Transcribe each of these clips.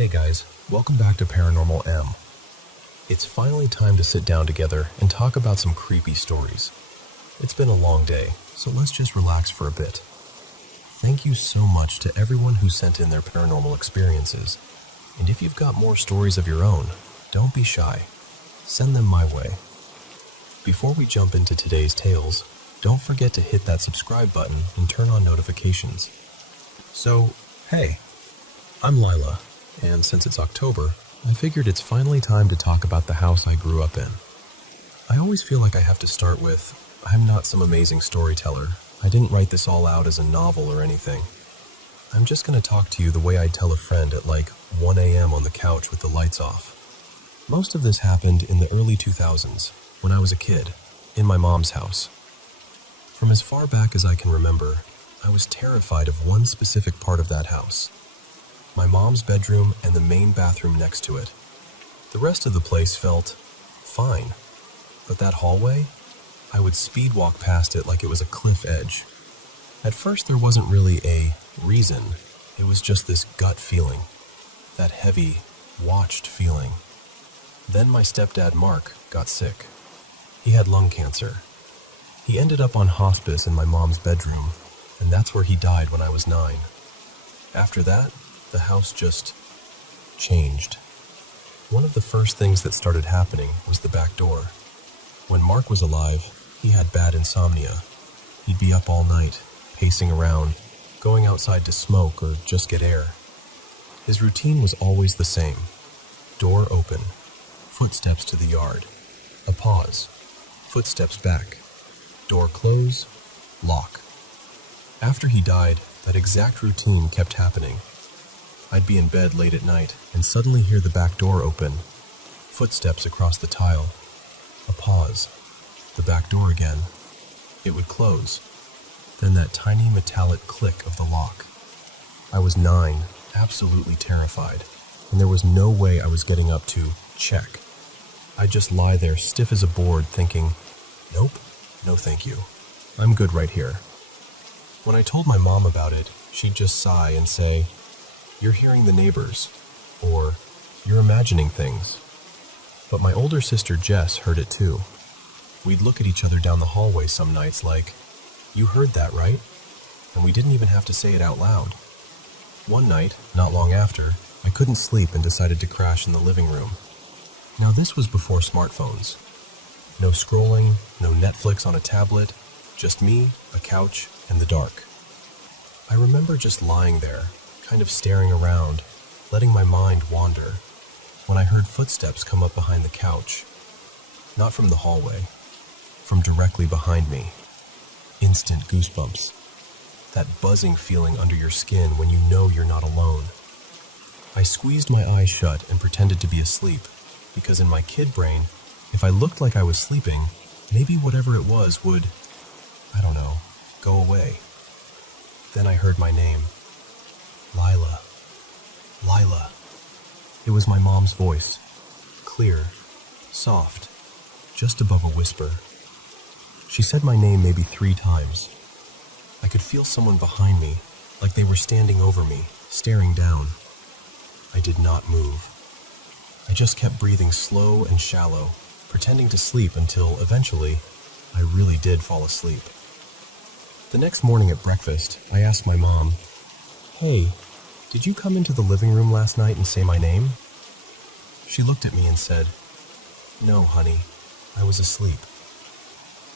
Hey guys, welcome back to Paranormal M. It's finally time to sit down together and talk about some creepy stories. It's been a long day, so let's just relax for a bit. Thank you so much to everyone who sent in their paranormal experiences. And if you've got more stories of your own, don't be shy. Send them my way. Before we jump into today's tales, don't forget to hit that subscribe button and turn on notifications. So, hey, I'm Lila. And since it's October, I figured it's finally time to talk about the house I grew up in. I always feel like I have to start with, I'm not some amazing storyteller. I didn't write this all out as a novel or anything. I'm just going to talk to you the way I'd tell a friend at like 1 a.m. on the couch with the lights off. Most of this happened in the early 2000s, when I was a kid, in my mom's house. From as far back as I can remember, I was terrified of one specific part of that house. My mom's bedroom and the main bathroom next to it. The rest of the place felt fine, but that hallway, I would speed walk past it like it was a cliff edge. At first there wasn't really a reason, it was just this gut feeling, that heavy, watched feeling. Then my stepdad Mark got sick. He had lung cancer. He ended up on hospice in my mom's bedroom, and that's where he died when I was 9. After that, the house just changed. One of the first things that started happening was the back door. When Mark was alive, he had bad insomnia. He'd be up all night, pacing around, going outside to smoke or just get air. His routine was always the same. Door open, footsteps to the yard, a pause, footsteps back, door close, lock. After he died, that exact routine kept happening. I'd be in bed late at night and suddenly hear the back door open, footsteps across the tile, a pause, the back door again. It would close, then that tiny metallic click of the lock. I was 9, absolutely terrified, and there was no way I was getting up to check. I'd just lie there stiff as a board thinking, nope, no thank you, I'm good right here. When I told my mom about it, she'd just sigh and say, "You're hearing the neighbors," or "You're imagining things." But my older sister Jess heard it too. We'd look at each other down the hallway some nights like, "You heard that, right?" And we didn't even have to say it out loud. One night, not long after, I couldn't sleep and decided to crash in the living room. Now this was before smartphones. No scrolling, no Netflix on a tablet, just me, a couch, and the dark. I remember just lying there, kind of staring around, letting my mind wander, when I heard footsteps come up behind the couch. Not from the hallway, from directly behind me. Instant goosebumps. That buzzing feeling under your skin when you know you're not alone. I squeezed my eyes shut and pretended to be asleep, because in my kid brain, if I looked like I was sleeping, maybe whatever it was would, I don't know, go away. Then I heard my name. Lila. Lila. It was my mom's voice. Clear. Soft. Just above a whisper. She said my name maybe 3 times. I could feel someone behind me, like they were standing over me, staring down. I did not move. I just kept breathing slow and shallow, pretending to sleep until, eventually, I really did fall asleep. The next morning at breakfast, I asked my mom, "Hey, did you come into the living room last night and say my name?" She looked at me and said, "No, honey, I was asleep."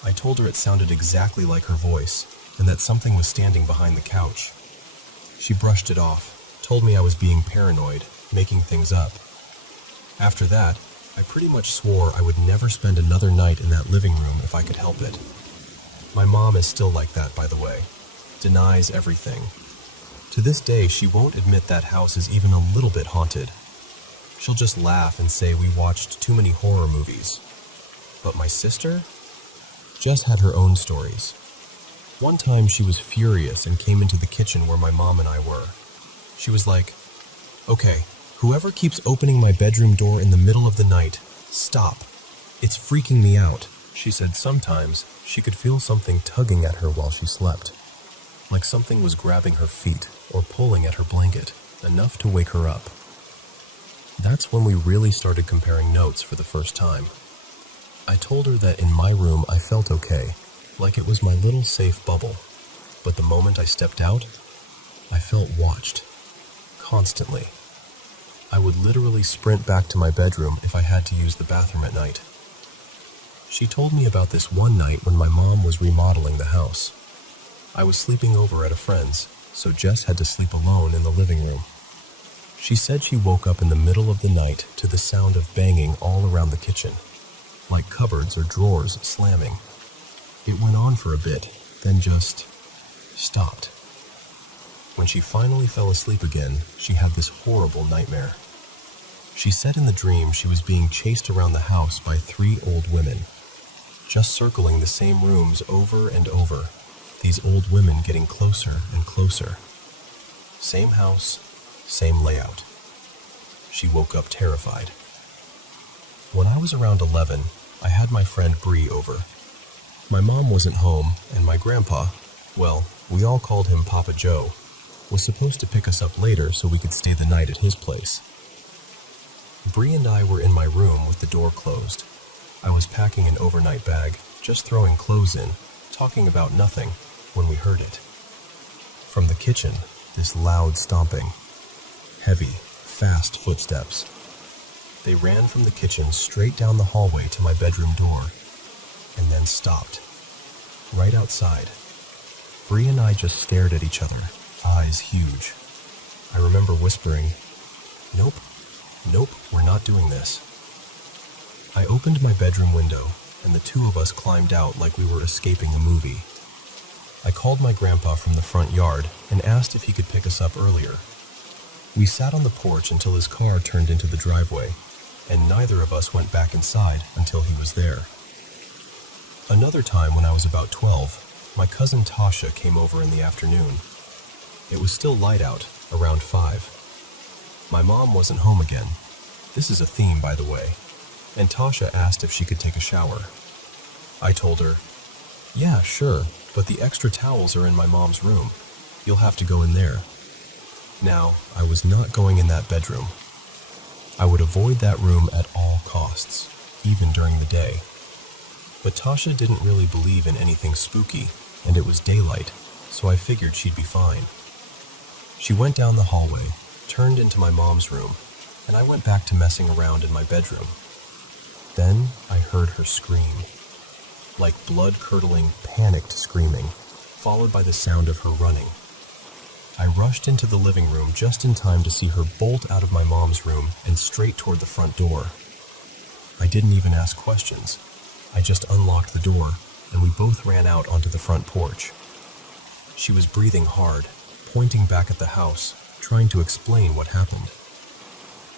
I told her it sounded exactly like her voice, and that something was standing behind the couch. She brushed it off, told me I was being paranoid, making things up. After that, I pretty much swore I would never spend another night in that living room if I could help it. My mom is still like that, by the way. Denies everything. To this day, she won't admit that house is even a little bit haunted. She'll just laugh and say we watched too many horror movies. But my sister? Jess had her own stories. One time she was furious and came into the kitchen where my mom and I were. She was like, "Okay, whoever keeps opening my bedroom door in the middle of the night, stop. It's freaking me out." She said sometimes she could feel something tugging at her while she slept, like something was grabbing her feet or pulling at her blanket, enough to wake her up. That's when we really started comparing notes for the first time. I told her that in my room I felt okay, like it was my little safe bubble. But the moment I stepped out, I felt watched. Constantly. I would literally sprint back to my bedroom if I had to use the bathroom at night. She told me about this one night when my mom was remodeling the house. I was sleeping over at a friend's, so Jess had to sleep alone in the living room. She said she woke up in the middle of the night to the sound of banging all around the kitchen, like cupboards or drawers slamming. It went on for a bit, then just stopped. When she finally fell asleep again, she had this horrible nightmare. She said in the dream she was being chased around the house by 3 old women, just circling the same rooms over and over, these old women getting closer and closer. Same house, same layout. She woke up terrified. When I was around 11, I had my friend Bree over. My mom wasn't home, and my grandpa, well, we all called him Papa Joe, was supposed to pick us up later so we could stay the night at his place. Bree and I were in my room with the door closed. I was packing an overnight bag, just throwing clothes in, talking about nothing, when we heard it. From the kitchen, this loud stomping. Heavy, fast footsteps. They ran from the kitchen straight down the hallway to my bedroom door, and then stopped. Right outside. Bree and I just stared at each other, eyes huge. I remember whispering, "Nope, nope, we're not doing this." I opened my bedroom window, and the 2 of us climbed out like we were escaping a movie. I called my grandpa from the front yard and asked if he could pick us up earlier. We sat on the porch until his car turned into the driveway, and neither of us went back inside until he was there. Another time when I was about 12, my cousin Tasha came over in the afternoon. It was still light out, around 5. My mom wasn't home again. This is a theme, by the way. And Tasha asked if she could take a shower. I told her, "Yeah, sure, but the extra towels are in my mom's room. You'll have to go in there." Now, I was not going in that bedroom. I would avoid that room at all costs, even during the day. But Tasha didn't really believe in anything spooky, and it was daylight, so I figured she'd be fine. She went down the hallway, turned into my mom's room, and I went back to messing around in my bedroom. Then I heard her scream, like blood-curdling, panicked screaming, followed by the sound of her running. I rushed into the living room just in time to see her bolt out of my mom's room and straight toward the front door. I didn't even ask questions. I just unlocked the door, and we both ran out onto the front porch. She was breathing hard, pointing back at the house, trying to explain what happened.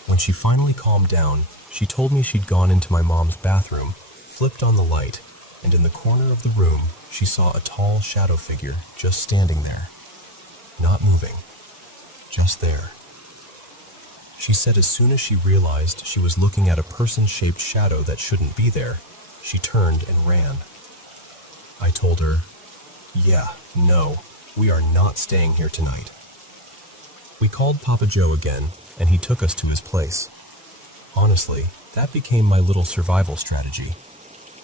When she finally calmed down, she told me she'd gone into my mom's bathroom, flipped on the light, and in the corner of the room, she saw a tall shadow figure just standing there. Not moving. Just there. She said as soon as she realized she was looking at a person-shaped shadow that shouldn't be there, she turned and ran. I told her, "Yeah, no, we are not staying here tonight." We called Papa Joe again, and he took us to his place. Honestly, that became my little survival strategy.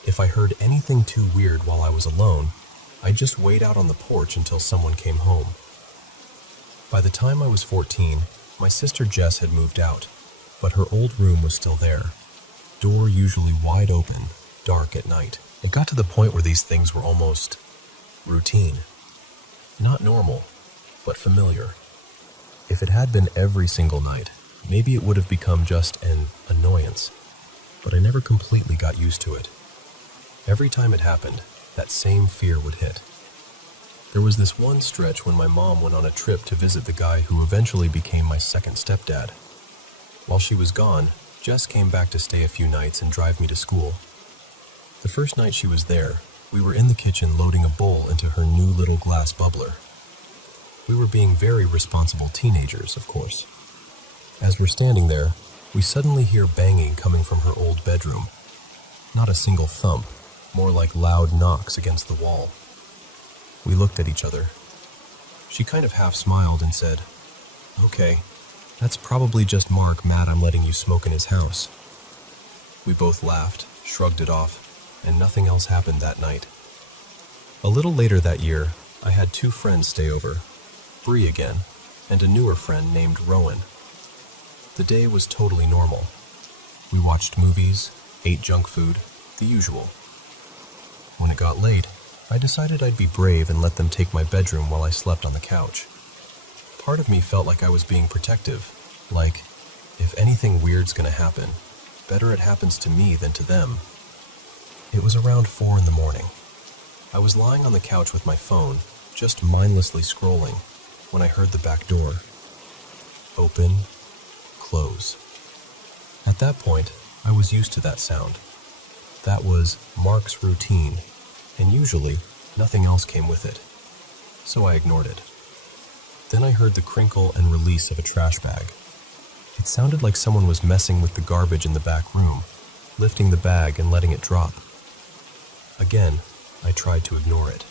If I heard anything too weird while I was alone, I'd just wait out on the porch until someone came home. By the time I was 14, my sister Jess had moved out, but her old room was still there. Door usually wide open, dark at night. It got to the point where these things were almost routine. Not normal, but familiar. If it had been every single night, maybe it would have become just an annoyance, but I never completely got used to it. Every time it happened, that same fear would hit. There was this one stretch when my mom went on a trip to visit the guy who eventually became my second stepdad. While she was gone, Jess came back to stay a few nights and drive me to school. The first night she was there, we were in the kitchen loading a bowl into her new little glass bubbler. We were being very responsible teenagers, of course. As we're standing there, we suddenly hear banging coming from her old bedroom. Not a single thump, more like loud knocks against the wall. We looked at each other. She kind of half smiled and said, "Okay," That's probably just Mark mad I'm letting you smoke in his house." We both laughed, shrugged it off, and nothing else happened that night. A little later that year, I had 2 friends stay over, Bree again, and a newer friend named Rowan. The day was totally normal. We watched movies, ate junk food, the usual. When it got late, I decided I'd be brave and let them take my bedroom while I slept on the couch. Part of me felt like I was being protective, like, if anything weird's gonna happen, better it happens to me than to them. It was around 4 in the morning. I was lying on the couch with my phone, just mindlessly scrolling, when I heard the back door. Open, close. At that point, I was used to that sound. That was Mark's routine, and usually, nothing else came with it. So I ignored it. Then I heard the crinkle and release of a trash bag. It sounded like someone was messing with the garbage in the back room, lifting the bag and letting it drop. Again, I tried to ignore it.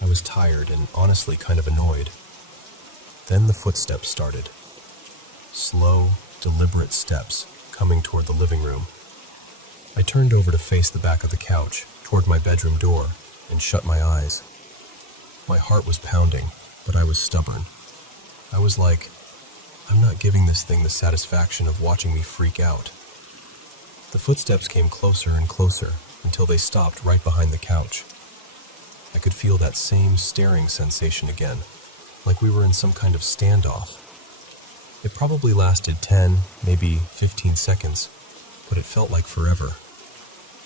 I was tired and honestly kind of annoyed. Then the footsteps started. Slow, deliberate steps coming toward the living room. I turned over to face the back of the couch, toward my bedroom door, and shut my eyes. My heart was pounding, but I was stubborn. I was like, I'm not giving this thing the satisfaction of watching me freak out. The footsteps came closer and closer until they stopped right behind the couch. I could feel that same staring sensation again, like we were in some kind of standoff. It probably lasted 10, maybe 15 seconds, but it felt like forever.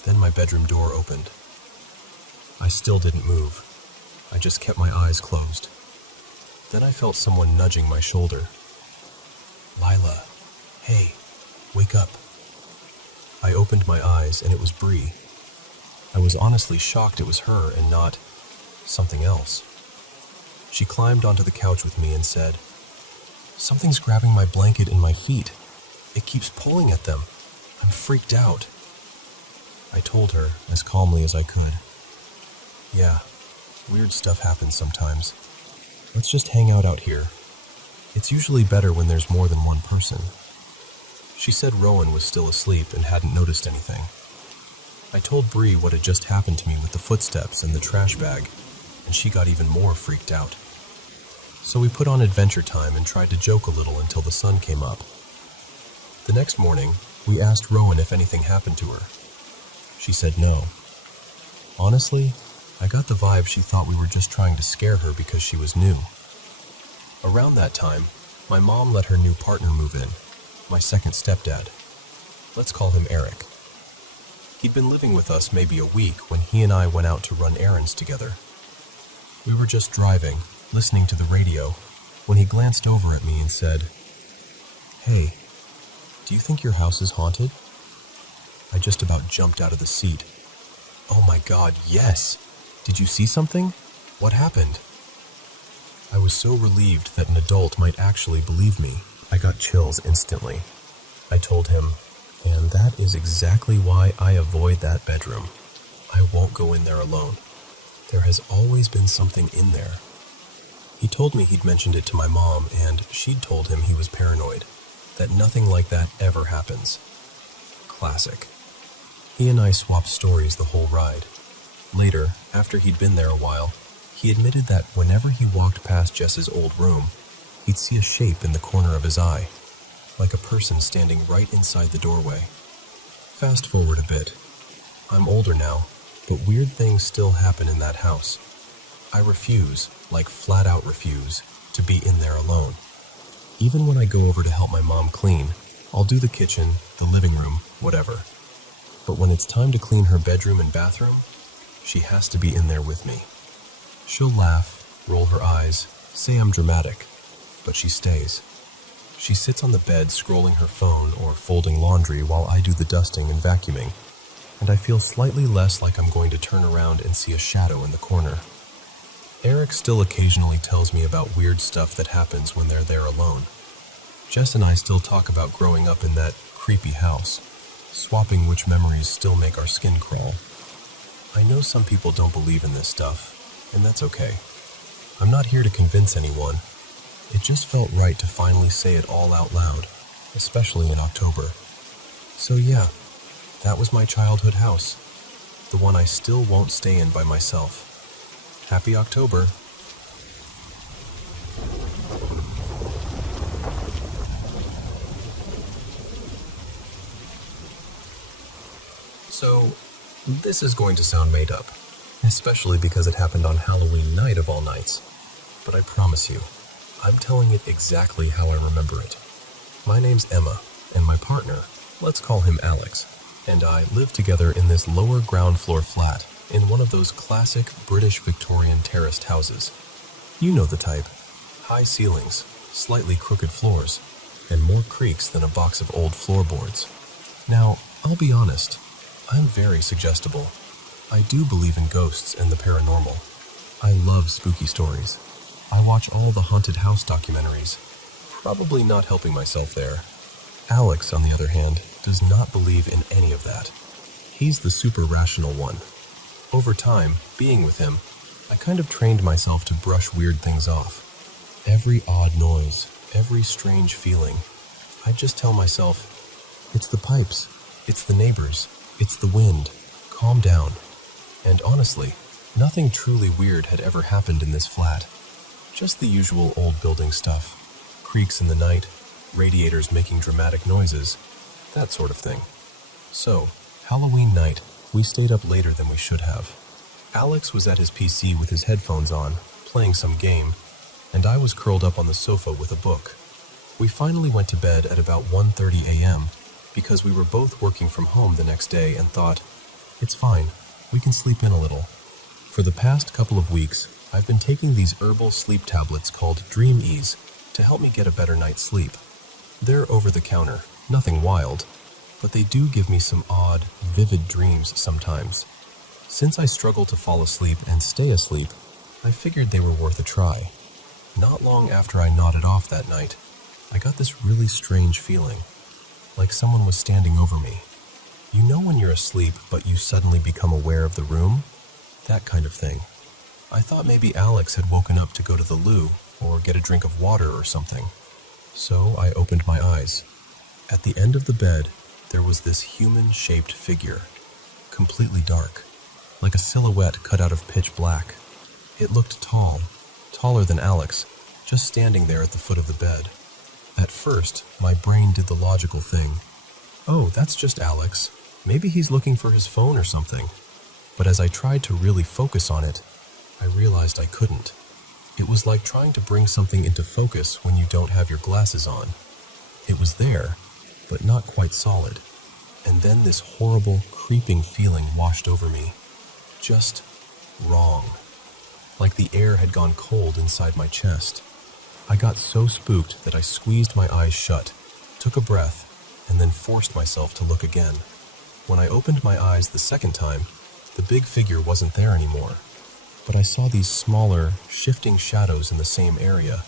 Then my bedroom door opened. I still didn't move. I just kept my eyes closed. Then I felt someone nudging my shoulder. "Lila, hey, wake up." I opened my eyes and it was Bree. I was honestly shocked it was her and not something else. She climbed onto the couch with me and said, "Something's grabbing my blanket and my feet. It keeps pulling at them. I'm freaked out." I told her as calmly as I could, "Yeah, weird stuff happens sometimes. Let's just hang out here. It's usually better when there's more than one person." She said Rowan was still asleep and hadn't noticed anything. I told Bree what had just happened to me with the footsteps and the trash bag, and she got even more freaked out. So we put on Adventure Time and tried to joke a little until the sun came up. The next morning, we asked Rowan if anything happened to her. She said no. Honestly, I got the vibe she thought we were just trying to scare her because she was new. Around that time, my mom let her new partner move in, my second stepdad. Let's call him Eric. He'd been living with us maybe a week when he and I went out to run errands together. We were just driving, listening to the radio, when he glanced over at me and said, "Hey, do you think your house is haunted?" I just about jumped out of the seat. "Oh my God, yes! Did you see something? What happened?" I was so relieved that an adult might actually believe me. I got chills instantly. I told him, "And that is exactly why I avoid that bedroom. I won't go in there alone. There has always been something in there." He told me he'd mentioned it to my mom, and she'd told him he was paranoid, that nothing like that ever happens. Classic. He and I swapped stories the whole ride. Later, after he'd been there a while, he admitted that whenever he walked past Jess's old room, he'd see a shape in the corner of his eye, like a person standing right inside the doorway. Fast forward a bit. I'm older now, but weird things still happen in that house. I refuse, like flat out refuse, to be in there alone. Even when I go over to help my mom clean, I'll do the kitchen, the living room, whatever. But when it's time to clean her bedroom and bathroom, she has to be in there with me. She'll laugh, roll her eyes, say I'm dramatic, but she stays. She sits on the bed scrolling her phone or folding laundry while I do the dusting and vacuuming, and I feel slightly less like I'm going to turn around and see a shadow in the corner. Eric still occasionally tells me about weird stuff that happens when they're there alone. Jess and I still talk about growing up in that creepy house, swapping which memories still make our skin crawl. I know some people don't believe in this stuff, and that's okay. I'm not here to convince anyone. It just felt right to finally say it all out loud, especially in October. So yeah, that was my childhood house, the one I still won't stay in by myself. Happy October. So, this is going to sound made up, especially because it happened on Halloween night of all nights. But I promise you, I'm telling it exactly how I remember it. My name's Emma, and my partner, let's call him Alex, and I live together in this lower ground floor flat in one of those classic British Victorian terraced houses. You know the type. High ceilings, slightly crooked floors, and more creaks than a box of old floorboards. Now, I'll be honest, I'm very suggestible. I do believe in ghosts and the paranormal. I love spooky stories. I watch all the haunted house documentaries, probably not helping myself there. Alex, on the other hand, does not believe in any of that. He's the super rational one. Over time, being with him, I kind of trained myself to brush weird things off. Every odd noise, every strange feeling, I'd just tell myself, it's the pipes, it's the neighbors, it's the wind, calm down. And honestly, nothing truly weird had ever happened in this flat. Just the usual old building stuff. Creaks in the night, radiators making dramatic noises, that sort of thing. So, Halloween night, we stayed up later than we should have. Alex was at his PC with his headphones on, playing some game, and I was curled up on the sofa with a book. We finally went to bed at about 1:30 a.m. because we were both working from home the next day and thought, it's fine, we can sleep in a little. For the past couple of weeks, I've been taking these herbal sleep tablets called Dream Ease to help me get a better night's sleep. They're over the counter, nothing wild, but they do give me some odd, vivid dreams sometimes. Since I struggle to fall asleep and stay asleep, I figured they were worth a try. Not long after I nodded off that night, I got this really strange feeling, like someone was standing over me. You know when you're asleep, but you suddenly become aware of the room? That kind of thing. I thought maybe Alex had woken up to go to the loo or get a drink of water or something. So I opened my eyes. At the end of the bed, there was this human-shaped figure, completely dark, like a silhouette cut out of pitch black. It looked tall, taller than Alex, just standing there at the foot of the bed. At first, my brain did the logical thing. Oh, that's just Alex. Maybe he's looking for his phone or something. But as I tried to really focus on it, I realized I couldn't. It was like trying to bring something into focus when you don't have your glasses on. It was there, but not quite solid. And then this horrible, creeping feeling washed over me. Just wrong. Like the air had gone cold inside my chest. I got so spooked that I squeezed my eyes shut, took a breath, and then forced myself to look again. When I opened my eyes the second time, the big figure wasn't there anymore. But I saw these smaller, shifting shadows in the same area,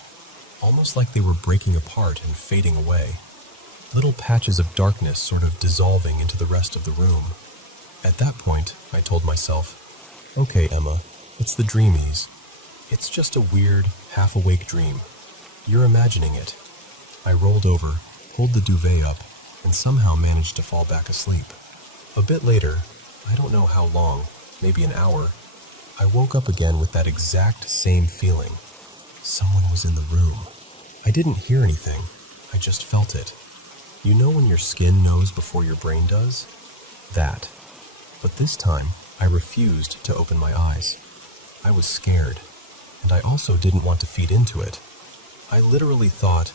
almost like they were breaking apart and fading away. Little patches of darkness sort of dissolving into the rest of the room. At that point, I told myself, okay, Emma, it's the dreamies. It's just a weird, half-awake dream. You're imagining it. I rolled over, pulled the duvet up, and somehow managed to fall back asleep. A bit later, I don't know how long, maybe an hour, I woke up again with that exact same feeling. Someone was in the room. I didn't hear anything, I just felt it. You know when your skin knows before your brain does? That. But this time, I refused to open my eyes. I was scared, and I also didn't want to feed into it. I literally thought,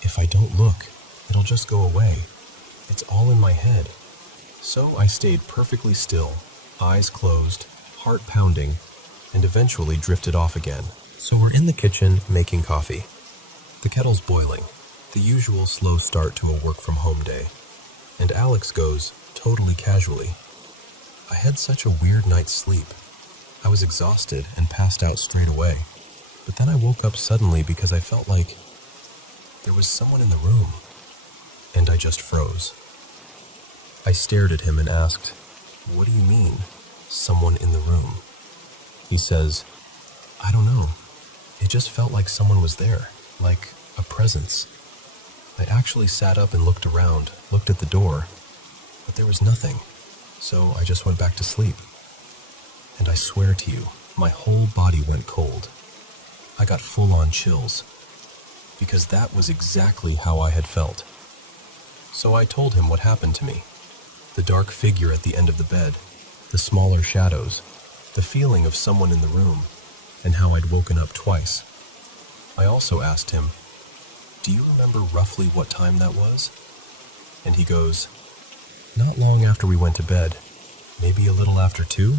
if I don't look, it'll just go away. It's all in my head. So I stayed perfectly still, eyes closed, heart pounding, and eventually drifted off again. So we're in the kitchen making coffee. The kettle's boiling, the usual slow start to a work-from-home day. And Alex goes, totally casually, I had such a weird night's sleep. I was exhausted and passed out straight away. But then I woke up suddenly because I felt like there was someone in the room. And I just froze. I stared at him and asked, what do you mean, someone in the room? He says, I don't know. It just felt like someone was there, like a presence. I actually sat up and looked around, looked at the door, but there was nothing, so I just went back to sleep. And I swear to you, my whole body went cold. I got full-on chills, because that was exactly how I had felt. So I told him what happened to me. The dark figure at the end of the bed, the smaller shadows, the feeling of someone in the room, and how I'd woken up twice. I also asked him, "Do you remember roughly what time that was?" And he goes, "Not long after we went to bed, maybe a little after 2?"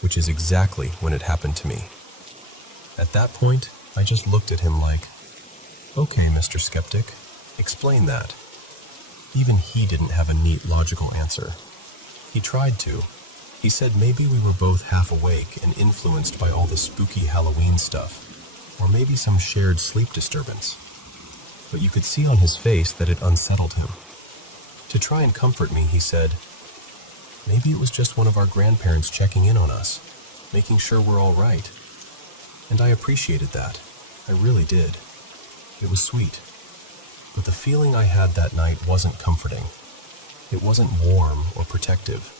Which is exactly when it happened to me. At that point, I just looked at him like, "Okay, Mr. Skeptic, explain that." Even he didn't have a neat, logical answer. He tried to. He said maybe we were both half awake and influenced by all the spooky Halloween stuff, or maybe some shared sleep disturbance. But you could see on his face that it unsettled him. To try and comfort me, he said, "Maybe it was just one of our grandparents checking in on us, making sure we're all right." And I appreciated that. I really did. It was sweet. But the feeling I had that night wasn't comforting. It wasn't warm or protective.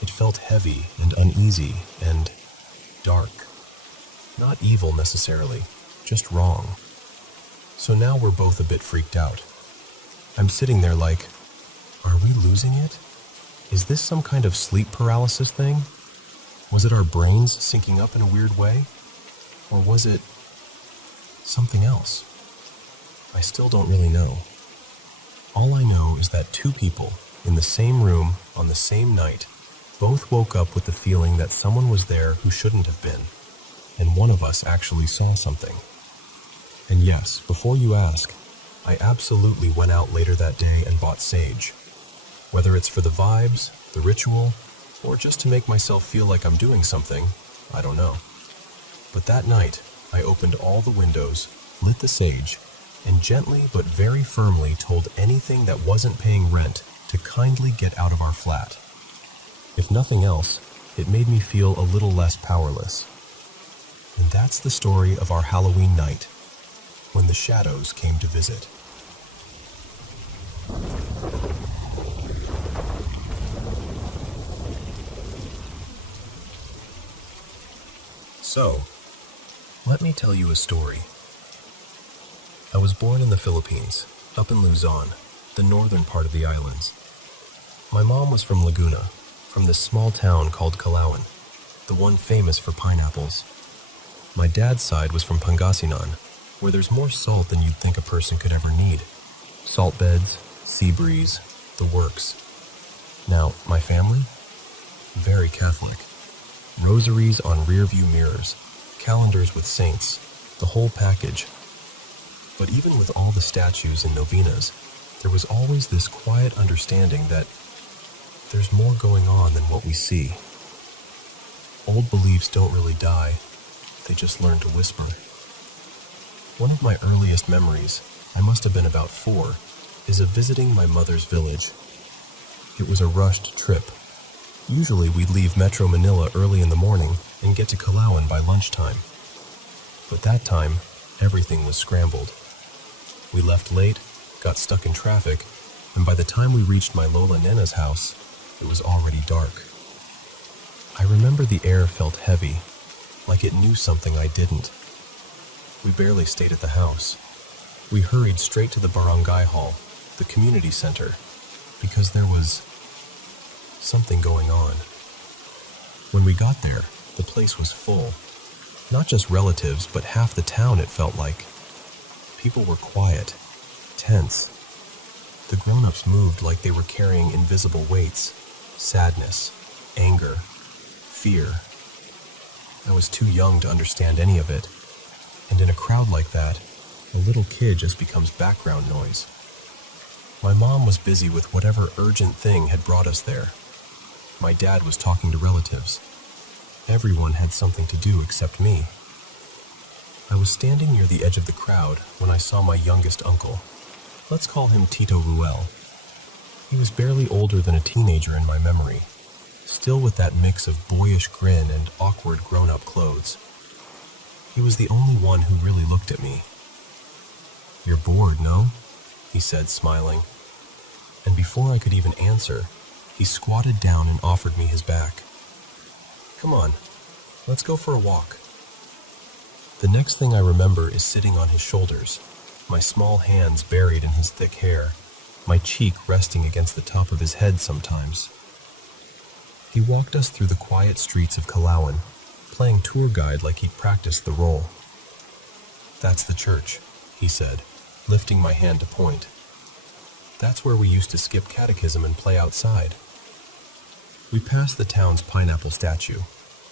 It felt heavy and uneasy and dark. Not evil necessarily, just wrong. So now we're both a bit freaked out. I'm sitting there like, are we losing it? Is this some kind of sleep paralysis thing? Was it our brains syncing up in a weird way? Or was it something else? I still don't really know. All I know is that 2 people in the same room on the same night both woke up with the feeling that someone was there who shouldn't have been, and one of us actually saw something. And yes, before you ask, I absolutely went out later that day and bought sage. Whether it's for the vibes, the ritual, or just to make myself feel like I'm doing something, I don't know. But that night, I opened all the windows, lit the sage, and gently but very firmly told anything that wasn't paying rent to kindly get out of our flat. If nothing else, it made me feel a little less powerless. And that's the story of our Halloween night, when the shadows came to visit. So, let me tell you a story. I was born in the Philippines, up in Luzon, the northern part of the islands. My mom was from Laguna, from this small town called Calauan, the one famous for pineapples. My dad's side was from Pangasinan, where there's more salt than you'd think a person could ever need. Salt beds, sea breeze, the works. Now, my family? Very Catholic. Rosaries on rear-view mirrors, calendars with saints, the whole package. But even with all the statues and novenas, there was always this quiet understanding that there's more going on than what we see. Old beliefs don't really die, they just learn to whisper. One of my earliest memories, I must have been about 4, is of visiting my mother's village. It was a rushed trip. Usually we'd leave Metro Manila early in the morning and get to Calauan by lunchtime. But that time, everything was scrambled. We left late, got stuck in traffic, and by the time we reached my Lola Nena's house, it was already dark. I remember the air felt heavy, like it knew something I didn't. We barely stayed at the house. We hurried straight to the barangay hall, the community center, because there was something going on. When we got there, the place was full. Not just relatives, but half the town, it felt like. People were quiet, tense. The grown-ups moved like they were carrying invisible weights. Sadness, anger, fear. I was too young to understand any of it. And in a crowd like that, a little kid just becomes background noise. My mom was busy with whatever urgent thing had brought us there. My dad was talking to relatives. Everyone had something to do except me. I was standing near the edge of the crowd when I saw my youngest uncle. Let's call him Tito Ruel. He was barely older than a teenager in my memory, still with that mix of boyish grin and awkward grown-up clothes. He was the only one who really looked at me, "You're bored, no?" he said, smiling. And before I could even answer, he squatted down and offered me his back. "Come on, let's go for a walk." The next thing I remember is sitting on his shoulders, my small hands buried in his thick hair, my cheek resting against the top of his head sometimes. He walked us through the quiet streets of Kalauan, playing tour guide like he'd practiced the role. "That's the church," he said, lifting my hand to point. "That's where we used to skip catechism and play outside." We passed the town's pineapple statue,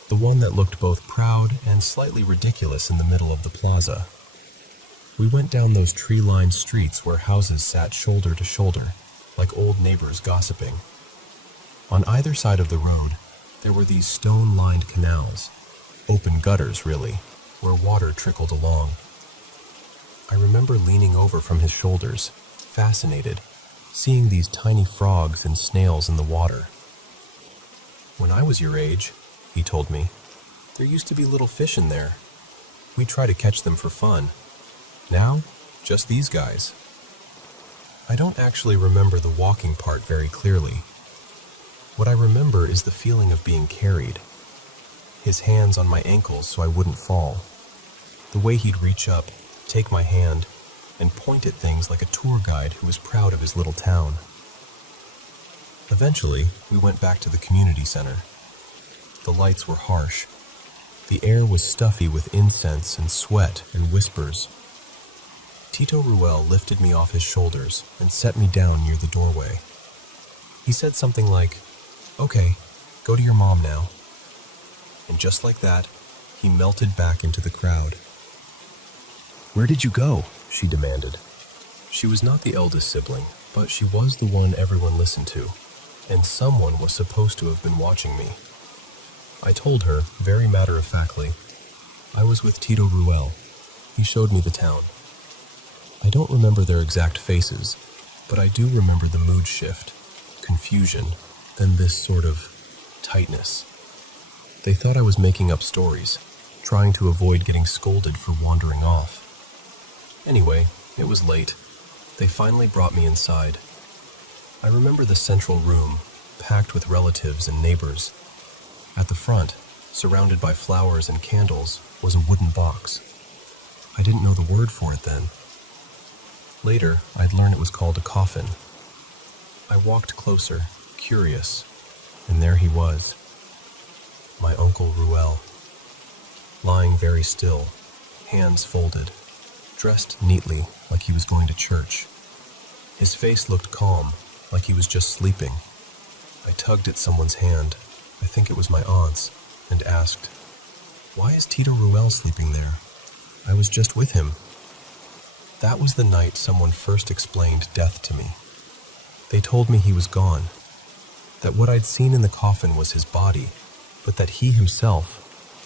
the one that looked both proud and slightly ridiculous in the middle of the plaza. We went down those tree-lined streets where houses sat shoulder to shoulder, like old neighbors gossiping. On either side of the road, there were these stone-lined canals, open gutters really, where water trickled along. I remember leaning over from his shoulders, fascinated, seeing these tiny frogs and snails in the water. "When I was your age," he told me, "there used to be little fish in there. We'd try to catch them for fun. Now, just these guys." I don't actually remember the walking part very clearly. What I remember is the feeling of being carried. His hands on my ankles so I wouldn't fall. The way he'd reach up, take my hand, and point at things like a tour guide who was proud of his little town. Eventually, we went back to the community center. The lights were harsh. The air was stuffy with incense and sweat and whispers. Tito Ruel lifted me off his shoulders and set me down near the doorway. He said something like, "Okay, go to your mom now." And just like that, he melted back into the crowd. "Where did you go?" she demanded. She was not the eldest sibling, but she was the one everyone listened to, and someone was supposed to have been watching me. I told her, very matter-of-factly, I was with Tito Ruel. He showed me the town. I don't remember their exact faces, but I do remember the mood shift, confusion, then this sort of tightness. They thought I was making up stories, trying to avoid getting scolded for wandering off. Anyway, it was late. They finally brought me inside. I remember the central room, packed with relatives and neighbors. At the front, surrounded by flowers and candles, was a wooden box. I didn't know the word for it then. Later, I'd learn it was called a coffin. I walked closer, curious, and there he was, my Uncle Ruel, lying very still, hands folded, dressed neatly like he was going to church. His face looked calm, like he was just sleeping. I tugged at someone's hand, I think it was my aunt's, and asked, "Why is Tito Ruel sleeping there? I was just with him." That was the night someone first explained death to me. They told me he was gone, that what I'd seen in the coffin was his body, but that he himself,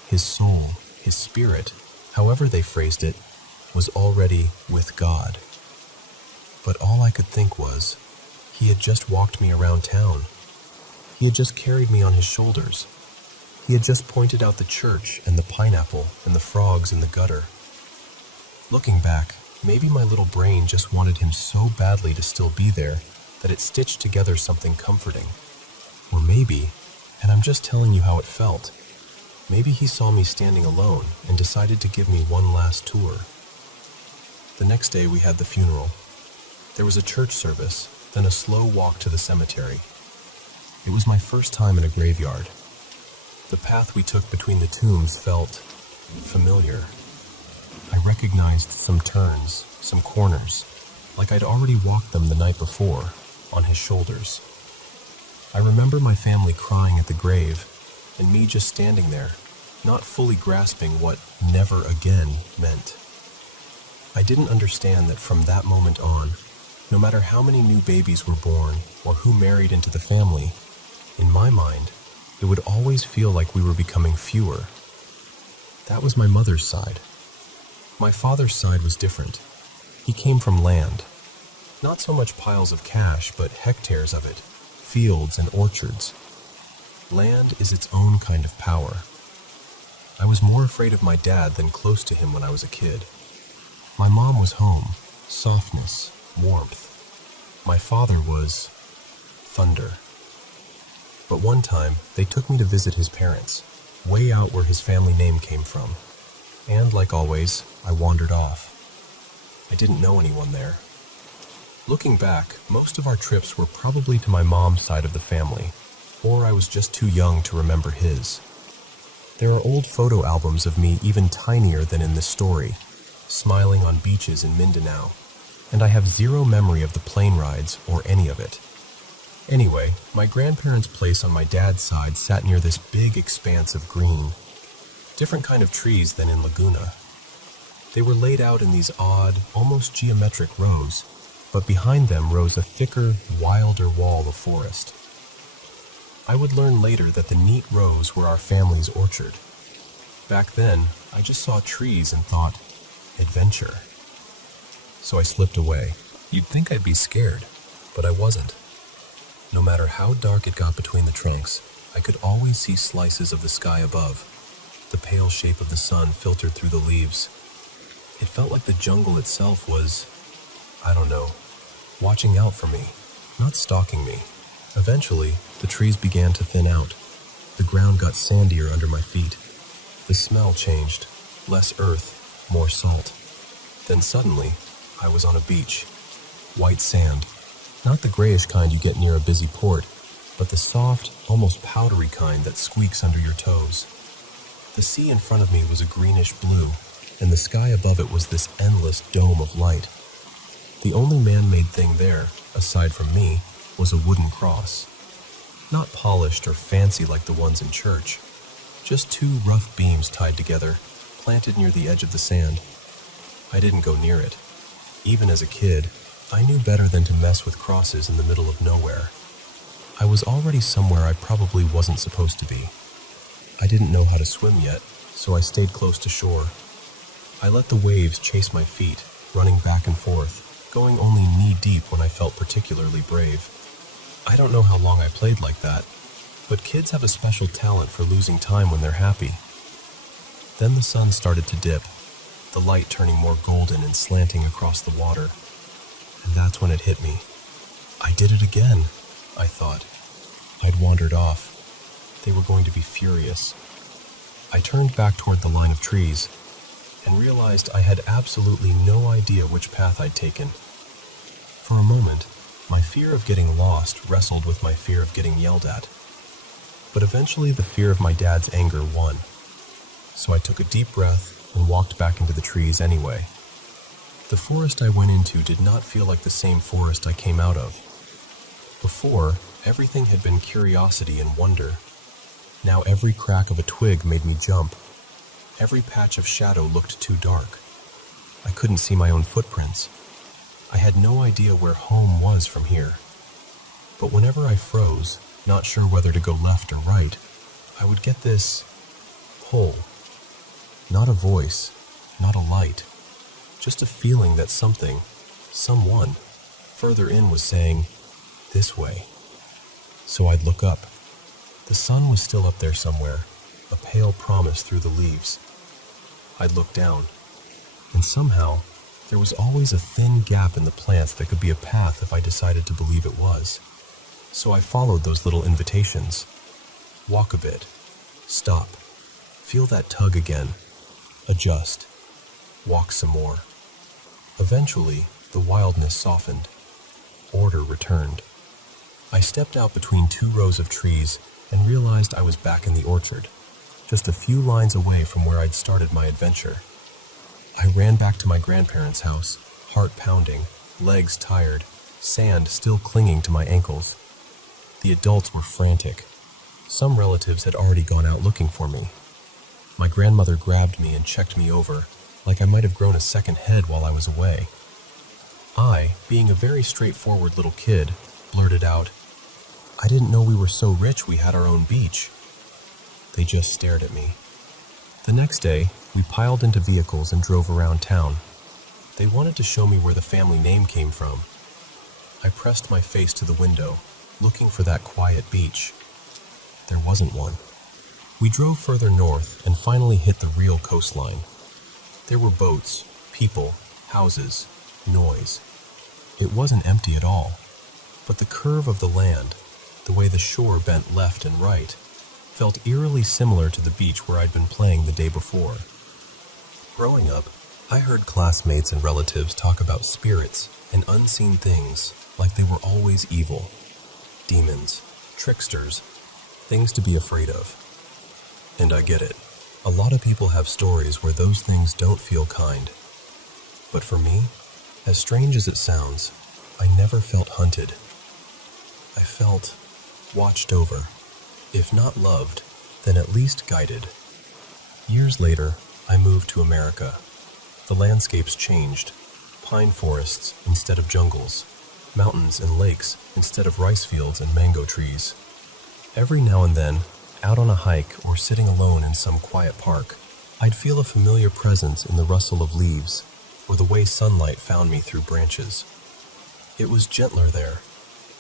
his soul, his spirit, however they phrased it, was already with God. But all I could think was, he had just walked me around town. He had just carried me on his shoulders. He had just pointed out the church and the pineapple and the frogs in the gutter. Looking back, maybe my little brain just wanted him so badly to still be there that it stitched together something comforting. Or maybe, and I'm just telling you how it felt, maybe he saw me standing alone and decided to give me one last tour. The next day we had the funeral. There was a church service, then a slow walk to the cemetery. It was my first time in a graveyard. The path we took between the tombs felt familiar. I recognized some turns, some corners, like I'd already walked them the night before, on his shoulders. I remember my family crying at the grave, and me just standing there, not fully grasping what never again meant. I didn't understand that from that moment on, no matter how many new babies were born or who married into the family, in my mind, it would always feel like we were becoming fewer. That was my mother's side. My father's side was different. He came from land. Not so much piles of cash, but hectares of it, fields and orchards. Land is its own kind of power. I was more afraid of my dad than close to him when I was a kid. My mom was home, softness, warmth. My father was thunder. But one time, they took me to visit his parents, way out where his family name came from. And like always, I wandered off. I didn't know anyone there. Looking back, most of our trips were probably to my mom's side of the family, or I was just too young to remember his. There are old photo albums of me even tinier than in this story, smiling on beaches in Mindanao, and I have zero memory of the plane rides or any of it. Anyway, my grandparents' place on my dad's side sat near this big expanse of green, different kind of trees than in Laguna. They were laid out in these odd, almost geometric rows, but behind them rose a thicker, wilder wall of forest. I would learn later that the neat rows were our family's orchard. Back then, I just saw trees and thought, adventure. So I slipped away. You'd think I'd be scared, but I wasn't. No matter how dark it got between the trunks, I could always see slices of the sky above. The pale shape of the sun filtered through the leaves. It felt like the jungle itself was, I don't know, watching out for me, not stalking me. Eventually, the trees began to thin out. The ground got sandier under my feet. The smell changed. Less earth, more salt. Then suddenly, I was on a beach. White sand. Not the grayish kind you get near a busy port, but the soft, almost powdery kind that squeaks under your toes. The sea in front of me was a greenish blue, and the sky above it was this endless dome of light. The only man-made thing there, aside from me, was a wooden cross. Not polished or fancy like the ones in church, just two rough beams tied together, planted near the edge of the sand. I didn't go near it. Even as a kid, I knew better than to mess with crosses in the middle of nowhere. I was already somewhere I probably wasn't supposed to be. I didn't know how to swim yet, so I stayed close to shore. I let the waves chase my feet, running back and forth, going only knee-deep when I felt particularly brave. I don't know how long I played like that, but kids have a special talent for losing time when they're happy. Then the sun started to dip, the light turning more golden and slanting across the water. And that's when it hit me. I did it again, I thought. I'd wandered off. They were going to be furious. I turned back toward the line of trees and realized I had absolutely no idea which path I'd taken. For a moment, my fear of getting lost wrestled with my fear of getting yelled at. But eventually the fear of my dad's anger won. So I took a deep breath and walked back into the trees anyway. The forest I went into did not feel like the same forest I came out of. Before, everything had been curiosity and wonder. Now every crack of a twig made me jump. Every patch of shadow looked too dark. I couldn't see my own footprints. I had no idea where home was from here. But whenever I froze, not sure whether to go left or right, I would get this pull. Not a voice, not a light, just a feeling that something, someone, further in was saying, this way. So I'd look up. The sun was still up there somewhere, a pale promise through the leaves. I'd look down, and somehow, there was always a thin gap in the plants that could be a path if I decided to believe it was. So I followed those little invitations. Walk a bit. Stop. Feel that tug again. Adjust. Walk some more. Eventually, the wildness softened. Order returned. I stepped out between two rows of trees and realized I was back in the orchard, just a few lines away from where I'd started my adventure. I ran back to my grandparents' house, heart pounding, legs tired, sand still clinging to my ankles. The adults were frantic. Some relatives had already gone out looking for me. My grandmother grabbed me and checked me over, like I might have grown a second head while I was away. I, being a very straightforward little kid, blurted out, "I didn't know we were so rich we had our own beach." They just stared at me. The next day, we piled into vehicles and drove around town. They wanted to show me where the family name came from. I pressed my face to the window, looking for that quiet beach. There wasn't one. We drove further north and finally hit the real coastline. There were boats, people, houses, noise. It wasn't empty at all, but the curve of the land, the way the shore bent left and right, felt eerily similar to the beach where I'd been playing the day before. Growing up, I heard classmates and relatives talk about spirits and unseen things like they were always evil. Demons, tricksters, things to be afraid of. And I get it. A lot of people have stories where those things don't feel kind. But for me, as strange as it sounds, I never felt hunted. I felt watched over. If not loved, then at least guided. Years later, I moved to America. The landscapes changed. Pine forests instead of jungles. Mountains and lakes instead of rice fields and mango trees. Every now and then, out on a hike or sitting alone in some quiet park, I'd feel a familiar presence in the rustle of leaves or the way sunlight found me through branches. It was gentler there,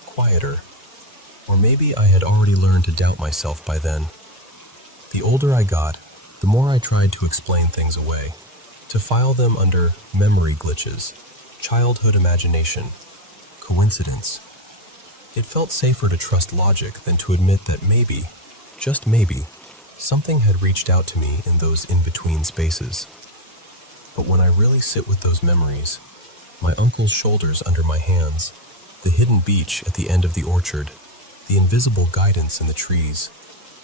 quieter, or maybe I had already learned to doubt myself by then. The older I got, the more I tried to explain things away, to file them under memory glitches, childhood imagination, coincidence. It felt safer to trust logic than to admit that maybe, just maybe, something had reached out to me in those in-between spaces. But when I really sit with those memories, my uncle's shoulders under my hands, the hidden beach at the end of the orchard, the invisible guidance in the trees,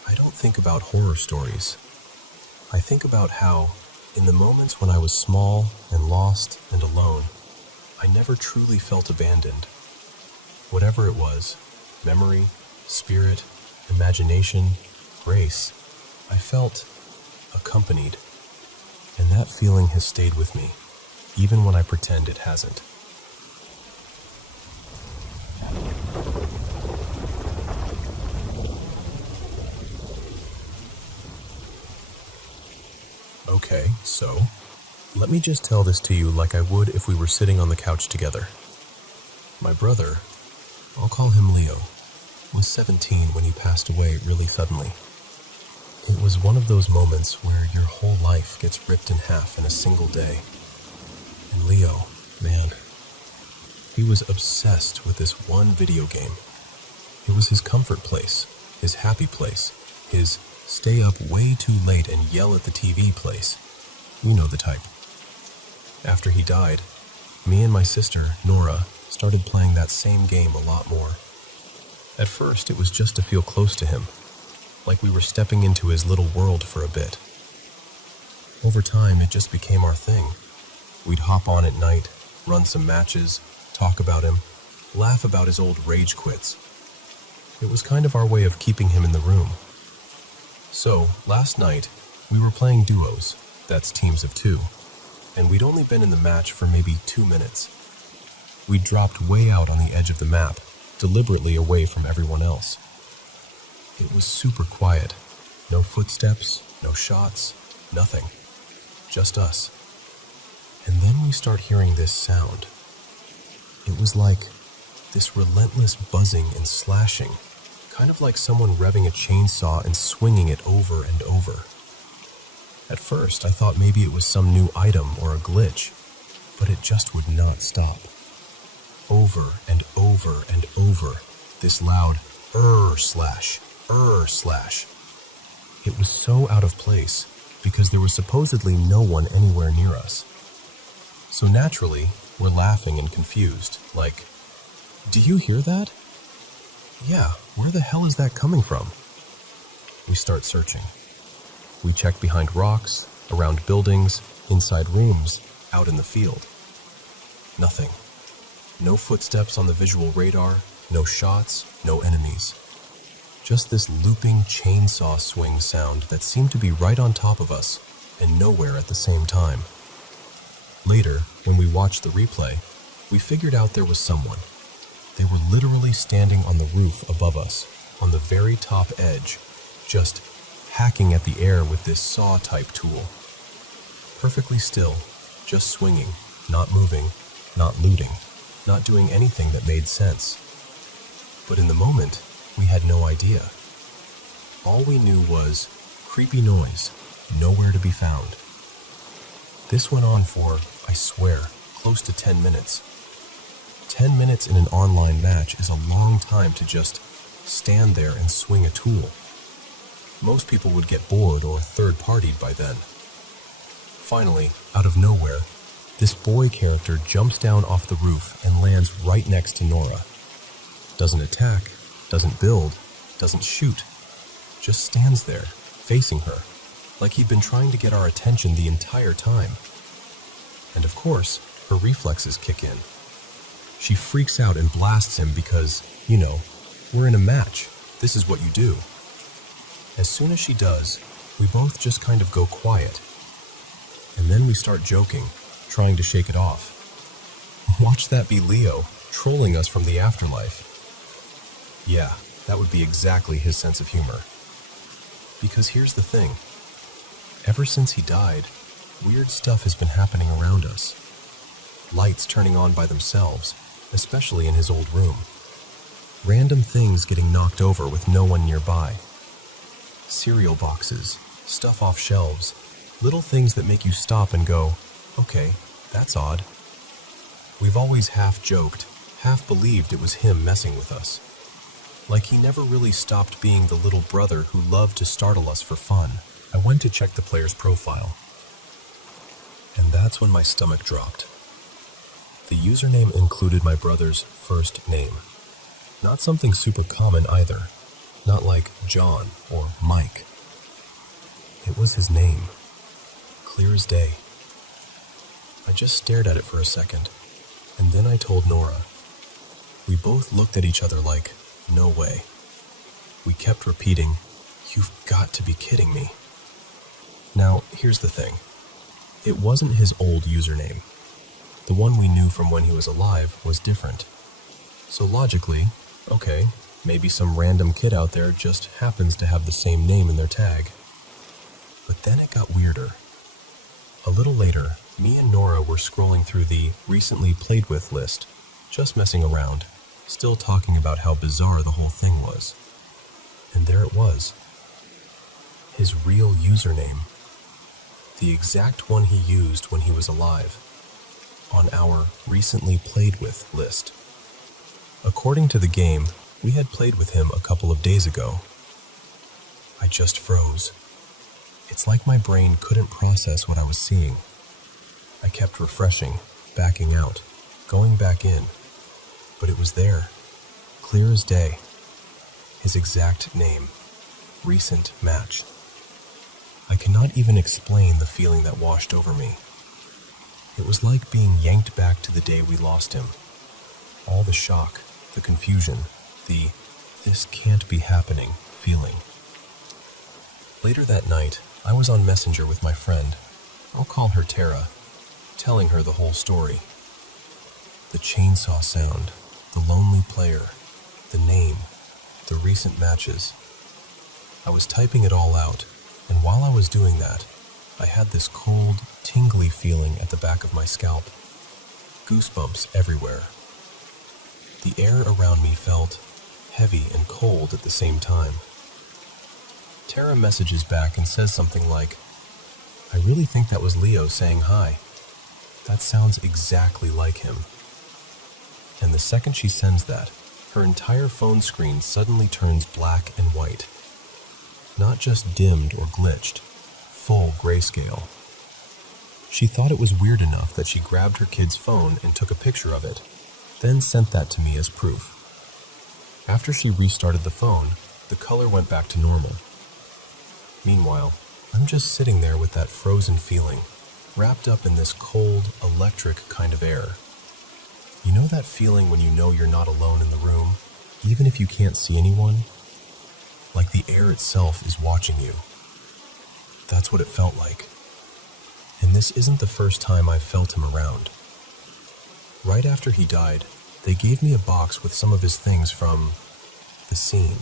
I don't think about horror stories. I think about how, in the moments when I was small and lost and alone, I never truly felt abandoned. Whatever it was, memory, spirit, imagination, grace, I felt accompanied. And that feeling has stayed with me, even when I pretend it hasn't. Okay, so, let me just tell this to you like I would if we were sitting on the couch together. My brother, I'll call him Leo, was 17 when he passed away really suddenly. It was one of those moments where your whole life gets ripped in half in a single day. And Leo, man, he was obsessed with this one video game. It was his comfort place, his happy place, his stay up way too late and yell at the TV place. You know the type. After he died, me and my sister, Nora, started playing that same game a lot more. At first, it was just to feel close to him, like we were stepping into his little world for a bit. Over time, it just became our thing. We'd hop on at night, run some matches, talk about him, laugh about his old rage quits. It was kind of our way of keeping him in the room. So, last night, we were playing duos, that's teams of two, and we'd only been in the match for maybe 2 minutes. We dropped way out on the edge of the map, deliberately away from everyone else. It was super quiet. No footsteps, no shots, nothing. Just us. And then we start hearing this sound. It was like this relentless buzzing and slashing, kind of like someone revving a chainsaw and swinging it over and over. At first, I thought maybe it was some new item or a glitch, but it just would not stop. Over and over and over, this loud slash. It was so out of place because there was supposedly no one anywhere near us. So naturally, we're laughing and confused, like, "Do you hear that?" "Yeah, where the hell is that coming from?" We start searching. We check behind rocks, around buildings, inside rooms, out in the field. Nothing. No footsteps on the visual radar, no shots, no enemies. Just this looping chainsaw swing sound that seemed to be right on top of us and nowhere at the same time. Later, when we watched the replay, we figured out there was someone. They were literally standing on the roof above us, on the very top edge, just hacking at the air with this saw-type tool. Perfectly still, just swinging, not moving, not looting, not doing anything that made sense. But in the moment, we had no idea. All we knew was creepy noise, nowhere to be found. This went on for, I swear, close close to 10 minutes. 10 minutes in an online match is a long time to just stand there and swing a tool. Most people would get bored or third-partied by then. Finally, out of nowhere, this boy character jumps down off the roof and lands right next to Nora. Doesn't attack, doesn't build, doesn't shoot. Just stands there, facing her, like he'd been trying to get our attention the entire time. And of course, her reflexes kick in. She freaks out and blasts him because, we're in a match. This is what you do. As soon as she does, we both just kind of go quiet. And then we start joking, trying to shake it off. Watch that be Leo, trolling us from the afterlife. Yeah, that would be exactly his sense of humor. Because here's the thing. Ever since he died, weird stuff has been happening around us. Lights turning on by themselves, especially in his old room. Random things getting knocked over with no one nearby. Cereal boxes, stuff off shelves, little things that make you stop and go, okay, that's odd. We've always half joked, half believed it was him messing with us. Like he never really stopped being the little brother who loved to startle us for fun. I went to check the player's profile. And that's when my stomach dropped. The username included my brother's first name. Not something super common either. Not like John or Mike. It was his name. Clear as day. I just stared at it for a second, and then I told Nora. We both looked at each other like, no way. We kept repeating, you've got to be kidding me. Now, here's the thing. It wasn't his old username. The one we knew from when he was alive was different. So logically, okay, maybe some random kid out there just happens to have the same name in their tag. But then it got weirder. A little later, me and Nora were scrolling through the recently played with list, just messing around, still talking about how bizarre the whole thing was. And there it was. His real username. The exact one he used when he was alive. On our recently played with list. According to the game, we had played with him a couple of days ago. I just froze. It's like my brain couldn't process what I was seeing. I kept refreshing, backing out, going back in. But it was there, clear as day. His exact name. Recent match. I cannot even explain the feeling that washed over me. It was like being yanked back to the day we lost him. All the shock, the confusion, the "this can't be happening" feeling. Later that night, I was on Messenger with my friend, I'll call her Tara, telling her the whole story. The chainsaw sound, the lonely player, the name, the recent matches. I was typing it all out, and while I was doing that, I had this cold, tingly feeling at the back of my scalp. Goosebumps everywhere. The air around me felt heavy and cold at the same time. Tara messages back and says something like, I really think that was Leo saying hi. That sounds exactly like him. And the second she sends that, her entire phone screen suddenly turns black and white. Not just dimmed or glitched, full grayscale. She thought it was weird enough that she grabbed her kid's phone and took a picture of it, then sent that to me as proof. After she restarted the phone, the color went back to normal. Meanwhile, I'm just sitting there with that frozen feeling, wrapped up in this cold, electric kind of air. You know that feeling when you know you're not alone in the room, even if you can't see anyone? Like the air itself is watching you. That's what it felt like. And this isn't the first time I've felt him around. Right after he died, they gave me a box with some of his things from the scene.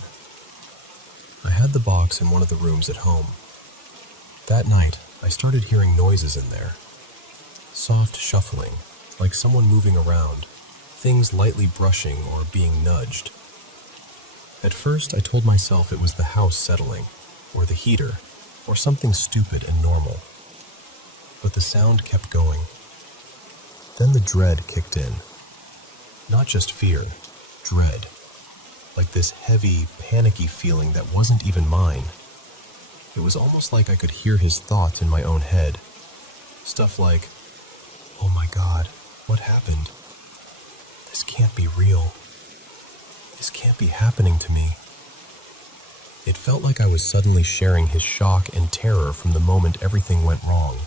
I had the box in one of the rooms at home. That night, I started hearing noises in there. Soft shuffling, like someone moving around, things lightly brushing or being nudged. At first, I told myself it was the house settling, or the heater, or something stupid and normal. But the sound kept going. Then the dread kicked in. Not just fear, dread. Like this heavy, panicky feeling that wasn't even mine. It was almost like I could hear his thoughts in my own head. Stuff like, "Oh my God, what happened? This can't be real. This can't be happening to me." It felt like I was suddenly sharing his shock and terror from the moment everything went wrong.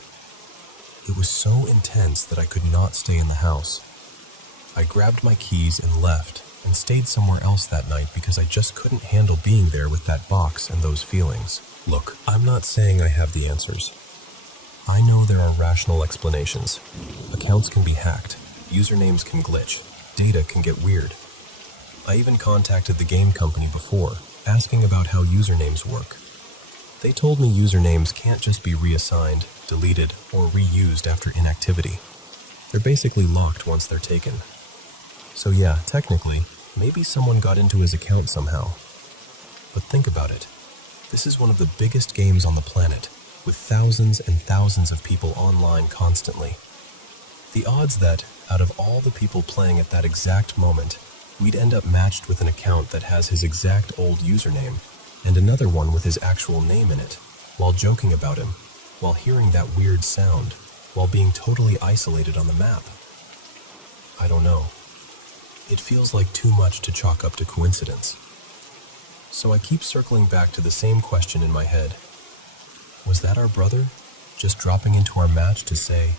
It was so intense that I could not stay in the house. I grabbed my keys and left, and stayed somewhere else that night because I just couldn't handle being there with that box and those feelings. Look, I'm not saying I have the answers. I know there are rational explanations. Accounts can be hacked, usernames can glitch, data can get weird. I even contacted the game company before, asking about how usernames work. They told me usernames can't just be reassigned, deleted, or reused after inactivity. They're basically locked once they're taken. So yeah, technically, maybe someone got into his account somehow. But think about it. This is one of the biggest games on the planet, with thousands and thousands of people online constantly. The odds that, out of all the people playing at that exact moment, we'd end up matched with an account that has his exact old username, and another one with his actual name in it, while joking about him, while hearing that weird sound, while being totally isolated on the map. I don't know. It feels like too much to chalk up to coincidence. So I keep circling back to the same question in my head. Was that our brother, just dropping into our match to say,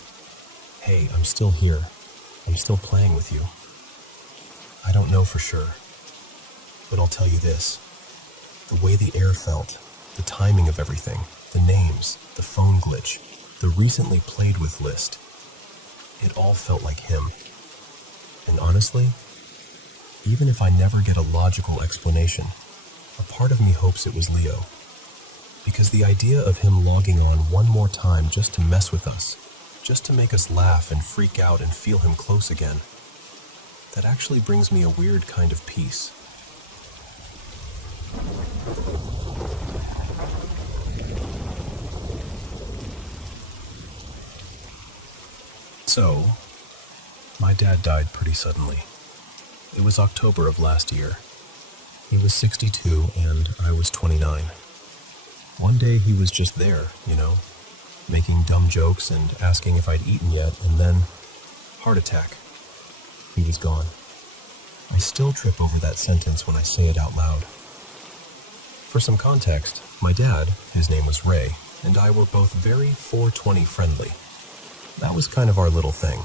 "Hey, I'm still here. I'm still playing with you"? I don't know for sure. But I'll tell you this. The way the air felt, the timing of everything, the names, the phone glitch, the recently played with list, it all felt like him. And honestly, even if I never get a logical explanation, a part of me hopes it was Leo. Because the idea of him logging on one more time just to mess with us, just to make us laugh and freak out and feel him close again, that actually brings me a weird kind of peace. So, my dad died pretty suddenly. It was October of last year. He was 62 and I was 29. One day he was just there, making dumb jokes and asking if I'd eaten yet, and then, heart attack. He was gone. I still trip over that sentence when I say it out loud. For some context, my dad, his name was Ray, and I were both very 420 friendly. That was kind of our little thing.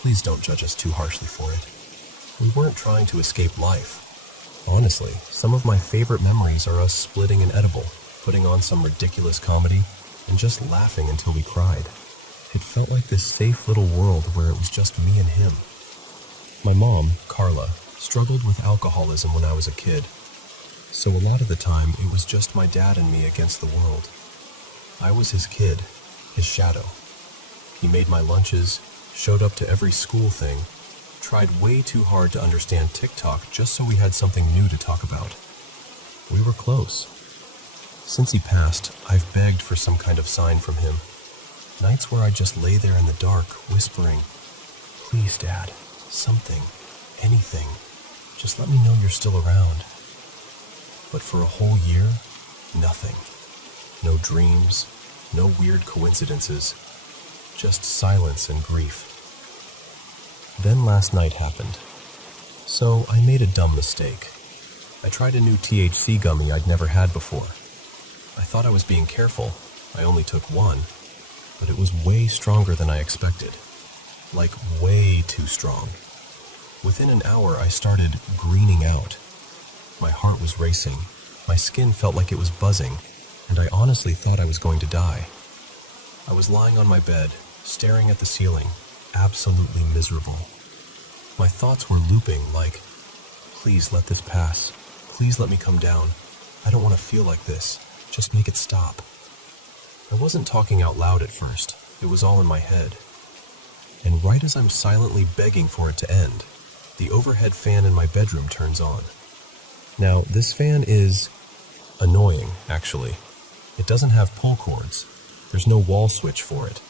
Please don't judge us too harshly for it. We weren't trying to escape life. Honestly, some of my favorite memories are us splitting an edible, putting on some ridiculous comedy, and just laughing until we cried. It felt like this safe little world where it was just me and him. My mom, Carla, struggled with alcoholism when I was a kid, so a lot of the time it was just my dad and me against the world. I was his kid, his shadow. He made my lunches, showed up to every school thing, tried way too hard to understand TikTok just so we had something new to talk about. We were close. Since he passed, I've begged for some kind of sign from him. Nights where I just lay there in the dark, whispering, "Please, Dad, something, anything. Just let me know you're still around." But for a whole year, nothing. No dreams, no weird coincidences, just silence and grief. Then last night happened. So I made a dumb mistake. I tried a new THC gummy I'd never had before. I thought I was being careful. I only took one, but it was way stronger than I expected. Like way too strong. Within an hour, I started greening out. My heart was racing. My skin felt like it was buzzing, and I honestly thought I was going to die. I was lying on my bed, staring at the ceiling, absolutely miserable. My thoughts were looping like, "Please let this pass. Please let me come down. I don't want to feel like this. Just make it stop." I wasn't talking out loud at first. It was all in my head. And right as I'm silently begging for it to end, the overhead fan in my bedroom turns on. Now, this fan is annoying, actually. It doesn't have pull cords. There's no wall switch for it.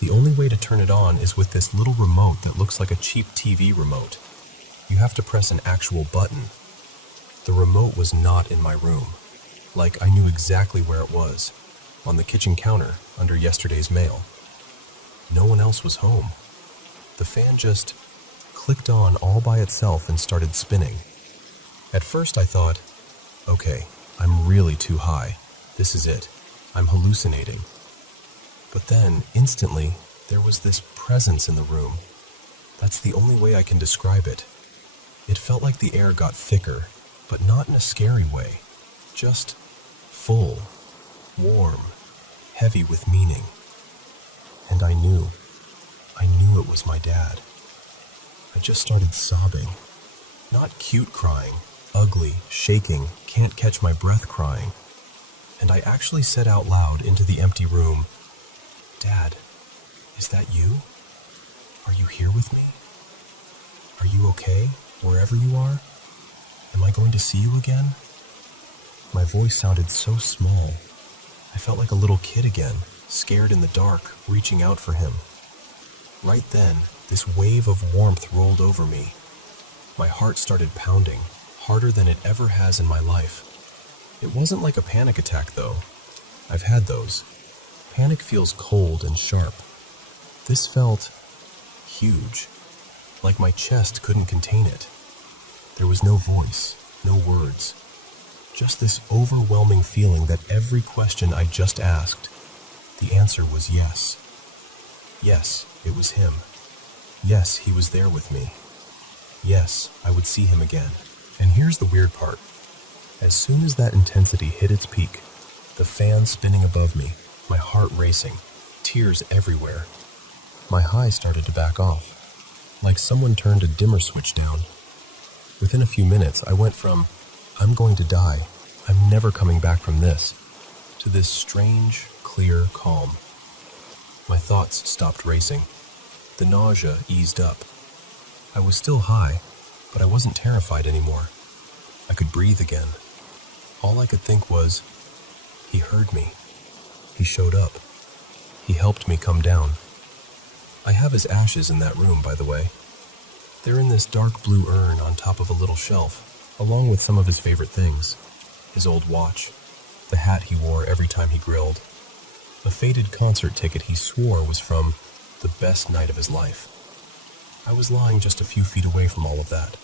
The only way to turn it on is with this little remote that looks like a cheap TV remote. You have to press an actual button. The remote was not in my room. Like, I knew exactly where it was. On the kitchen counter, under yesterday's mail. No one else was home. The fan just clicked on all by itself and started spinning. At first I thought, okay, I'm really too high. This is it. I'm hallucinating. But then, instantly, there was this presence in the room. That's the only way I can describe it. It felt like the air got thicker, but not in a scary way. Just full, warm, heavy with meaning. And I knew it was my dad. I just started sobbing. Not cute crying, ugly, shaking, can't catch my breath crying. And I actually said out loud into the empty room, "Dad, is that you? Are you here with me? Are you okay, wherever you are? Am I going to see you again?" My voice sounded so small. I felt like a little kid again, scared in the dark, reaching out for him. Right then, this wave of warmth rolled over me. My heart started pounding, harder than it ever has in my life. It wasn't like a panic attack, though. I've had those. Panic feels cold and sharp. This felt huge, like my chest couldn't contain it. There was no voice, no words, just this overwhelming feeling that every question I just asked, the answer was yes. Yes, it was him. Yes, he was there with me. Yes, I would see him again. And here's the weird part. As soon as that intensity hit its peak, the fan spinning above me, my heart racing, tears everywhere, my high started to back off, like someone turned a dimmer switch down. Within a few minutes, I went from, "I'm going to die, I'm never coming back from this," to this strange, clear calm. My thoughts stopped racing. The nausea eased up. I was still high, but I wasn't terrified anymore. I could breathe again. All I could think was, he heard me. He showed up. He helped me come down. I have his ashes in that room, by the way. They're in this dark blue urn on top of a little shelf, along with some of his favorite things. His old watch, the hat he wore every time he grilled, a faded concert ticket he swore was from the best night of his life. I was lying just a few feet away from all of that.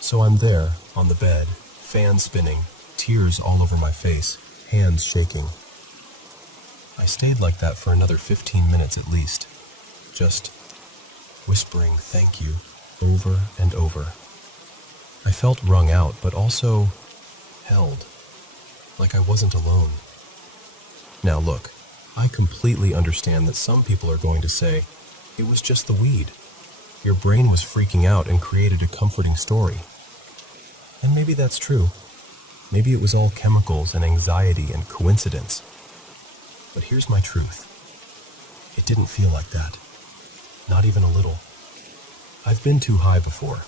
So I'm there, on the bed, fan spinning, tears all over my face, hands shaking. I stayed like that for another 15 minutes at least, just whispering thank you over and over. I felt wrung out, but also held, like I wasn't alone. Now look, I completely understand that some people are going to say, it was just the weed. Your brain was freaking out and created a comforting story. And maybe that's true. Maybe it was all chemicals and anxiety and coincidence. But here's my truth. It didn't feel like that. Not even a little. I've been too high before.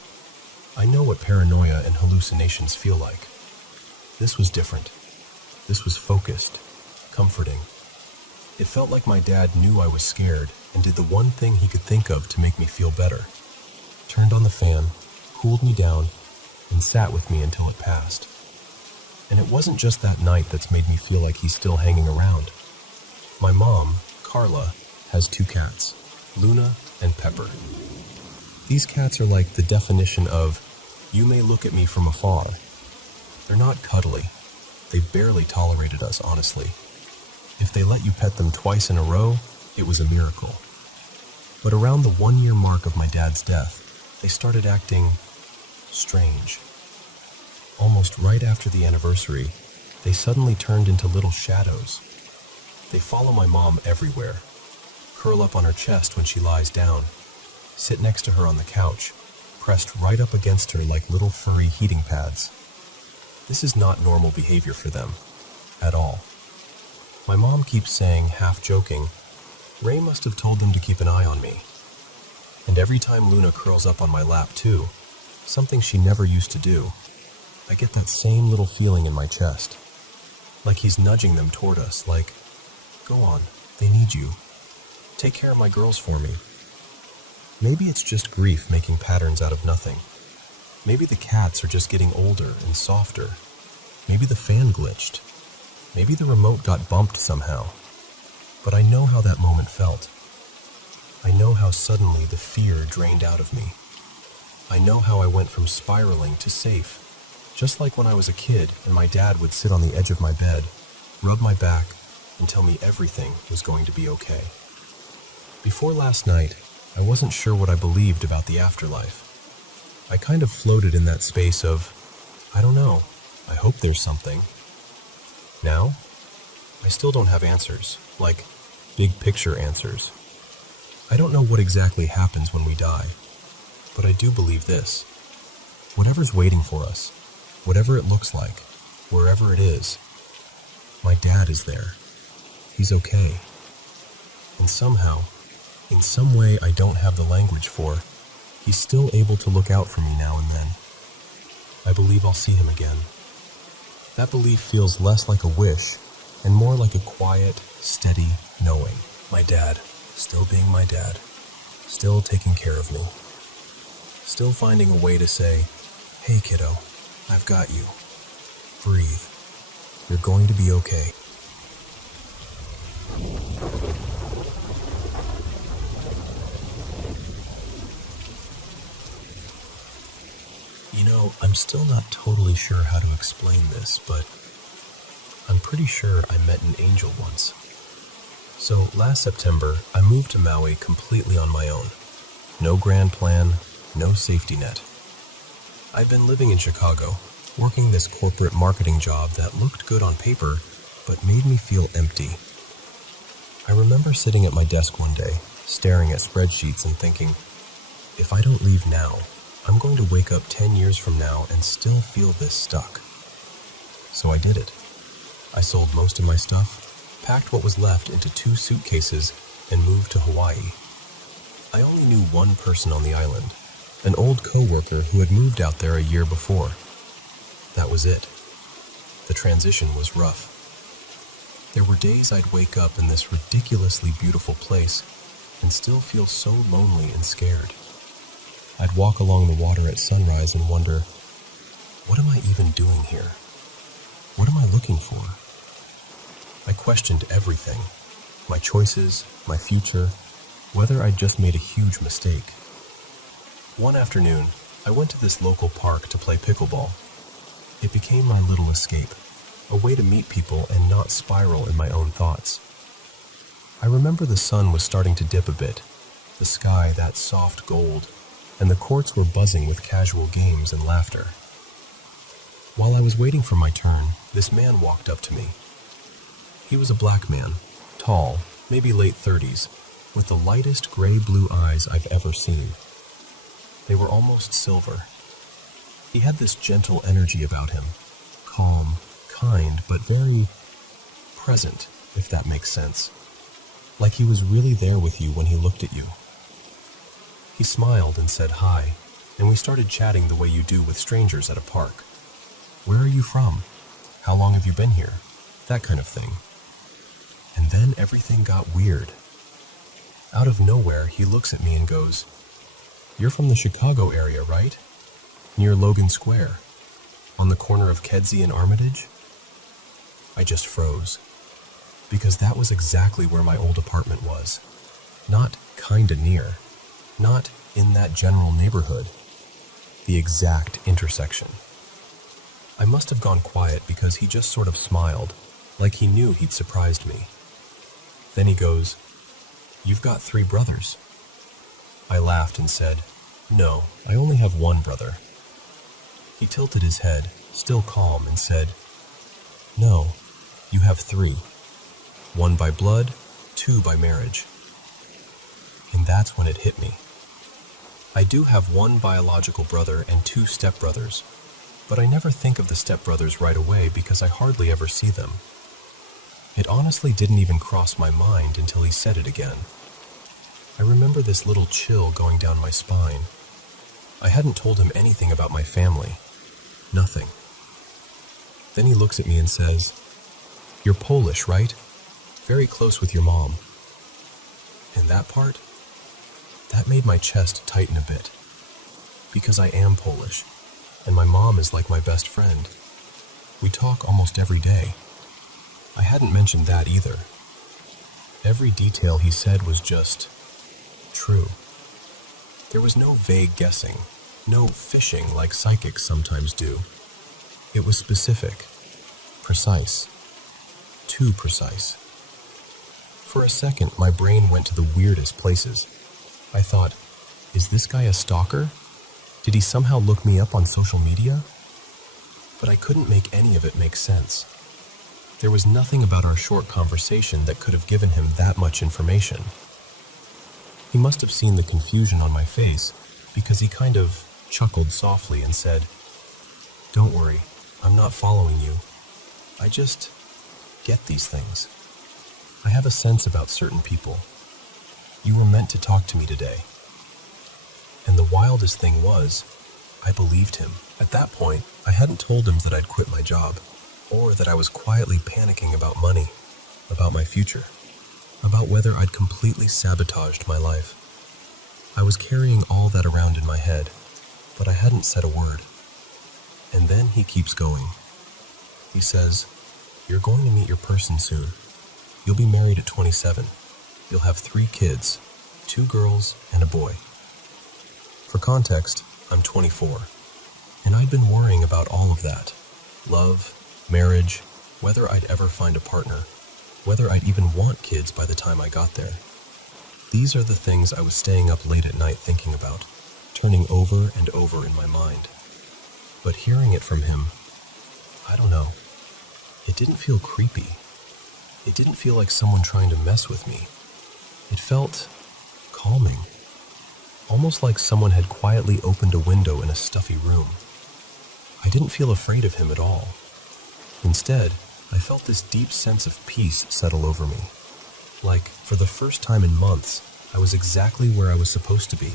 I know what paranoia and hallucinations feel like. This was different. This was focused, comforting. It felt like my dad knew I was scared and did the one thing he could think of to make me feel better. Turned on the fan, cooled me down, and sat with me until it passed. And it wasn't just that night that's made me feel like he's still hanging around. My mom, Carla, has 2 cats, Luna and Pepper. These cats are like the definition of, you may look at me from afar. They're not cuddly. They barely tolerated us, honestly. If they let you pet them twice in a row, it was a miracle. But around the 1-year mark of my dad's death, they started acting strange. Almost right after the anniversary, they suddenly turned into little shadows. They follow my mom everywhere, curl up on her chest when she lies down, sit next to her on the couch, pressed right up against her like little furry heating pads. This is not normal behavior for them, at all. My mom keeps saying, half joking, Ray must have told them to keep an eye on me. And every time Luna curls up on my lap too, something she never used to do, I get that same little feeling in my chest. Like he's nudging them toward us, like, go on, they need you. Take care of my girls for me. Maybe it's just grief making patterns out of nothing. Maybe the cats are just getting older and softer. Maybe the fan glitched. Maybe the remote got bumped somehow. But I know how that moment felt. I know how suddenly the fear drained out of me. I know how I went from spiraling to safe, just like when I was a kid and my dad would sit on the edge of my bed, rub my back, and tell me everything was going to be okay. Before last night, I wasn't sure what I believed about the afterlife. I kind of floated in that space of, I don't know, I hope there's something. Now, I still don't have answers, like big picture answers. I don't know what exactly happens when we die, but I do believe this. Whatever's waiting for us, whatever it looks like, wherever it is, my dad is there. He's okay. And somehow, in some way I don't have the language for, he's still able to look out for me now and then. I believe I'll see him again. That belief feels less like a wish and more like a quiet, steady knowing. My dad, still being my dad, still taking care of me. Still finding a way to say, hey kiddo, I've got you. Breathe. You're going to be okay. You know, I'm still not totally sure how to explain this, but I'm pretty sure I met an angel once. So last September, I moved to Maui completely on my own. No grand plan, no safety net. I'd been living in Chicago, working this corporate marketing job that looked good on paper, but made me feel empty. I remember sitting at my desk one day, staring at spreadsheets and thinking, if I don't leave now, I'm going to wake up 10 years from now and still feel this stuck. So I did it. I sold most of my stuff, packed what was left into 2 suitcases, and moved to Hawaii. I only knew one person on the island, an old coworker who had moved out there a year before. That was it. The transition was rough. There were days I'd wake up in this ridiculously beautiful place and still feel so lonely and scared. I'd walk along the water at sunrise and wonder, what am I even doing here? What am I looking for? I questioned everything, my choices, my future, whether I'd just made a huge mistake. One afternoon, I went to this local park to play pickleball. It became my little escape, a way to meet people and not spiral in my own thoughts. I remember the sun was starting to dip a bit, the sky that soft gold, and the courts were buzzing with casual games and laughter. While I was waiting for my turn, this man walked up to me. He was a black man, tall, maybe late 30s, with the lightest gray-blue eyes I've ever seen. They were almost silver. He had this gentle energy about him, calm, kind, but very present, if that makes sense. Like he was really there with you when he looked at you. He smiled and said hi, and we started chatting the way you do with strangers at a park. Where are you from? How long have you been here? That kind of thing. And then everything got weird. Out of nowhere, he looks at me and goes, "You're from the Chicago area, right? Near Logan Square, on the corner of Kedzie and Armitage?" I just froze, because that was exactly where my old apartment was. Not kinda near. Not in that general neighborhood. The exact intersection. I must have gone quiet because he just sort of smiled, like he knew he'd surprised me. Then he goes, "You've got 3 brothers." I laughed and said, "No, I only have 1 brother." He tilted his head, still calm, and said, "No, you have 3. 1 by blood, 2 by marriage." And that's when it hit me. I do have 1 biological brother and 2 stepbrothers, but I never think of the stepbrothers right away because I hardly ever see them. It honestly didn't even cross my mind until he said it again. I remember this little chill going down my spine. I hadn't told him anything about my family. Nothing. Then he looks at me and says, "You're Polish, right? Very close with your mom." And that part, that made my chest tighten a bit. Because I am Polish, and my mom is like my best friend. We talk almost every day. I hadn't mentioned that either. Every detail he said was just true. There was no vague guessing, no fishing like psychics sometimes do. It was specific, precise, too precise. For a second, my brain went to the weirdest places. I thought, is this guy a stalker? Did he somehow look me up on social media? But I couldn't make any of it make sense. There was nothing about our short conversation that could have given him that much information. He must have seen the confusion on my face because he kind of chuckled softly and said, "Don't worry, I'm not following you. I just get these things. I have a sense about certain people. You were meant to talk to me today." And the wildest thing was, I believed him. At that point, I hadn't told him that I'd quit my job, or that I was quietly panicking about money, about my future, about whether I'd completely sabotaged my life. I was carrying all that around in my head, but I hadn't said a word. And then he keeps going. He says, "You're going to meet your person soon. You'll be married at 27. You'll have 3 kids, 2 girls and a boy." For context, I'm 24, and I'd been worrying about all of that. Love, marriage, whether I'd ever find a partner, whether I'd even want kids by the time I got there. These are the things I was staying up late at night thinking about, turning over and over in my mind. But hearing it from him, I don't know, it didn't feel creepy. It didn't feel like someone trying to mess with me. It felt calming. Almost like someone had quietly opened a window in a stuffy room. I didn't feel afraid of him at all. Instead, I felt this deep sense of peace settle over me. Like, for the first time in months, I was exactly where I was supposed to be,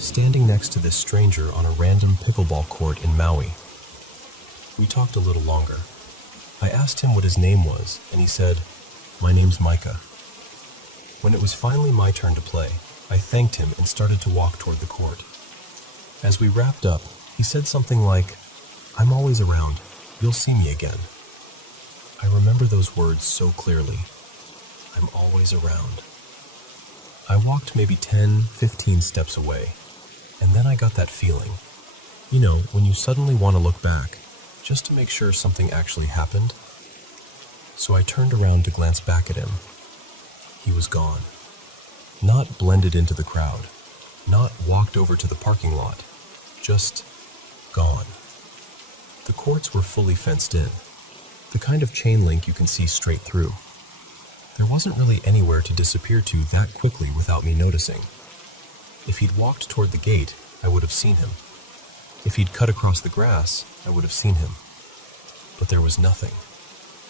standing next to this stranger on a random pickleball court in Maui. We talked a little longer. I asked him what his name was, and he said, "My name's Micah." When it was finally my turn to play, I thanked him and started to walk toward the court. As we wrapped up, he said something like, "I'm always around. You'll see me again." I remember those words so clearly. I'm always around. I walked maybe 10, 15 steps away, and then I got that feeling. You know, when you suddenly want to look back, just to make sure something actually happened. So I turned around to glance back at him. He was gone. Not blended into the crowd, not walked over to the parking lot, just gone. The courts were fully fenced in, the kind of chain link you can see straight through. There wasn't really anywhere to disappear to that quickly without me noticing. If he'd walked toward the gate, I would have seen him. If he'd cut across the grass, I would have seen him. But there was nothing,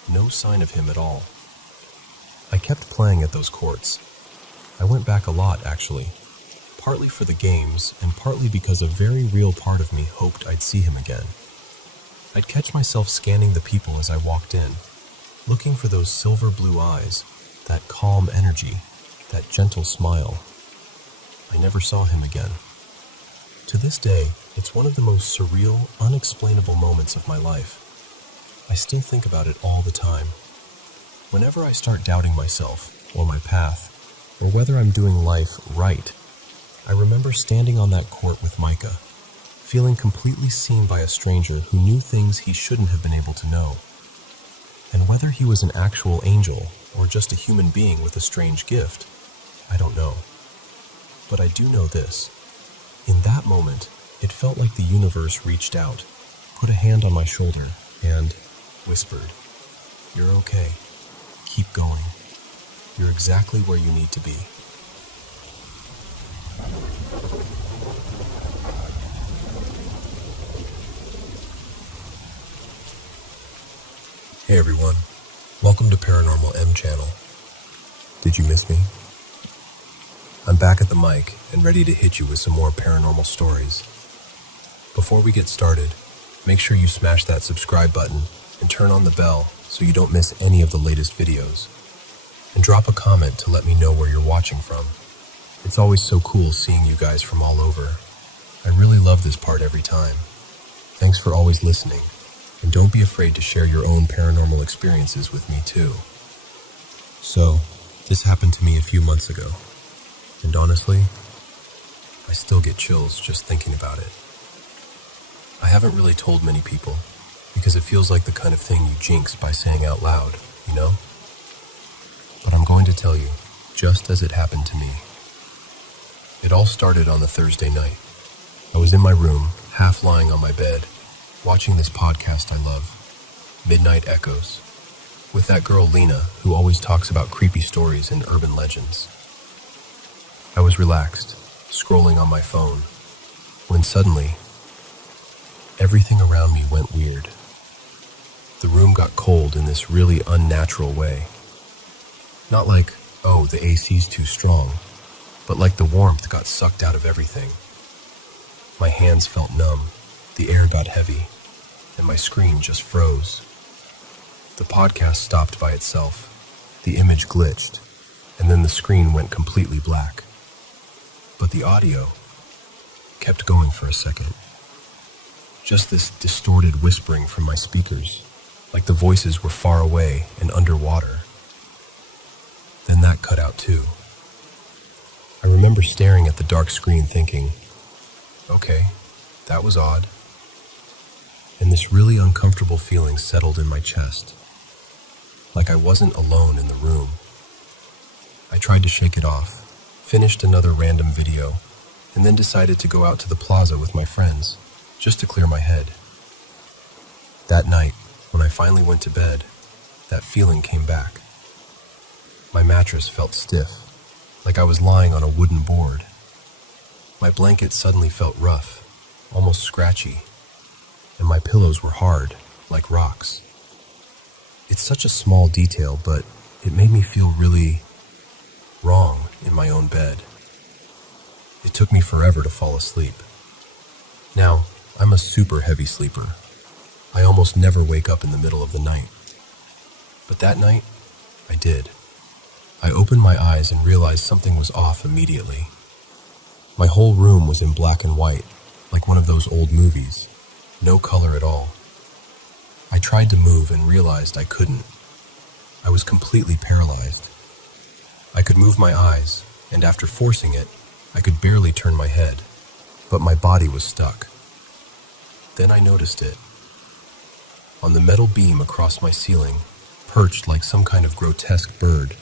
no sign of him at all. I kept playing at those courts. I went back a lot, actually, partly for the games and partly because a very real part of me hoped I'd see him again. I'd catch myself scanning the people as I walked in, looking for those silver blue eyes, that calm energy, that gentle smile. I never saw him again. To this day, it's one of the most surreal, unexplainable moments of my life. I still think about it all the time. Whenever I start doubting myself, or my path, or whether I'm doing life right, I remember standing on that court with Micah, feeling completely seen by a stranger who knew things he shouldn't have been able to know. And whether he was an actual angel or just a human being with a strange gift, I don't know. But I do know this. In that moment, it felt like the universe reached out, put a hand on my shoulder, and whispered, "You're okay. Keep going. You're exactly where you need to be." Hey everyone, welcome to Paranormal M channel. Did you miss me? I'm back at the mic and ready to hit you with some more paranormal stories. Before we get started, make sure you smash that subscribe button and turn on the bell so you don't miss any of the latest videos. and drop a comment to let me know where you're watching from. It's always so cool seeing you guys from all over. I really love this part every time. Thanks for always listening, and don't be afraid to share your own paranormal experiences with me too. So, this happened to me a few months ago, and honestly, I still get chills just thinking about it. I haven't really told many people, because it feels like the kind of thing you jinx by saying out loud, you know? But I'm going to tell you, just as it happened to me. It all started on the Thursday night. I was in my room, half lying on my bed, watching this podcast I love, Midnight Echoes, with that girl Lena, who always talks about creepy stories and urban legends. I was relaxed, scrolling on my phone, when suddenly, everything around me went weird. The room got cold in this really unnatural way. Not like, oh, the AC's too strong, but like the warmth got sucked out of everything. My hands felt numb, the air got heavy, and my screen just froze. The podcast stopped by itself, the image glitched, and then the screen went completely black. But the audio kept going for a second. Just this distorted whispering from my speakers, like the voices were far away and underwater. Then that cut out too. I remember staring at the dark screen thinking, okay, that was odd. And this really uncomfortable feeling settled in my chest, like I wasn't alone in the room. I tried to shake it off, finished another random video, and then decided to go out to the plaza with my friends, just to clear my head. That night, when I finally went to bed, that feeling came back. My mattress felt stiff, like I was lying on a wooden board. My blanket suddenly felt rough, almost scratchy, and my pillows were hard, like rocks. It's such a small detail, but it made me feel really wrong in my own bed. It took me forever to fall asleep. Now, I'm a super heavy sleeper. I almost never wake up in the middle of the night. But that night, I did. I opened my eyes and realized something was off immediately. My whole room was in black and white, like one of those old movies. No color at all. I tried to move and realized I couldn't. I was completely paralyzed. I could move my eyes, and after forcing it, I could barely turn my head, but my body was stuck. Then I noticed it. On the metal beam across my ceiling, perched like some kind of grotesque bird,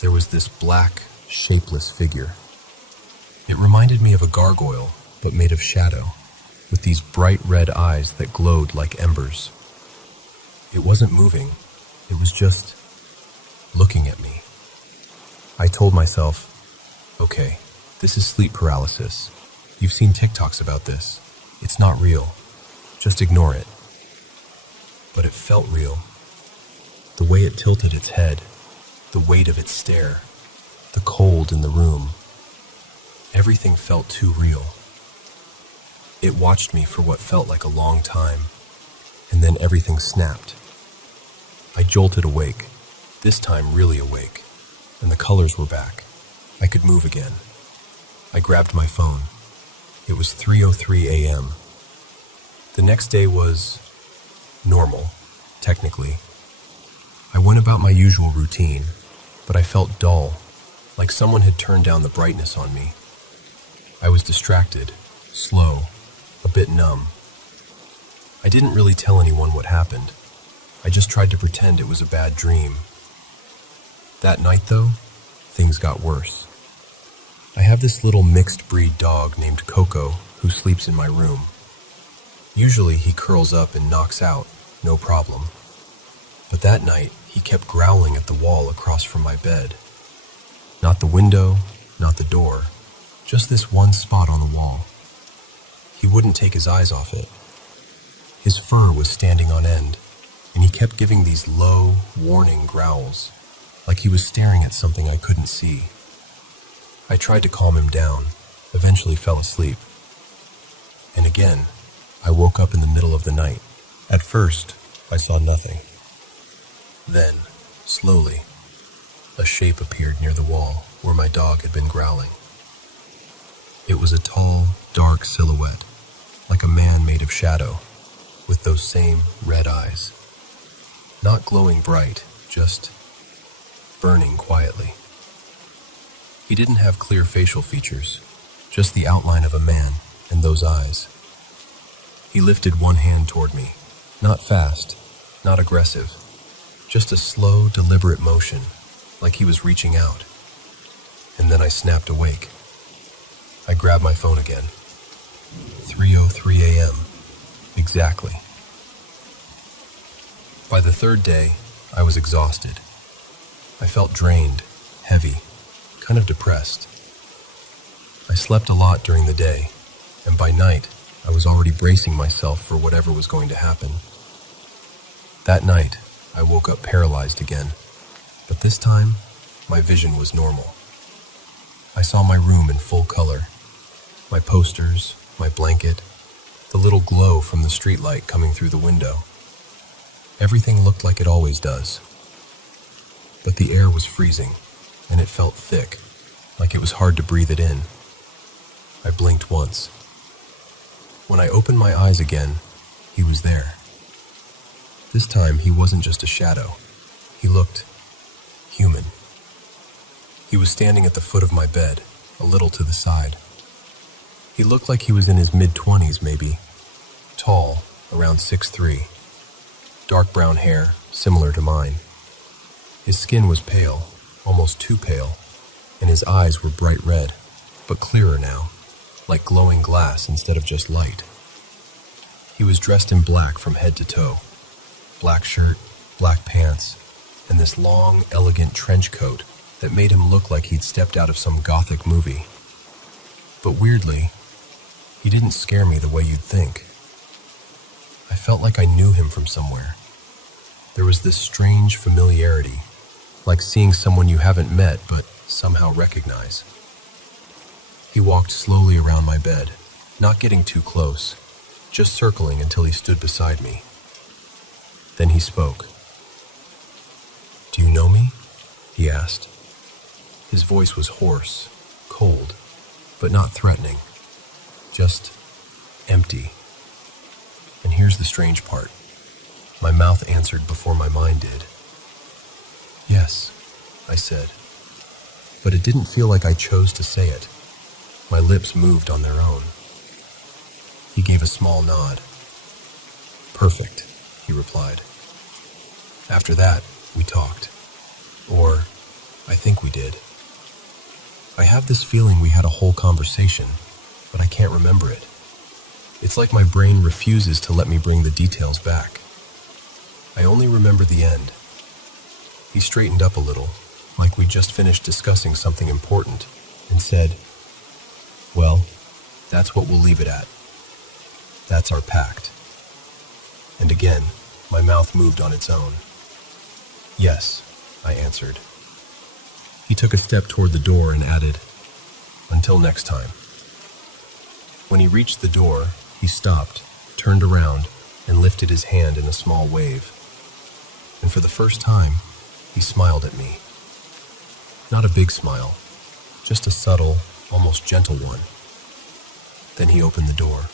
there was this black, shapeless figure. It reminded me of a gargoyle, but made of shadow, with these bright red eyes that glowed like embers. It wasn't moving, it was just looking at me. I told myself, okay, this is sleep paralysis. You've seen TikToks about this. It's not real. Just ignore it. But it felt real. The way it tilted its head, the weight of its stare, the cold in the room. Everything felt too real. It watched me for what felt like a long time, and then everything snapped. I jolted awake, this time really awake, and the colors were back. I could move again. I grabbed my phone. It was 3:03 a.m. The next day was normal, technically. I went about my usual routine, but I felt dull, like someone had turned down the brightness on me. I was distracted, slow, a bit numb. I didn't really tell anyone what happened. I just tried to pretend it was a bad dream. That night, though, things got worse. I have this little mixed breed dog named Coco who sleeps in my room. Usually he curls up and knocks out, no problem. But that night, he kept growling at the wall across from my bed. Not the window, not the door, just this one spot on the wall. He wouldn't take his eyes off it. His fur was standing on end, and he kept giving these low, warning growls, like he was staring at something I couldn't see. I tried to calm him down, eventually fell asleep. And again, I woke up in the middle of the night. At first, I saw nothing. Then, slowly, A shape appeared near the wall where my dog had been growling. It was a tall, dark silhouette, like a man made of shadow, with those same red eyes. Not glowing bright, just burning quietly. He didn't have clear facial features, just the outline of a man and those eyes. He lifted one hand toward me, not fast, not aggressive, just a slow, deliberate motion, like he was reaching out. And then I snapped awake. I grabbed my phone again. 3:03 a.m. Exactly. By the third day, I was exhausted. I felt drained, heavy, kind of depressed. I slept a lot during the day, and by night, I was already bracing myself for whatever was going to happen. That night, I woke up paralyzed again, but this time, my vision was normal. I saw my room in full color. My posters, my blanket, the little glow from the streetlight coming through the window. Everything looked like it always does. But the air was freezing, and it felt thick, like it was hard to breathe it in. I blinked once. When I opened my eyes again, he was there. This time, he wasn't just a shadow. He looked human. He was standing at the foot of my bed, a little to the side. He looked like he was in his mid-20s maybe, tall, around 6'3", dark brown hair, similar to mine. His skin was pale, almost too pale, and his eyes were bright red, but clearer now, like glowing glass instead of just light. He was dressed in black from head to toe, black shirt, black pants, and this long, elegant trench coat that made him look like he'd stepped out of some gothic movie. But weirdly, he didn't scare me the way you'd think. I felt like I knew him from somewhere. There was this strange familiarity, like seeing someone you haven't met but somehow recognize. He walked slowly around my bed, not getting too close, just circling until he stood beside me. Then he spoke. "Do you know me?" he asked. His voice was hoarse, cold, but not threatening, just empty. And here's the strange part. My mouth answered before my mind did. "Yes," I said, but it didn't feel like I chose to say it. My lips moved on their own. He gave a small nod. "Perfect," he replied. After that, we talked. Or, I think we did. I have this feeling we had a whole conversation, but I can't remember it. It's like my brain refuses to let me bring the details back. I only remember the end. He straightened up a little, like we'd just finished discussing something important, and said, "Well, that's what we'll leave it at. That's our pact." And again, my mouth moved on its own. "Yes," I answered. He took a step toward the door and added, "Until next time." When he reached the door, he stopped, turned around, and lifted his hand in a small wave. And for the first time, he smiled at me. Not a big smile, just a subtle, almost gentle one. Then he opened the door.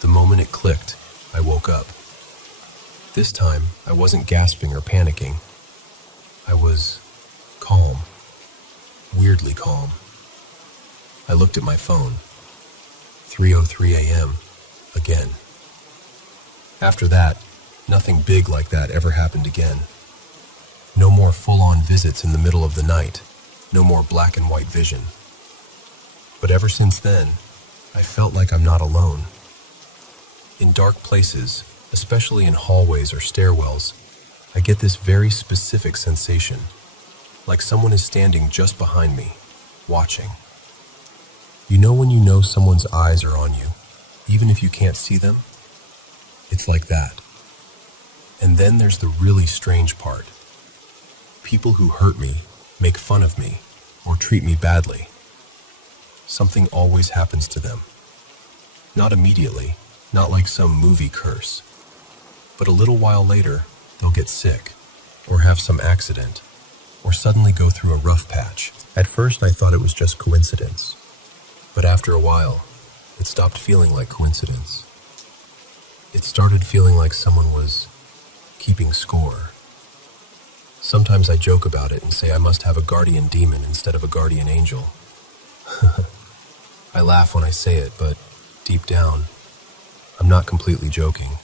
The moment it clicked, I woke up. This time, I wasn't gasping or panicking. I was calm, weirdly calm. I looked at my phone. 3:03 a.m. again. After that, nothing big like that ever happened again. No more full-on visits in the middle of the night. No more black and white vision. But ever since then, I felt like I'm not alone. In dark places, especially in hallways or stairwells, I get this very specific sensation, like someone is standing just behind me, watching. You know when you know someone's eyes are on you, even if you can't see them? It's like that. And then there's the really strange part. People who hurt me, make fun of me, or treat me badly. Something always happens to them. Not immediately, not like some movie curse. But a little while later, they'll get sick, or have some accident, or suddenly go through a rough patch. At first, I thought it was just coincidence, but after a while, it stopped feeling like coincidence. It started feeling like someone was keeping score. Sometimes I joke about it and say I must have a guardian demon instead of a guardian angel. I laugh when I say it, but deep down, I'm not completely joking.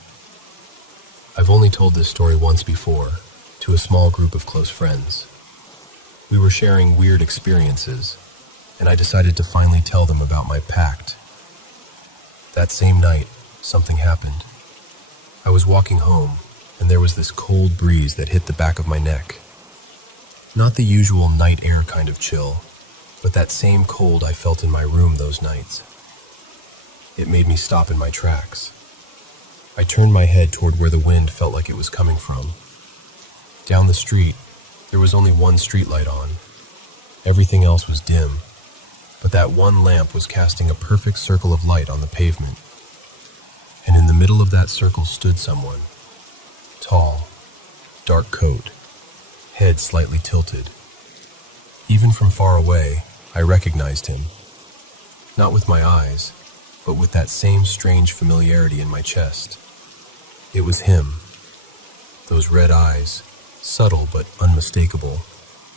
I've only told this story once before, to a small group of close friends. We were sharing weird experiences, and I decided to finally tell them about my pact. That same night, something happened. I was walking home, and there was this cold breeze that hit the back of my neck. Not the usual night air kind of chill, but that same cold I felt in my room those nights. It made me stop in my tracks. I turned my head toward where the wind felt like it was coming from. Down the street, there was only one streetlight on. Everything else was dim, but that one lamp was casting a perfect circle of light on the pavement. And in the middle of that circle stood someone. Tall, dark coat, head slightly tilted. Even from far away, I recognized him. Not with my eyes, but with that same strange familiarity in my chest. It was him. Those red eyes, subtle but unmistakable,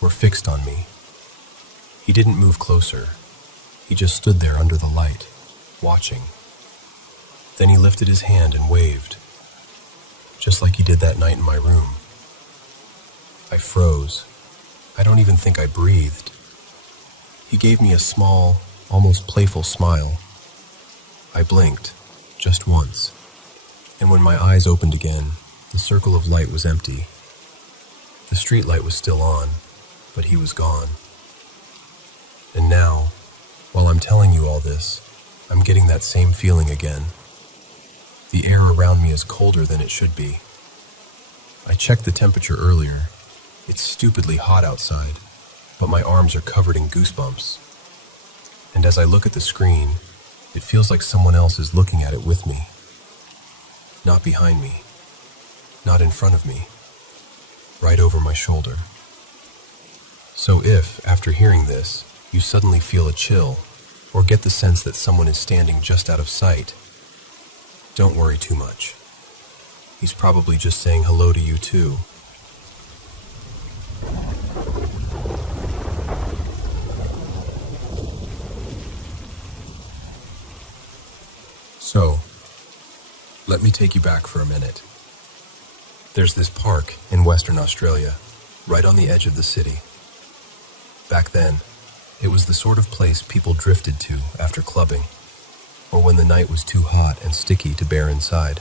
were fixed on me. He didn't move closer. He just stood there under the light, watching. Then he lifted his hand and waved, just like he did that night in my room. I froze. I don't even think I breathed. He gave me a small, almost playful smile. I blinked, just once, and when my eyes opened again, the circle of light was empty. The street light was still on, but he was gone. And now, while I'm telling you all this, I'm getting that same feeling again. The air around me is colder than it should be. I checked the temperature earlier. It's stupidly hot outside, but my arms are covered in goosebumps. And as I look at the screen, it feels like someone else is looking at it with me. Not behind me, not in front of me, right over my shoulder. So if, after hearing this, you suddenly feel a chill, or get the sense that someone is standing just out of sight, don't worry too much. He's probably just saying hello to you too. So, let me take you back for a minute. There's this park in Western Australia, right on the edge of the city. Back then, it was the sort of place people drifted to after clubbing, or when the night was too hot and sticky to bear inside.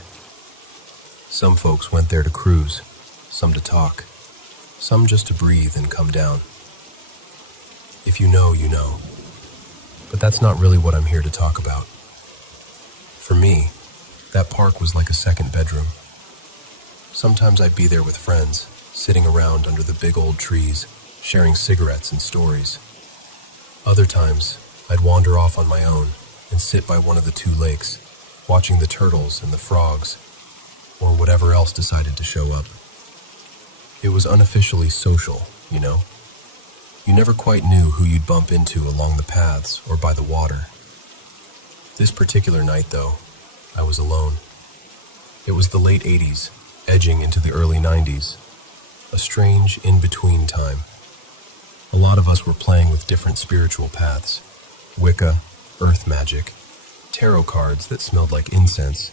Some folks went there to cruise, some to talk, some just to breathe and come down. If you know, you know. But that's not really what I'm here to talk about. For me, that park was like a second bedroom. Sometimes I'd be there with friends, sitting around under the big old trees, sharing cigarettes and stories. Other times, I'd wander off on my own and sit by one of the two lakes, watching the turtles and the frogs, or whatever else decided to show up. It was unofficially social, you know? You never quite knew who you'd bump into along the paths or by the water. This particular night, though, I was alone. It was the late 80s, edging into the early 90s, a strange in-between time. A lot of us were playing with different spiritual paths, Wicca, earth magic, tarot cards that smelled like incense,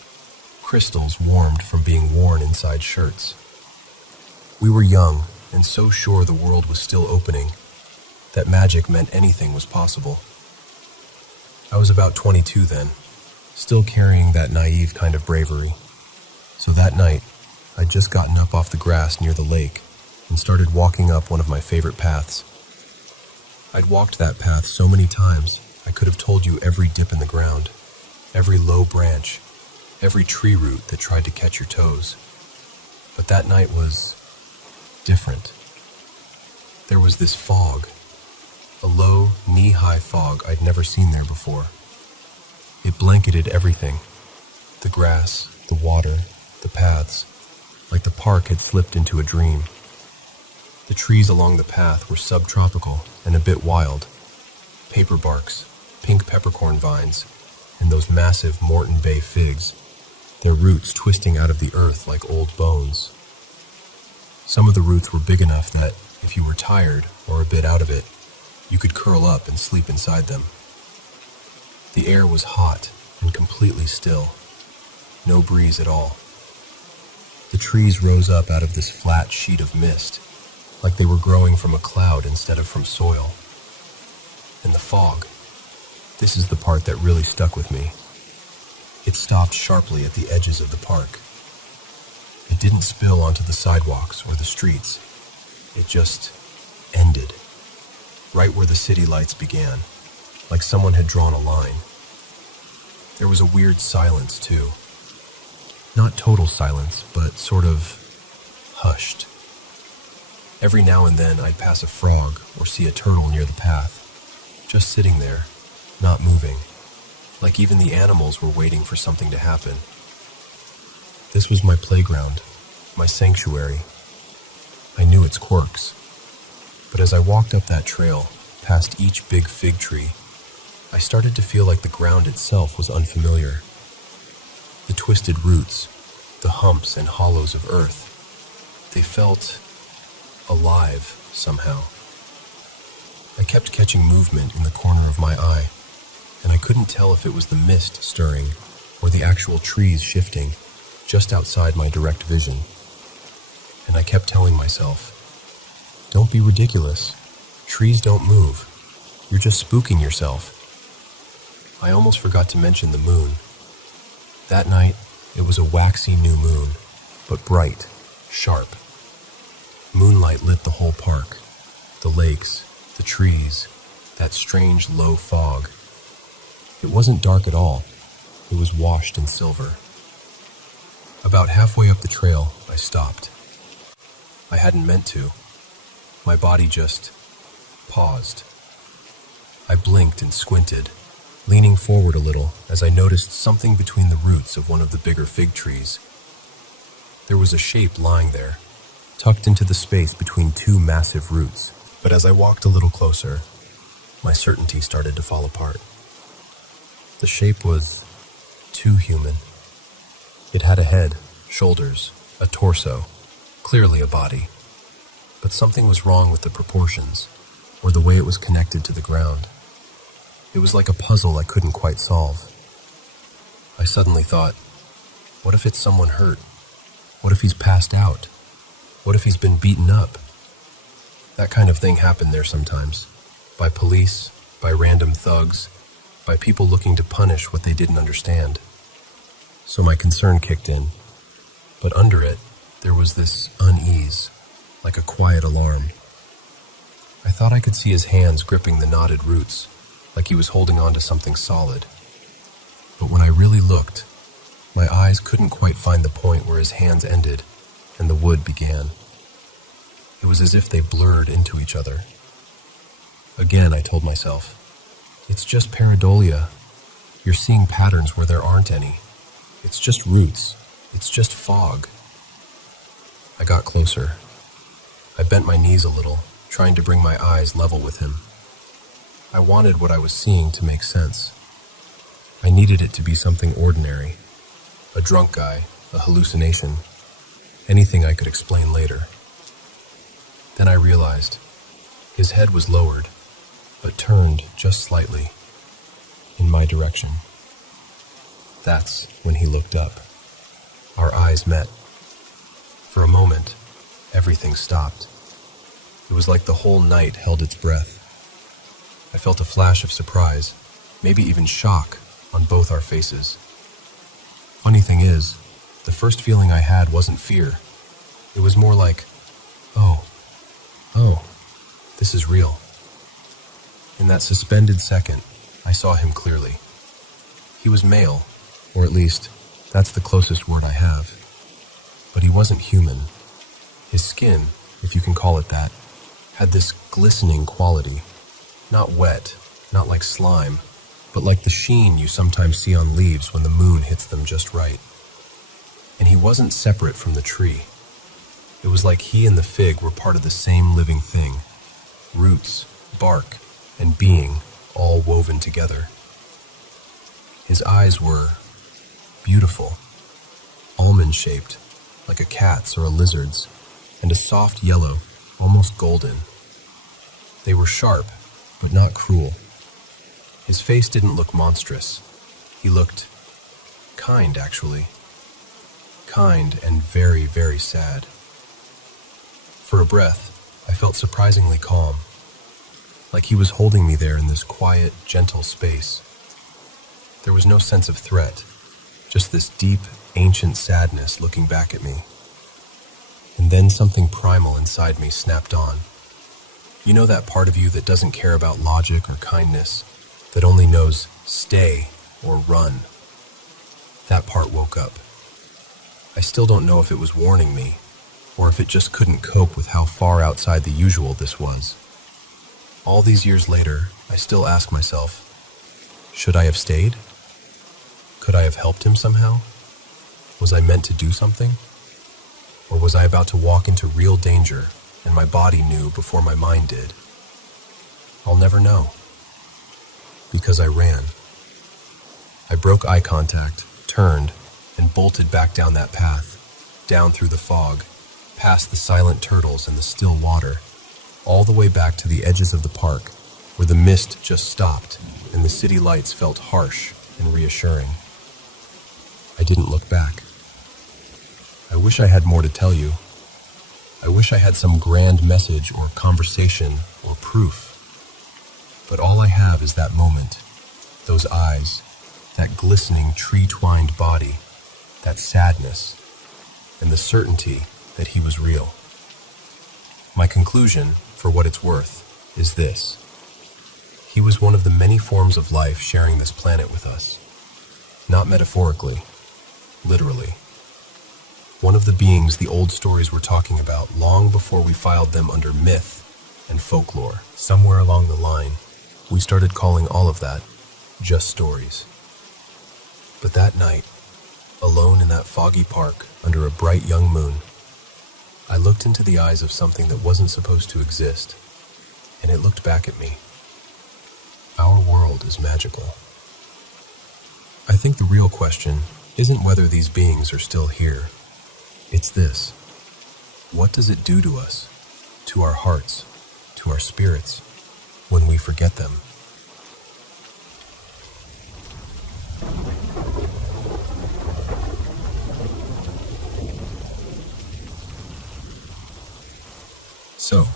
crystals warmed from being worn inside shirts. We were young and so sure the world was still opening, that magic meant anything was possible. I was about 22 then, still carrying that naive kind of bravery. So that night, I'd just gotten up off the grass near the lake and started walking up one of my favorite paths. I'd walked that path so many times, I could have told you every dip in the ground, every low branch, every tree root that tried to catch your toes. But that night was different. There was this fog, a low, knee-high fog I'd never seen there before. It blanketed everything, the grass, the water, the paths, like the park had slipped into a dream. The trees along the path were subtropical and a bit wild. Paper barks, pink peppercorn vines, and those massive Moreton Bay figs, their roots twisting out of the earth like old bones. Some of the roots were big enough that, if you were tired or a bit out of it, you could curl up and sleep inside them. The air was hot and completely still. No breeze at all. The trees rose up out of this flat sheet of mist, like they were growing from a cloud instead of from soil. And the fog. This is the part that really stuck with me. It stopped sharply at the edges of the park. It didn't spill onto the sidewalks or the streets. It just ended, right where the city lights began, like someone had drawn a line. There was a weird silence, too. Not total silence, but sort of hushed. Every now and then I'd pass a frog or see a turtle near the path, just sitting there, not moving, like even the animals were waiting for something to happen. This was my playground, my sanctuary. I knew its quirks, but as I walked up that trail, past each big fig tree, I started to feel like the ground itself was unfamiliar. The twisted roots, the humps and hollows of earth, they felt alive somehow. I kept catching movement in the corner of my eye, and I couldn't tell if it was the mist stirring or the actual trees shifting just outside my direct vision. And I kept telling myself, "Don't be ridiculous. Trees don't move. You're just spooking yourself." I almost forgot to mention the moon. That night, it was a waxy new moon, but bright, sharp. Moonlight lit the whole park, the lakes, the trees, that strange low fog. It wasn't dark at all. It was washed in silver. About halfway up the trail, I stopped. I hadn't meant to. My body just paused. I blinked and squinted, leaning forward a little as I noticed something between the roots of one of the bigger fig trees. There was a shape lying there, tucked into the space between two massive roots, but as I walked a little closer, my certainty started to fall apart. The shape was too human. It had a head, shoulders, a torso, clearly a body, but something was wrong with the proportions, or the way it was connected to the ground. It was like a puzzle I couldn't quite solve. I suddenly thought, what if it's someone hurt? What if he's passed out? What if he's been beaten up? That kind of thing happened there sometimes, by police, by random thugs, by people looking to punish what they didn't understand. So my concern kicked in, but under it, there was this unease, like a quiet alarm. I thought I could see his hands gripping the knotted roots, like he was holding on to something solid. But when I really looked, my eyes couldn't quite find the point where his hands ended and the wood began. It was as if they blurred into each other. Again, I told myself, it's just pareidolia. You're seeing patterns where there aren't any. It's just roots. It's just fog. I got closer. I bent my knees a little, trying to bring my eyes level with him. I wanted what I was seeing to make sense. I needed it to be something ordinary. A drunk guy, a hallucination, anything I could explain later. Then I realized his head was lowered, but turned just slightly, in my direction. That's when he looked up. Our eyes met. For a moment, everything stopped. It was like the whole night held its breath. I felt a flash of surprise, maybe even shock, on both our faces. Funny thing is, the first feeling I had wasn't fear. It was more like, oh, this is real. In that suspended second, I saw him clearly. He was male, or at least, that's the closest word I have. But he wasn't human. His skin, if you can call it that, had this glistening quality. Not wet, not like slime, but like the sheen you sometimes see on leaves when the moon hits them just right. And he wasn't separate from the tree. It was like he and the fig were part of the same living thing. Roots, bark, and being all woven together. His eyes were beautiful, almond-shaped, like a cat's or a lizard's, and a soft yellow, almost golden. They were sharp, but not cruel. His face didn't look monstrous. He looked kind, actually. Kind and very, very sad. For a breath, I felt surprisingly calm, like he was holding me there in this quiet, gentle space. There was no sense of threat, just this deep, ancient sadness looking back at me. And then something primal inside me snapped on. You know that part of you that doesn't care about logic or kindness, that only knows stay or run? That part woke up. I still don't know if it was warning me, or if it just couldn't cope with how far outside the usual this was. All these years later, I still ask myself, should I have stayed? Could I have helped him somehow? Was I meant to do something? Or was I about to walk into real danger, and my body knew before my mind did? I'll never know. Because I ran. I broke eye contact, turned, and bolted back down that path, down through the fog, past the silent turtles and the still water, all the way back to the edges of the park, where the mist just stopped and the city lights felt harsh and reassuring. I didn't look back. I wish I had more to tell you. I wish I had some grand message or conversation or proof. But all I have is that moment, those eyes, that glistening tree-twined body, that sadness, and the certainty that he was real. My conclusion, for what it's worth, is this. He was one of the many forms of life sharing this planet with us. Not metaphorically, literally. One of the beings the old stories were talking about long before we filed them under myth and folklore. Somewhere along the line, we started calling all of that just stories. But that night, alone in that foggy park under a bright young moon, I looked into the eyes of something that wasn't supposed to exist, and it looked back at me. Our world is magical. I think the real question isn't whether these beings are still here. It's this. What does it do to us, to our hearts, to our spirits, when we forget them? So,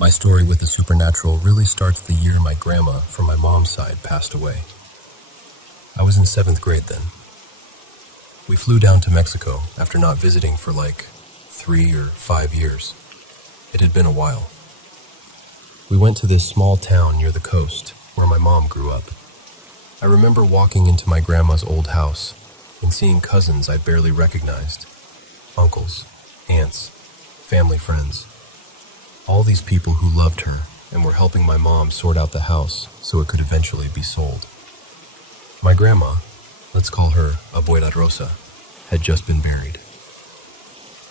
my story with the supernatural really starts the year my grandma from my mom's side passed away. I was in 7th grade then. We flew down to Mexico after not visiting for like 3 or 5 years. It had been a while. We went to this small town near the coast where my mom grew up. I remember walking into my grandma's old house and seeing cousins I barely recognized, uncles, aunts, family friends. All these people who loved her and were helping my mom sort out the house so it could eventually be sold. My grandma, let's call her Abuela Rosa, had just been buried.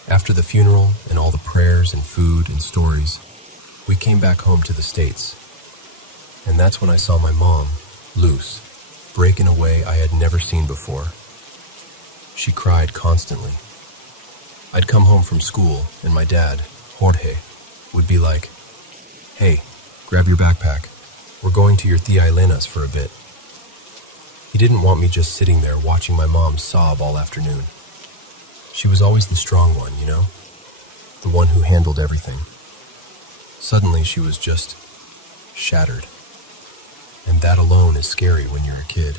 After the funeral and all the prayers and food and stories, we came back home to the States. And that's when I saw my mom, loose, break in a way I had never seen before. She cried constantly. I'd come home from school and my dad, Jorge, would be like, "Hey, grab your backpack. We're going to your Tia Elena's for a bit." He didn't want me just sitting there watching my mom sob all afternoon. She was always the strong one, you know? The one who handled everything. Suddenly she was just shattered. And that alone is scary when you're a kid.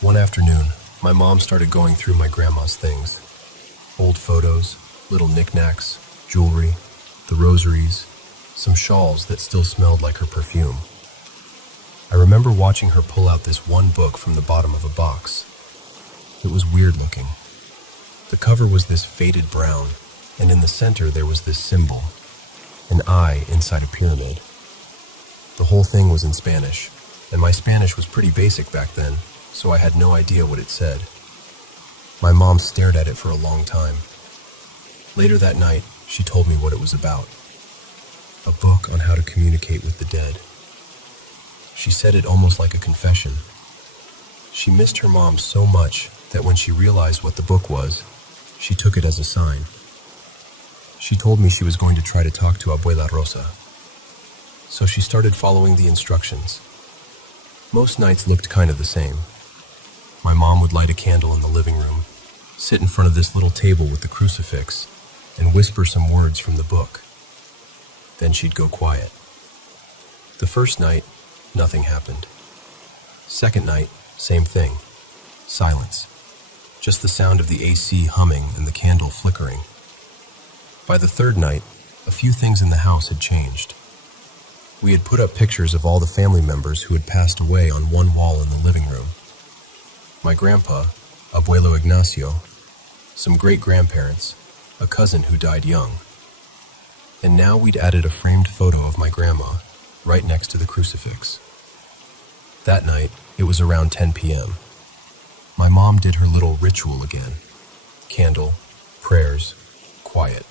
One afternoon, my mom started going through my grandma's things. Old photos, little knickknacks, jewelry, the rosaries, some shawls that still smelled like her perfume. I remember watching her pull out this one book from the bottom of a box. It was weird looking. The cover was this faded brown, and in the center there was this symbol, an eye inside a pyramid. The whole thing was in Spanish, and my Spanish was pretty basic back then, so I had no idea what it said. My mom stared at it for a long time. Later that night, she told me what it was about. A book on how to communicate with the dead. She said it almost like a confession. She missed her mom so much that when she realized what the book was, she took it as a sign. She told me she was going to try to talk to Abuela Rosa. So she started following the instructions. Most nights looked kind of the same. My mom would light a candle in the living room, sit in front of this little table with the crucifix, and whisper some words from the book. Then she'd go quiet. The first night, nothing happened. Second night, same thing. Silence. Just the sound of the AC humming and the candle flickering. By the third night, a few things in the house had changed. We had put up pictures of all the family members who had passed away on one wall in the living room. My grandpa, Abuelo Ignacio, some great-grandparents, a cousin who died young. And now we'd added a framed photo of my grandma right next to the crucifix. That night, it was around 10 p.m. My mom did her little ritual again. Candle, prayers, quiet.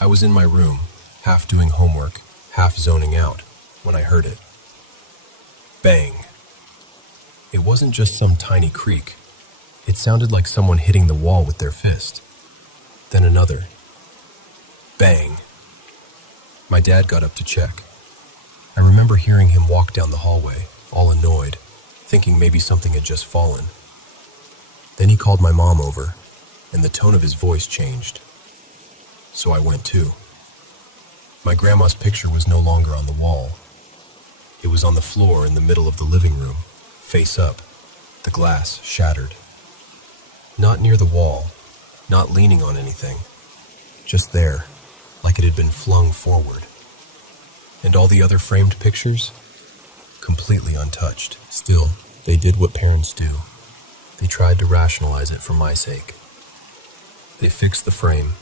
I was in my room, half doing homework, half zoning out, when I heard it. Bang! It wasn't just some tiny creak. It sounded like someone hitting the wall with their fist. Then another. Bang! My dad got up to check. I remember hearing him walk down the hallway, all annoyed, thinking maybe something had just fallen. Then he called my mom over, and the tone of his voice changed. So I went too. My grandma's picture was no longer on the wall. It was on the floor in the middle of the living room, face up, the glass shattered. Not near the wall, not leaning on anything, just there, like it had been flung forward. And all the other framed pictures? Completely untouched. Still, they did what parents do. They tried to rationalize it for my sake. They fixed the frame,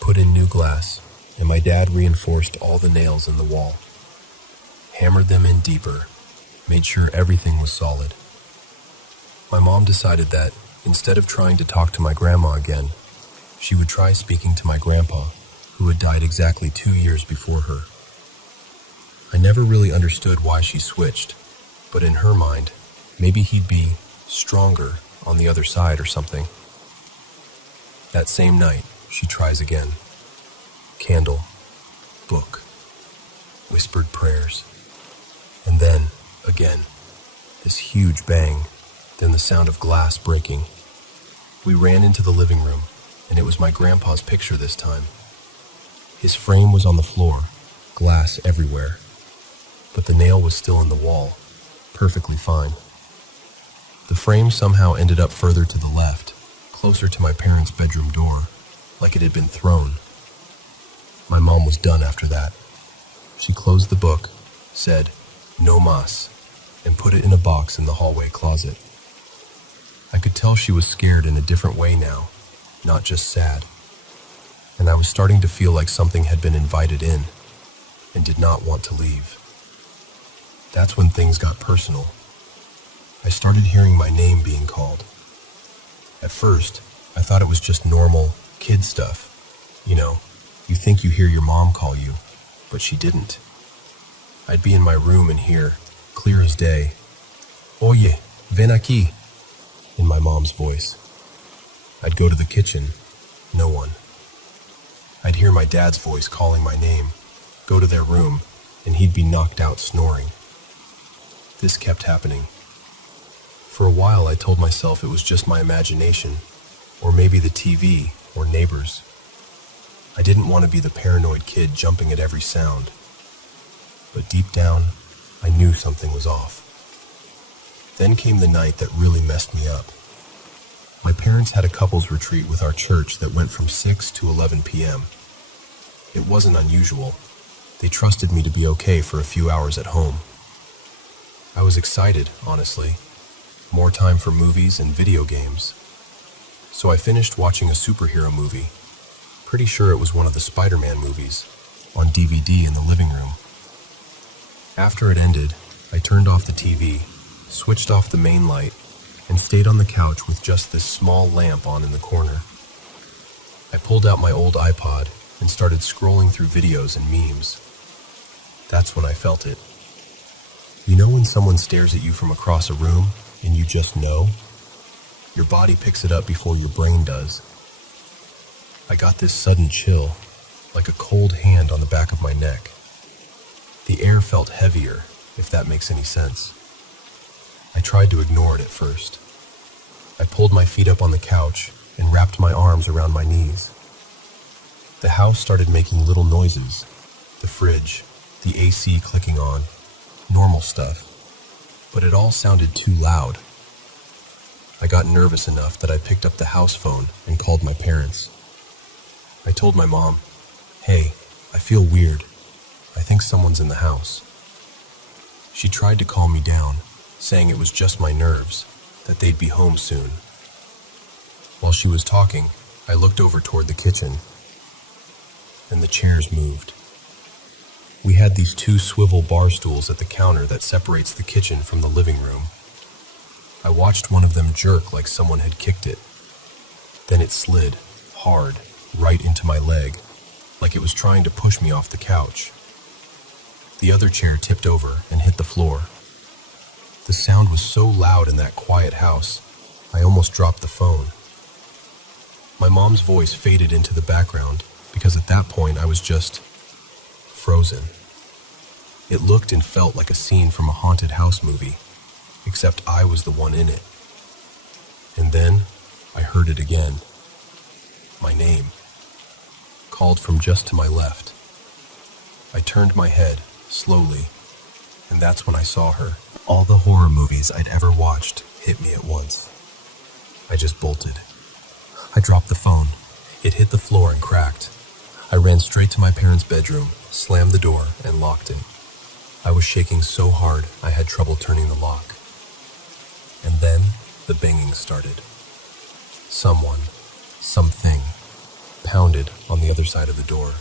put in new glass, and my dad reinforced all the nails in the wall. Hammered them in deeper, made sure everything was solid. My mom decided that, instead of trying to talk to my grandma again, she would try speaking to my grandpa, who had died exactly 2 years before her. I never really understood why she switched, but in her mind, maybe he'd be stronger on the other side or something. That same night, she tries again. Candle, book, whispered prayers. And then, again, this huge bang, then the sound of glass breaking. We ran into the living room, and it was my grandpa's picture this time. His frame was on the floor, glass everywhere, but the nail was still in the wall, perfectly fine. The frame somehow ended up further to the left, closer to my parents' bedroom door, like it had been thrown. My mom was done after that. She closed the book, said, "No mas," and put it in a box in the hallway closet. I could tell she was scared in a different way now, not just sad. And I was starting to feel like something had been invited in and did not want to leave. That's when things got personal. I started hearing my name being called. At first, I thought it was just normal kid stuff. You know, you think you hear your mom call you, but she didn't. I'd be in my room and hear, clear as day, "Oye, ven aquí," in my mom's voice. I'd go to the kitchen, no one. I'd hear my dad's voice calling my name, go to their room, and he'd be knocked out snoring. This kept happening. For a while I told myself it was just my imagination, or maybe the TV, or neighbors. I didn't want to be the paranoid kid jumping at every sound. But deep down, I knew something was off. Then came the night that really messed me up. My parents had a couples retreat with our church that went from 6 to 11 p.m. It wasn't unusual. They trusted me to be okay for a few hours at home. I was excited, honestly. More time for movies and video games. So I finished watching a superhero movie. Pretty sure it was one of the Spider-Man movies, on DVD in the living room. After it ended, I turned off the TV, switched off the main light, and stayed on the couch with just this small lamp on in the corner. I pulled out my old iPod and started scrolling through videos and memes. That's when I felt it. You know when someone stares at you from across a room and you just know? Your body picks it up before your brain does. I got this sudden chill, like a cold hand on the back of my neck. The air felt heavier, if that makes any sense. I tried to ignore it at first. I pulled my feet up on the couch and wrapped my arms around my knees. The house started making little noises. The fridge, the AC clicking on, normal stuff. But it all sounded too loud. I got nervous enough that I picked up the house phone and called my parents. I told my mom, "Hey, I feel weird. I think someone's in the house." She tried to calm me down, saying it was just my nerves, that they'd be home soon. While she was talking, I looked over toward the kitchen, and the chairs moved. We had these two swivel bar stools at the counter that separates the kitchen from the living room. I watched one of them jerk like someone had kicked it. Then it slid, hard, right into my leg, like it was trying to push me off the couch. The other chair tipped over and hit the floor. The sound was so loud in that quiet house, I almost dropped the phone. My mom's voice faded into the background because at that point I was just frozen. It looked and felt like a scene from a haunted house movie, except I was the one in it. And then I heard it again. My name, called from just to my left. I turned my head, slowly, and that's when I saw her. All the horror movies I'd ever watched hit me at once. I just bolted. I dropped the phone. It hit the floor and cracked. I ran straight to my parents' bedroom, slammed the door, and locked it. I was shaking so hard I had trouble turning the lock. And then the banging started. Someone, something, pounded on the other side of the door.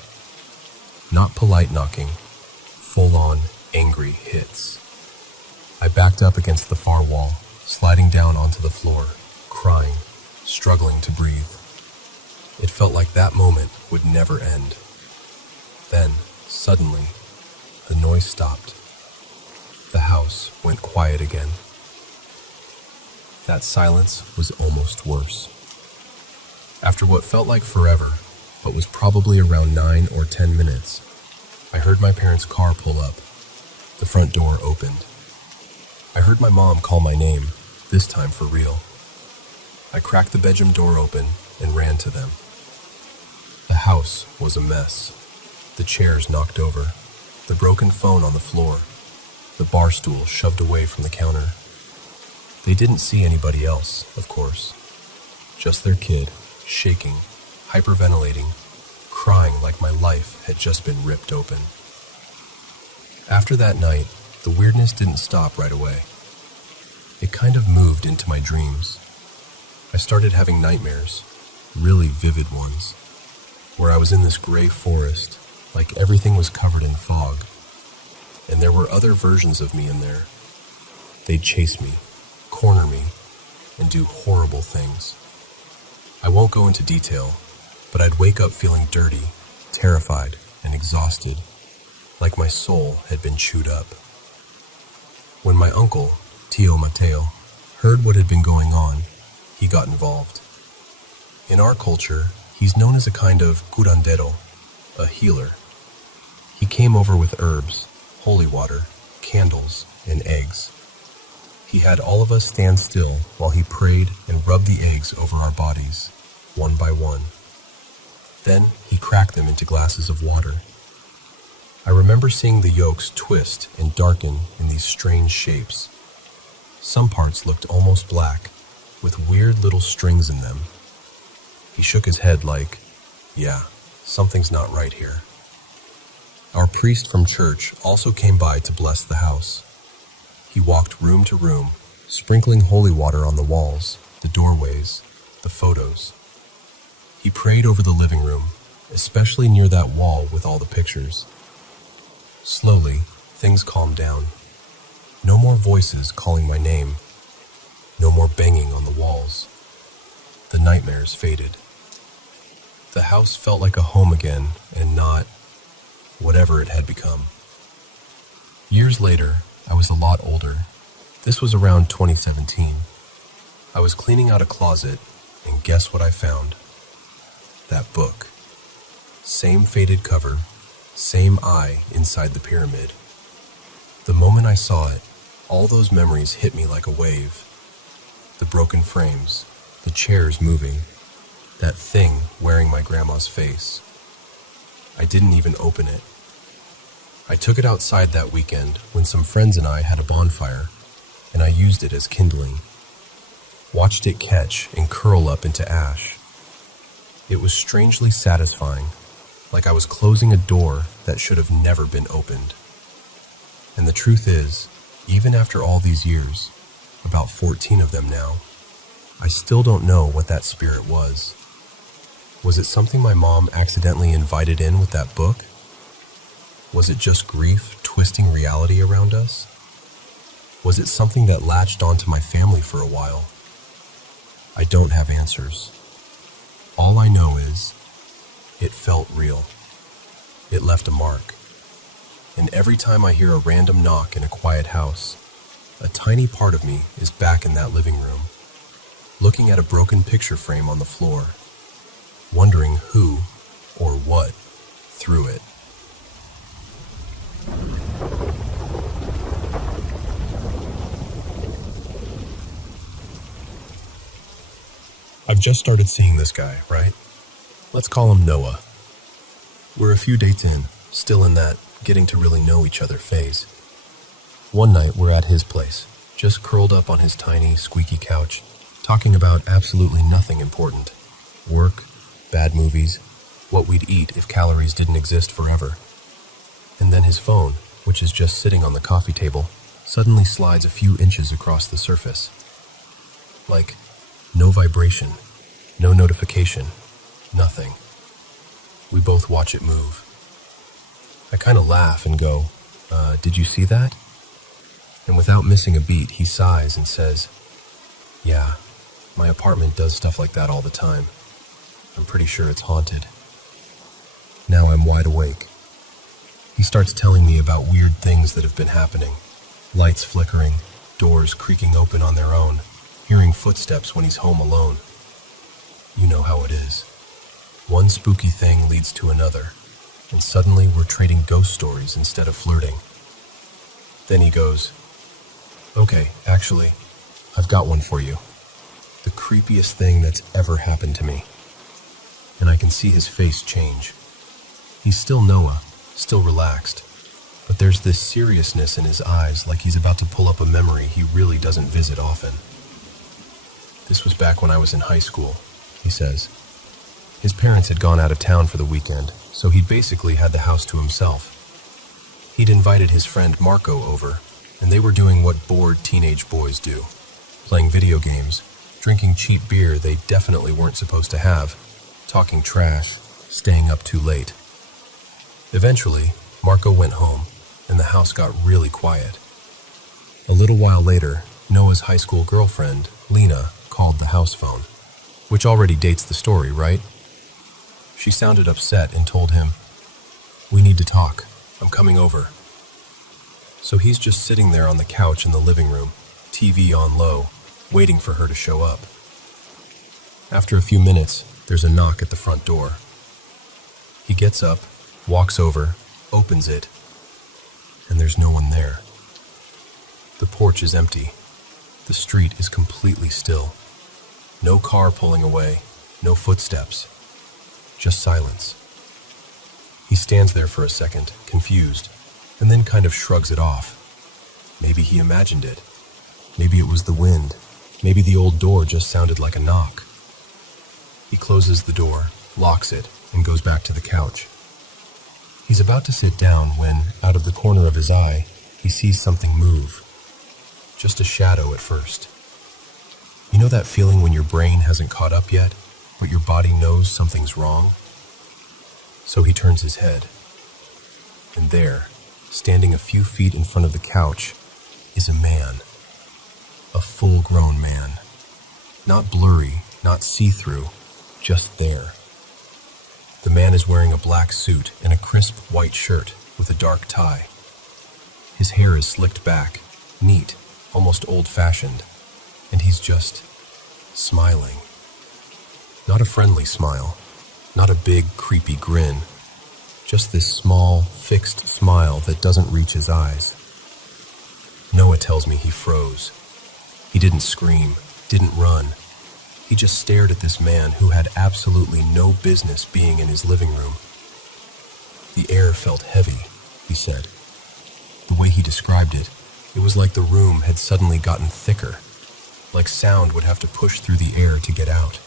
Not polite knocking, full-on, angry hits. I backed up against the far wall, sliding down onto the floor, crying, struggling to breathe. It felt like that moment would never end. Then, suddenly, the noise stopped. The house went quiet again. That silence was almost worse. After what felt like forever, but was probably around 9 or 10 minutes, I heard my parents' car pull up. The front door opened. I heard my mom call my name, this time for real. I cracked the bedroom door open and ran to them. The house was a mess. The chairs knocked over, the broken phone on the floor, the bar stool shoved away from the counter. They didn't see anybody else, of course. Just their kid, shaking, hyperventilating, crying like my life had just been ripped open. After that night, the weirdness didn't stop right away. It kind of moved into my dreams. I started having nightmares, really vivid ones, where I was in this gray forest, like everything was covered in fog. And there were other versions of me in there. They'd chase me, corner me, and do horrible things. I won't go into detail, but I'd wake up feeling dirty, terrified, and exhausted, like my soul had been chewed up. When my uncle, Tio Mateo, heard what had been going on, he got involved. In our culture, he's known as a kind of curandero, a healer. He came over with herbs, holy water, candles, and eggs. He had all of us stand still while he prayed and rubbed the eggs over our bodies, one by one. Then he cracked them into glasses of water. I remember seeing the yolks twist and darken in these strange shapes. Some parts looked almost black, with weird little strings in them. He shook his head like, yeah, something's not right here. Our priest from church also came by to bless the house. He walked room to room, sprinkling holy water on the walls, the doorways, the photos. He prayed over the living room, especially near that wall with all the pictures. Slowly, things calmed down. No more voices calling my name. No more banging on the walls. The nightmares faded. The house felt like a home again and not whatever it had become. Years later, I was a lot older. This was around 2017. I was cleaning out a closet, and guess what I found? That book. Same faded cover, same eye inside the pyramid. The moment I saw it, all those memories hit me like a wave. The broken frames, the chairs moving, that thing wearing my grandma's face. I didn't even open it. I took it outside that weekend when some friends and I had a bonfire, and I used it as kindling. Watched it catch and curl up into ash. It was strangely satisfying, like I was closing a door that should have never been opened. And the truth is, even after all these years, about 14 of them now, I still don't know what that spirit was. Was it something my mom accidentally invited in with that book? Was it just grief twisting reality around us? Was it something that latched onto my family for a while? I don't have answers. All I know is, it felt real. It left a mark. And every time I hear a random knock in a quiet house, a tiny part of me is back in that living room, looking at a broken picture frame on the floor, wondering who or what threw it. I've just started seeing this guy, right? Let's call him Noah. We're a few dates in, still in that getting to really know each other phase. One night we're at his place, just curled up on his tiny, squeaky couch, talking about absolutely nothing important. Work, bad movies, what we'd eat if calories didn't exist forever. And then his phone, which is just sitting on the coffee table, suddenly slides a few inches across the surface. Like, no vibration, no notification, nothing. We both watch it move. I kind of laugh and go, did you see that? And without missing a beat, he sighs and says, yeah, my apartment does stuff like that all the time. I'm pretty sure it's haunted. Now I'm wide awake. He starts telling me about weird things that have been happening. Lights flickering, doors creaking open on their own, hearing footsteps when he's home alone. You know how it is. One spooky thing leads to another, and suddenly we're trading ghost stories instead of flirting. Then he goes, okay, actually, I've got one for you. The creepiest thing that's ever happened to me. And I can see his face change. He's still Noah, still relaxed, but there's this seriousness in his eyes like he's about to pull up a memory he really doesn't visit often. This was back when I was in high school, he says. His parents had gone out of town for the weekend, so he'd basically had the house to himself. He'd invited his friend Marco over, and they were doing what bored teenage boys do, playing video games, drinking cheap beer they definitely weren't supposed to have, talking trash, staying up too late. Eventually, Marco went home, and the house got really quiet. A little while later, Noah's high school girlfriend, Lena, called the house phone, which already dates the story, right? She sounded upset and told him, we need to talk. I'm coming over. So he's just sitting there on the couch in the living room, TV on low, waiting for her to show up. After a few minutes, there's a knock at the front door. He gets up, walks over, opens it, and there's no one there. The porch is empty. The street is completely still. No car pulling away, no footsteps, just silence. He stands there for a second, confused, and then kind of shrugs it off. Maybe he imagined it. Maybe it was the wind. Maybe the old door just sounded like a knock. He closes the door, locks it, and goes back to the couch. He's about to sit down when, out of the corner of his eye, he sees something move. Just a shadow at first. You know that feeling when your brain hasn't caught up yet, but your body knows something's wrong? So he turns his head. And there, standing a few feet in front of the couch, is a man. A full-grown man. Not blurry, not see-through, just there. The man is wearing a black suit and a crisp white shirt with a dark tie. His hair is slicked back, neat, almost old-fashioned, and he's just smiling. Not a friendly smile, not a big, creepy grin, just this small, fixed smile that doesn't reach his eyes. Noah tells me he froze. He didn't scream, didn't run. He just stared at this man who had absolutely no business being in his living room. The air felt heavy, he said. The way he described it, it was like the room had suddenly gotten thicker, like sound would have to push through the air to get out.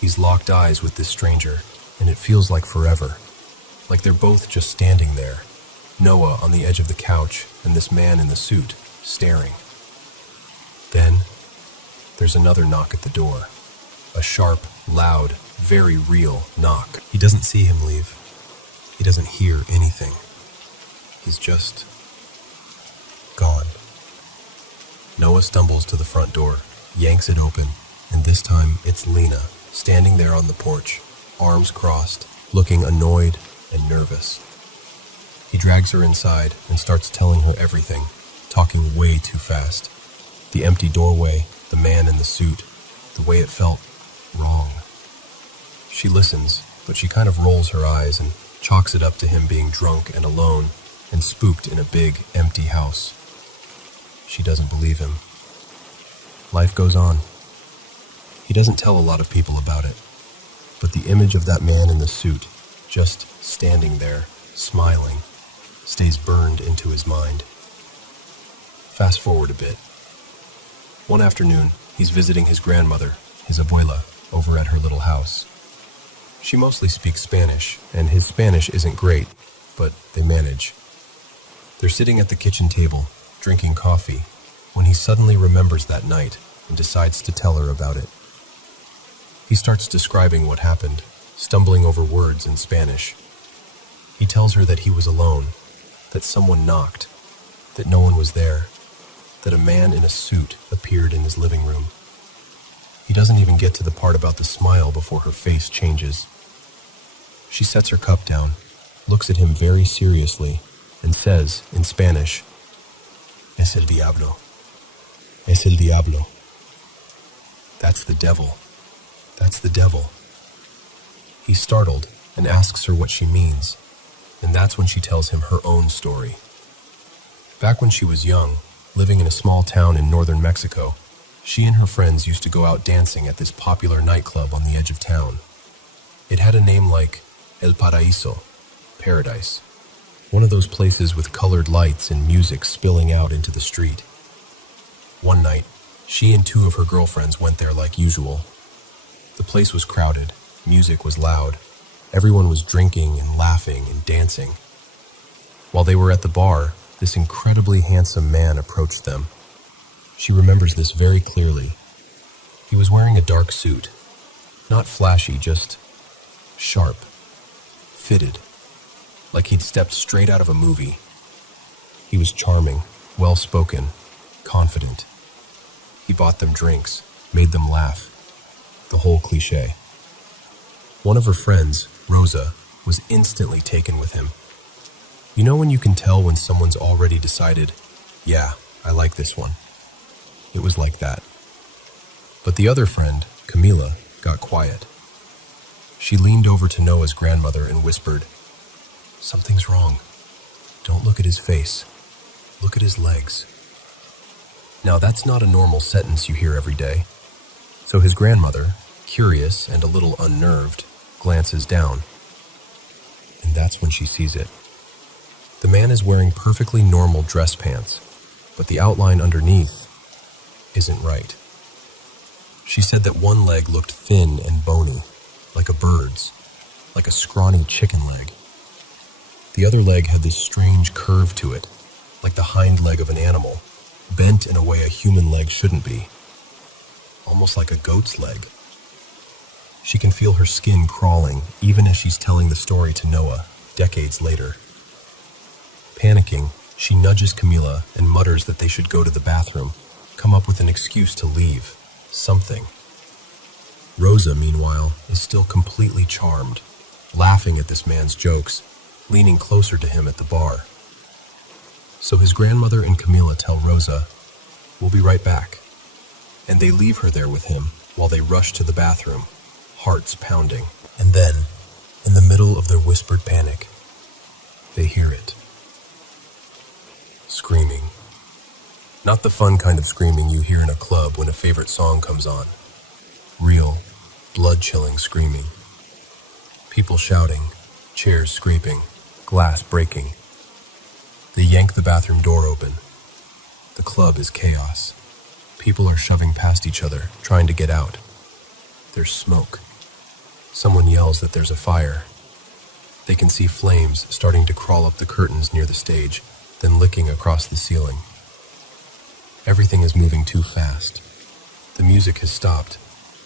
He's locked eyes with this stranger, and it feels like forever, like they're both just standing there, Noah on the edge of the couch and this man in the suit, staring. Then, there's another knock at the door. A sharp, loud, very real knock. He doesn't see him leave. He doesn't hear anything. He's just gone. Noah stumbles to the front door, yanks it open, and this time it's Lena, standing there on the porch, arms crossed, looking annoyed and nervous. He drags her inside and starts telling her everything, talking way too fast. The empty doorway, the man in the suit, the way it felt wrong. She listens, but she kind of rolls her eyes and chalks it up to him being drunk and alone and spooked in a big, empty house. She doesn't believe him. Life goes on. He doesn't tell a lot of people about it, but the image of that man in the suit, just standing there, smiling, stays burned into his mind. Fast forward a bit. One afternoon, he's visiting his grandmother, his abuela, over at her little house. She mostly speaks Spanish, and his Spanish isn't great, but they manage. They're sitting at the kitchen table, drinking coffee, when he suddenly remembers that night and decides to tell her about it. He starts describing what happened, stumbling over words in Spanish. He tells her that he was alone, that someone knocked, that no one was there, that a man in a suit appeared in his living room. He doesn't even get to the part about the smile before her face changes. She sets her cup down, looks at him very seriously, and says, in Spanish, "Es el diablo. Es el diablo." That's the devil. That's the devil. He's startled and asks her what she means, and that's when she tells him her own story. Back when she was young, living in a small town in northern Mexico, she and her friends used to go out dancing at this popular nightclub on the edge of town. It had a name like El Paraíso, Paradise, one of those places with colored lights and music spilling out into the street. One night, she and two of her girlfriends went there like usual. The place was crowded, music was loud, everyone was drinking and laughing and dancing. While they were at the bar, this incredibly handsome man approached them. She remembers this very clearly. He was wearing a dark suit, not flashy, just sharp, fitted, like he'd stepped straight out of a movie. He was charming, well-spoken, confident. He bought them drinks, made them laugh, the whole cliché. One of her friends, Rosa, was instantly taken with him. You know when you can tell when someone's already decided, yeah, I like this one. It was like that. But the other friend, Camila, got quiet. She leaned over to Noah's grandmother and whispered, "Something's wrong. Don't look at his face. Look at his legs." Now that's not a normal sentence you hear every day. So his grandmother, curious and a little unnerved, glances down. And that's when she sees it. The man is wearing perfectly normal dress pants, but the outline underneath isn't right. She said that one leg looked thin and bony, like a bird's, like a scrawny chicken leg. The other leg had this strange curve to it, like the hind leg of an animal, bent in a way a human leg shouldn't be, almost like a goat's leg. She can feel her skin crawling even as she's telling the story to Noah, decades later. Panicking, she nudges Camila and mutters that they should go to the bathroom, come up with an excuse to leave, something. Rosa, meanwhile, is still completely charmed, laughing at this man's jokes, leaning closer to him at the bar. So his grandmother and Camila tell Rosa, "We'll be right back." And they leave her there with him while they rush to the bathroom, hearts pounding. And then, in the middle of their whispered panic, they hear it. Screaming. Not the fun kind of screaming you hear in a club when a favorite song comes on. Real, blood-chilling screaming. People shouting, chairs scraping, glass breaking. They yank the bathroom door open. The club is chaos. People are shoving past each other, trying to get out. There's smoke. Someone yells that there's a fire. They can see flames starting to crawl up the curtains near the stage, then licking across the ceiling. Everything is moving too fast. The music has stopped,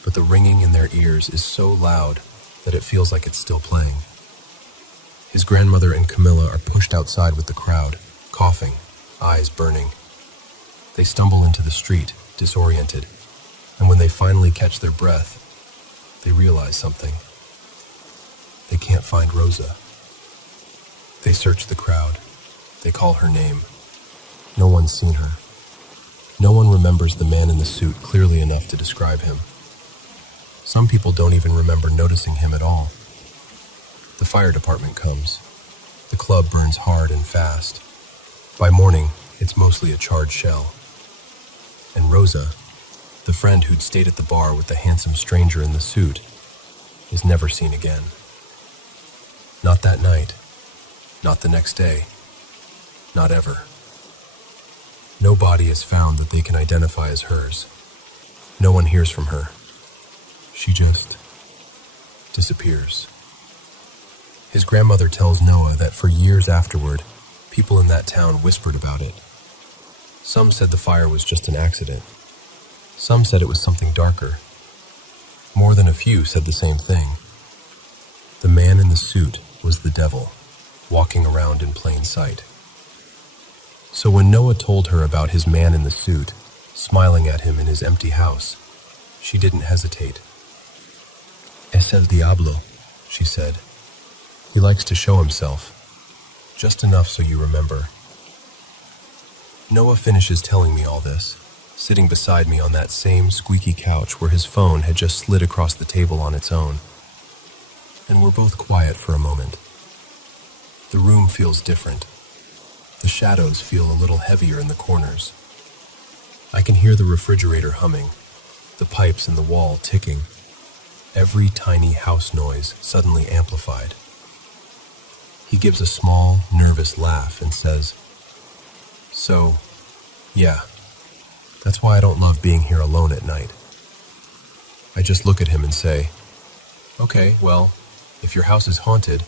but the ringing in their ears is so loud that it feels like it's still playing. His grandmother and Camilla are pushed outside with the crowd, coughing, eyes burning. They stumble into the street, disoriented, and when they finally catch their breath, they realize something. They can't find Rosa. They search the crowd. They call her name. No one's seen her. No one remembers the man in the suit clearly enough to describe him. Some people don't even remember noticing him at all. The fire department comes. The club burns hard and fast. By morning, it's mostly a charred shell. And Rosa, the friend who'd stayed at the bar with the handsome stranger in the suit, is never seen again. Not that night. Not the next day. Not ever. No body is found that they can identify as hers. No one hears from her. She just disappears. His grandmother tells Noah that for years afterward, people in that town whispered about it. Some said the fire was just an accident. Some said it was something darker. More than a few said the same thing. The man in the suit was the devil, walking around in plain sight. So when Noah told her about his man in the suit, smiling at him in his empty house, she didn't hesitate. "Es el diablo," she said. "He likes to show himself, just enough so you remember." Noah finishes telling me all this, sitting beside me on that same squeaky couch where his phone had just slid across the table on its own. And we're both quiet for a moment. The room feels different. The shadows feel a little heavier in the corners. I can hear the refrigerator humming, the pipes in the wall ticking, every tiny house noise suddenly amplified. He gives a small, nervous laugh and says, "So, yeah, that's why I don't love being here alone at night." I just look at him and say, "Okay, well, if your house is haunted,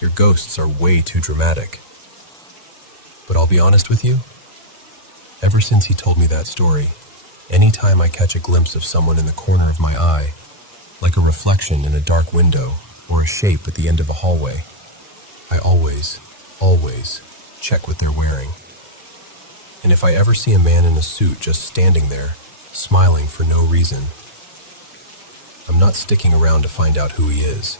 your ghosts are way too dramatic." But I'll be honest with you, ever since he told me that story, anytime I catch a glimpse of someone in the corner of my eye, like a reflection in a dark window or a shape at the end of a hallway, I always check what they're wearing. And if I ever see a man in a suit just standing there, smiling for no reason, I'm not sticking around to find out who he is.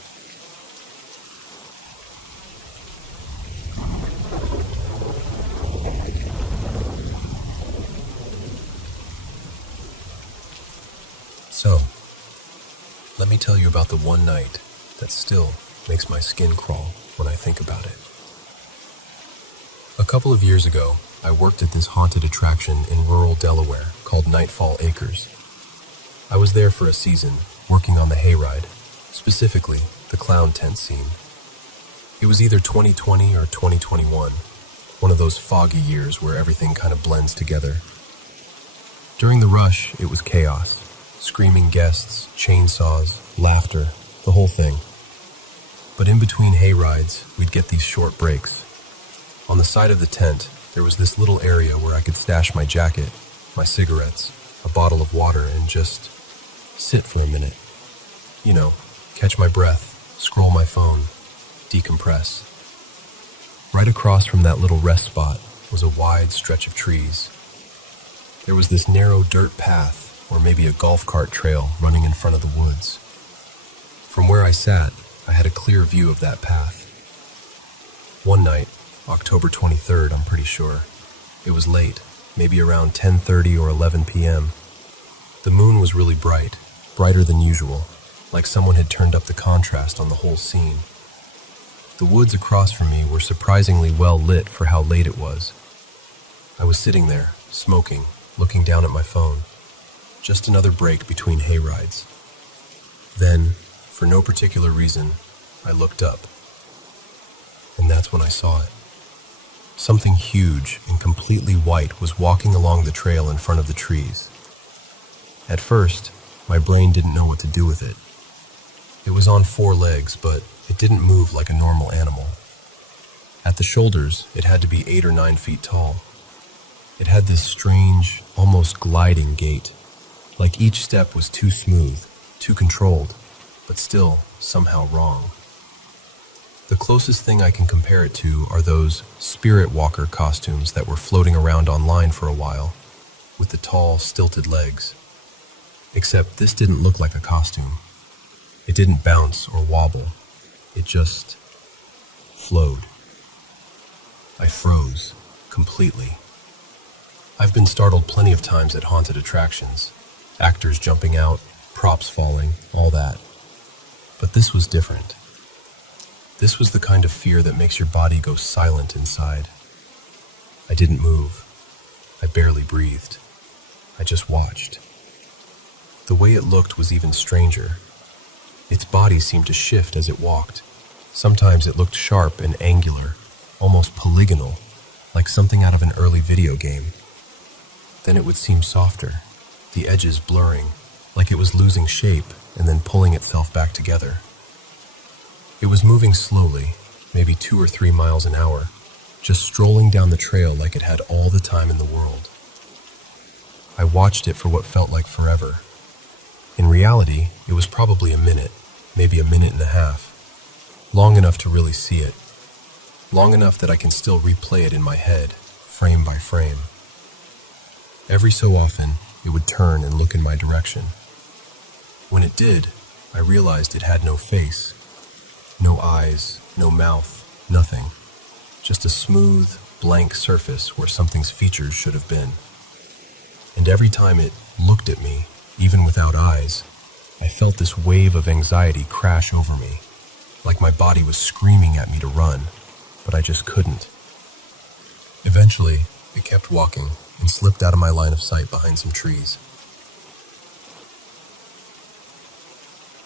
So, let me tell you about the one night that still makes my skin crawl when I think about it. A couple of years ago, I worked at this haunted attraction in rural Delaware called Nightfall Acres. I was there for a season, working on the hayride, specifically the clown tent scene. It was either 2020 or 2021, one of those foggy years where everything kind of blends together. During the rush, it was chaos. Screaming guests, chainsaws, laughter, the whole thing. But in between hayrides, we'd get these short breaks. On the side of the tent, there was this little area where I could stash my jacket, my cigarettes, a bottle of water, and just sit for a minute. You know, catch my breath, scroll my phone, decompress. Right across from that little rest spot was a wide stretch of trees. There was this narrow dirt path, or maybe a golf cart trail running in front of the woods. From where I sat, I had a clear view of that path. One night, October 23rd, I'm pretty sure, it was late, maybe around 10:30 or 11 p.m. The moon was really bright, brighter than usual, like someone had turned up the contrast on the whole scene. The woods across from me were surprisingly well lit for how late it was. I was sitting there, smoking, looking down at my phone. Just another break between hay rides. Then, for no particular reason, I looked up. And that's when I saw it. Something huge and completely white was walking along the trail in front of the trees. At first, my brain didn't know what to do with it. It was on 4 legs, but it didn't move like a normal animal. At the shoulders, it had to be 8 or 9 feet tall. It had this strange, almost gliding gait, like each step was too smooth, too controlled, but still somehow wrong. The closest thing I can compare it to are those spirit walker costumes that were floating around online for a while, with the tall, stilted legs. Except this didn't look like a costume. It didn't bounce or wobble. It just flowed. I froze, completely. I've been startled plenty of times at haunted attractions. Actors jumping out, props falling, all that. But this was different. This was the kind of fear that makes your body go silent inside. I didn't move. I barely breathed. I just watched. The way it looked was even stranger. Its body seemed to shift as it walked. Sometimes it looked sharp and angular, almost polygonal, like something out of an early video game. Then it would seem softer, the edges blurring, like it was losing shape and then pulling itself back together. It was moving slowly, maybe 2 or 3 miles an hour, just strolling down the trail like it had all the time in the world. I watched it for what felt like forever. In reality, it was probably a minute, maybe a minute and a half. Long enough to really see it. Long enough that I can still replay it in my head, frame by frame. Every so often, it would turn and look in my direction. When it did, I realized it had no face. No eyes, no mouth, nothing. Just a smooth, blank surface where something's features should have been. And every time it looked at me, even without eyes, I felt this wave of anxiety crash over me, like my body was screaming at me to run, but I just couldn't. Eventually, it kept walking and slipped out of my line of sight behind some trees.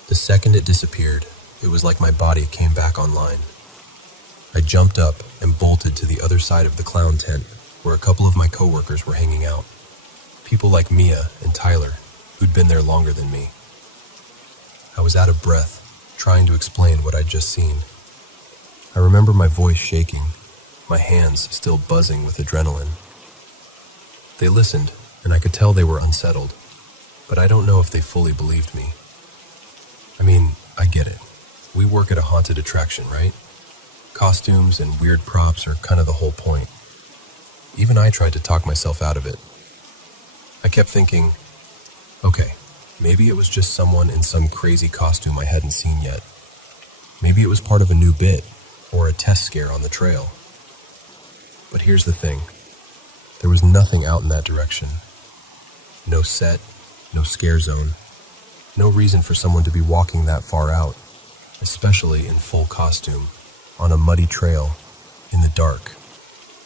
The second it disappeared, it was like my body came back online. I jumped up and bolted to the other side of the clown tent, where a couple of my coworkers were hanging out. People like Mia and Tyler, who'd been there longer than me. I was out of breath, trying to explain what I'd just seen. I remember my voice shaking, my hands still buzzing with adrenaline. They listened, and I could tell they were unsettled, but I don't know if they fully believed me. I mean, I get it. We work at a haunted attraction, right? Costumes and weird props are kind of the whole point. Even I tried to talk myself out of it. I kept thinking, okay, maybe it was just someone in some crazy costume I hadn't seen yet. Maybe it was part of a new bit, or a test scare on the trail. But here's the thing. There was nothing out in that direction. No set, no scare zone. No reason for someone to be walking that far out, especially in full costume, on a muddy trail, in the dark,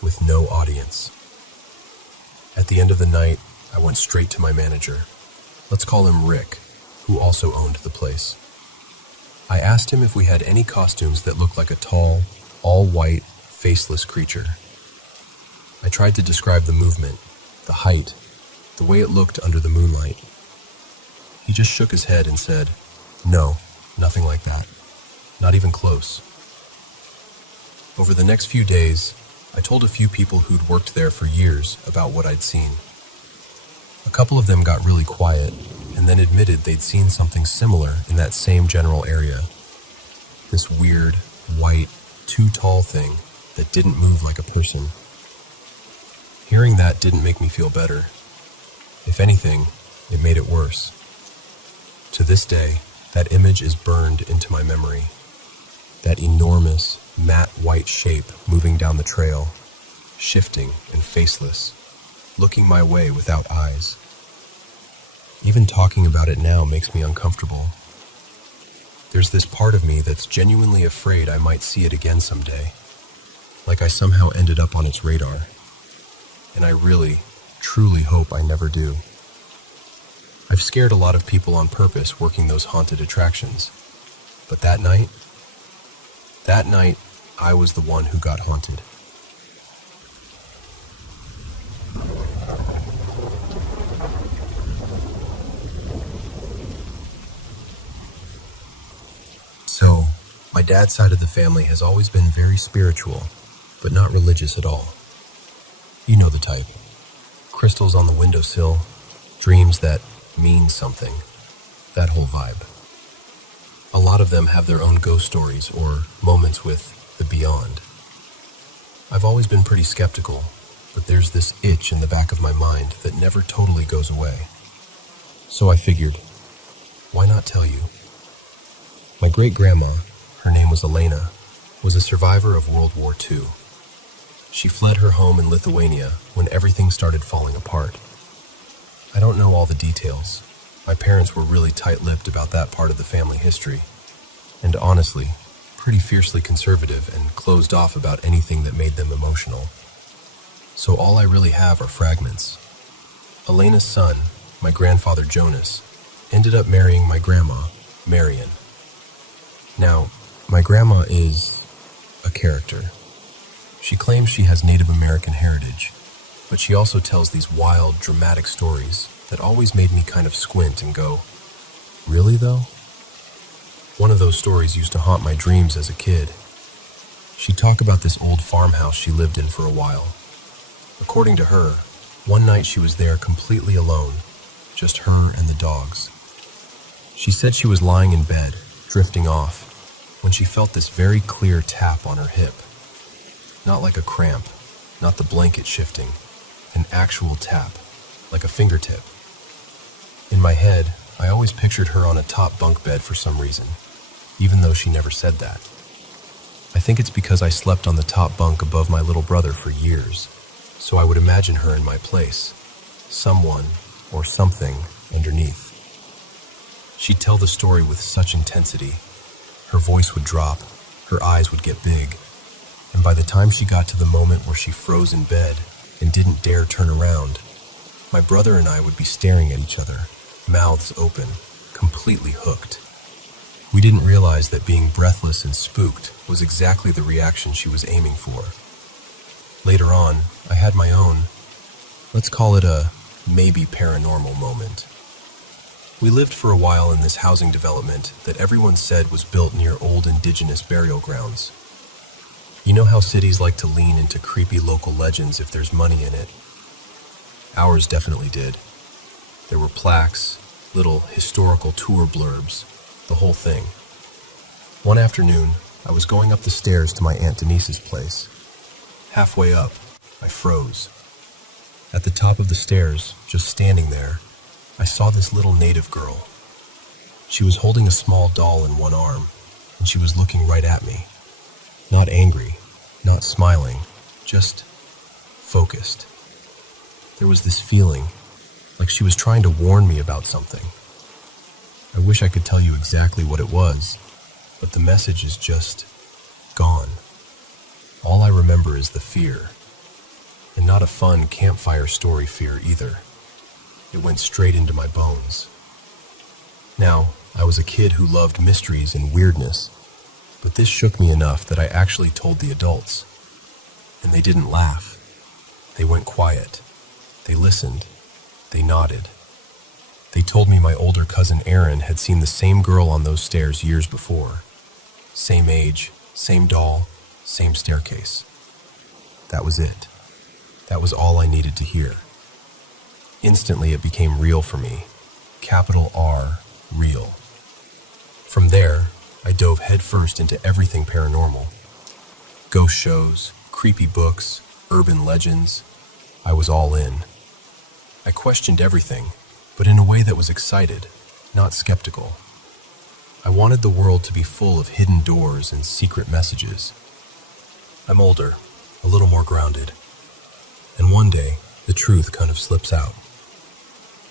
with no audience. At the end of the night, I went straight to my manager. Let's call him Rick, who also owned the place. I asked him if we had any costumes that looked like a tall, all-white, faceless creature. I tried to describe the movement, the height, the way it looked under the moonlight. He just shook his head and said, "No, nothing like that. Not even close." Over the next few days, I told a few people who'd worked there for years about what I'd seen. A couple of them got really quiet and then admitted they'd seen something similar in that same general area. This weird, white, too tall thing that didn't move like a person. Hearing that didn't make me feel better. If anything, it made it worse. To this day, that image is burned into my memory, That enormous, matte white shape moving down the trail, shifting and faceless, looking my way without eyes. Even talking about it now makes me uncomfortable. There's this part of me that's genuinely afraid I might see it again someday, like I somehow ended up on its radar. And I really, truly hope I never do. I've scared a lot of people on purpose working those haunted attractions, but that night, I was the one who got haunted. So, my dad's side of the family has always been very spiritual, but not religious at all. You know the type. Crystals on the windowsill, dreams that mean something, that whole vibe. A lot of them have their own ghost stories or moments with the beyond. I've always been pretty skeptical, but there's this itch in the back of my mind that never totally goes away. So I figured, why not tell you? My great-grandma, her name was Elena, was a survivor of World War II. She fled her home in Lithuania when everything started falling apart. I don't know all the details. My parents were really tight-lipped about that part of the family history, and honestly, pretty fiercely conservative and closed off about anything that made them emotional. So all I really have are fragments. Elena's son, my grandfather Jonas, ended up marrying my grandma, Marion. Now, my grandma is a character. She claims she has Native American heritage, but she also tells these wild, dramatic stories that always made me kind of squint and go, really though? One of those stories used to haunt my dreams as a kid. She'd talk about this old farmhouse she lived in for a while. According to her, one night she was there completely alone, just her and the dogs. She said she was lying in bed, drifting off, when she felt this very clear tap on her hip. Not like a cramp, not the blanket shifting, an actual tap, like a fingertip. In my head, I always pictured her on a top bunk bed for some reason, even though she never said that. I think it's because I slept on the top bunk above my little brother for years, so I would imagine her in my place, someone or something underneath. She'd tell the story with such intensity. Her voice would drop, her eyes would get big, and by the time she got to the moment where she froze in bed and didn't dare turn around, my brother and I would be staring at each other, mouths open, completely hooked. We didn't realize that being breathless and spooked was exactly the reaction she was aiming for. Later on, I had my own, let's call it a maybe paranormal moment. We lived for a while in this housing development that everyone said was built near old indigenous burial grounds. You know how cities like to lean into creepy local legends if there's money in it? Ours definitely did. There were plaques, little historical tour blurbs, the whole thing. One afternoon, I was going up the stairs to my Aunt Denise's place. Halfway up, I froze. At the top of the stairs, just standing there, I saw this little native girl. She was holding a small doll in one arm, and she was looking right at me. Not angry, not smiling, just focused. There was this feeling, like she was trying to warn me about something. I wish I could tell you exactly what it was, but the message is just gone. All I remember is the fear, and not a fun campfire story fear either. It went straight into my bones. Now, I was a kid who loved mysteries and weirdness, but this shook me enough that I actually told the adults. And they didn't laugh. They went quiet. They listened. They nodded. They told me my older cousin Aaron had seen the same girl on those stairs years before. Same age, same doll, same staircase. That was it. That was all I needed to hear. Instantly it became real for me. Capital R, real. From there, I dove headfirst into everything paranormal. Ghost shows, creepy books, urban legends. I was all in. I questioned everything, but in a way that was excited, not skeptical. I wanted the world to be full of hidden doors and secret messages. I'm older, a little more grounded, and one day, the truth kind of slips out.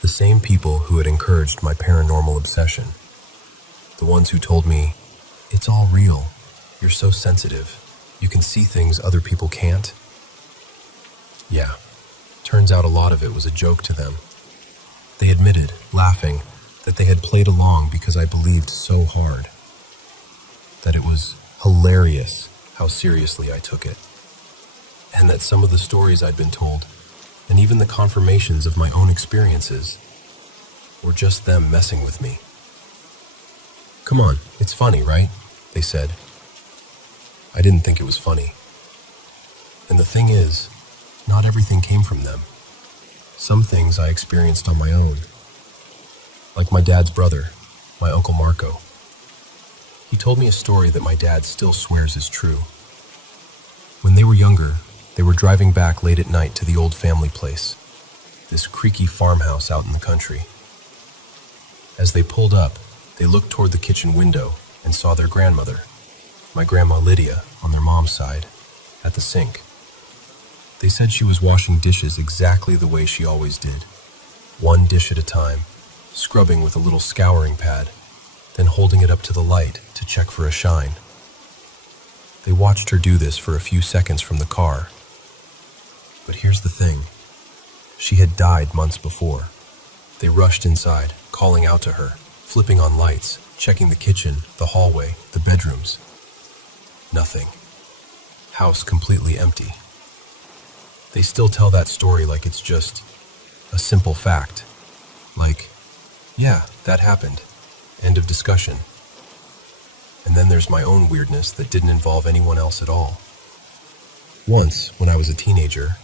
The same people who had encouraged my paranormal obsession, the ones who told me, "It's all real, you're so sensitive, you can see things other people can't." Yeah, turns out a lot of it was a joke to them. They admitted, laughing, that they had played along because I believed so hard. That it was hilarious how seriously I took it. And that some of the stories I'd been told, and even the confirmations of my own experiences, were just them messing with me. "Come on, it's funny, right?" they said. I didn't think it was funny. And the thing is, not everything came from them. Some things I experienced on my own. Like my dad's brother, my Uncle Marco. He told me a story that my dad still swears is true. When they were younger, they were driving back late at night to the old family place, this creaky farmhouse out in the country. As they pulled up, they looked toward the kitchen window and saw their grandmother, my Grandma Lydia, on their mom's side, at the sink. They said she was washing dishes exactly the way she always did, one dish at a time, scrubbing with a little scouring pad, then holding it up to the light to check for a shine. They watched her do this for a few seconds from the car. But here's the thing. She had died months before. They rushed inside, calling out to her, flipping on lights, checking the kitchen, the hallway, the bedrooms. Nothing. House completely empty. They still tell that story like it's just a simple fact. Like, yeah, that happened. End of discussion. And then there's my own weirdness that didn't involve anyone else at all. Once, when I was a teenager,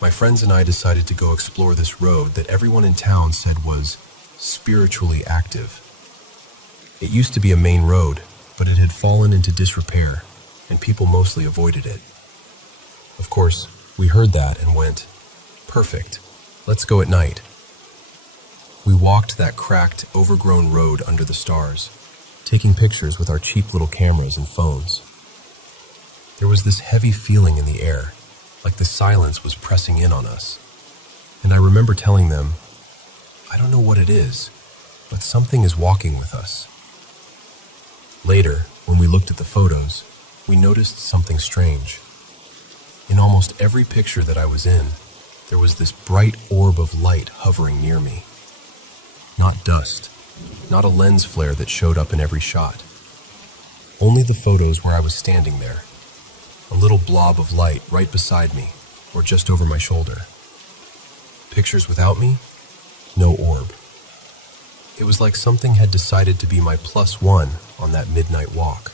my friends and I decided to go explore this road that everyone in town said was spiritually active. It used to be a main road, but it had fallen into disrepair, and people mostly avoided it. Of course, we heard that and went, "Perfect, let's go at night." We walked that cracked, overgrown road under the stars, taking pictures with our cheap little cameras and phones. There was this heavy feeling in the air, like the silence was pressing in on us. And I remember telling them, "I don't know what it is, but something is walking with us." Later, when we looked at the photos, we noticed something strange. In almost every picture that I was in, there was this bright orb of light hovering near me. Not dust, not a lens flare that showed up in every shot. Only the photos where I was standing there, a little blob of light right beside me or just over my shoulder. Pictures without me, no orb. It was like something had decided to be my +1 on that midnight walk.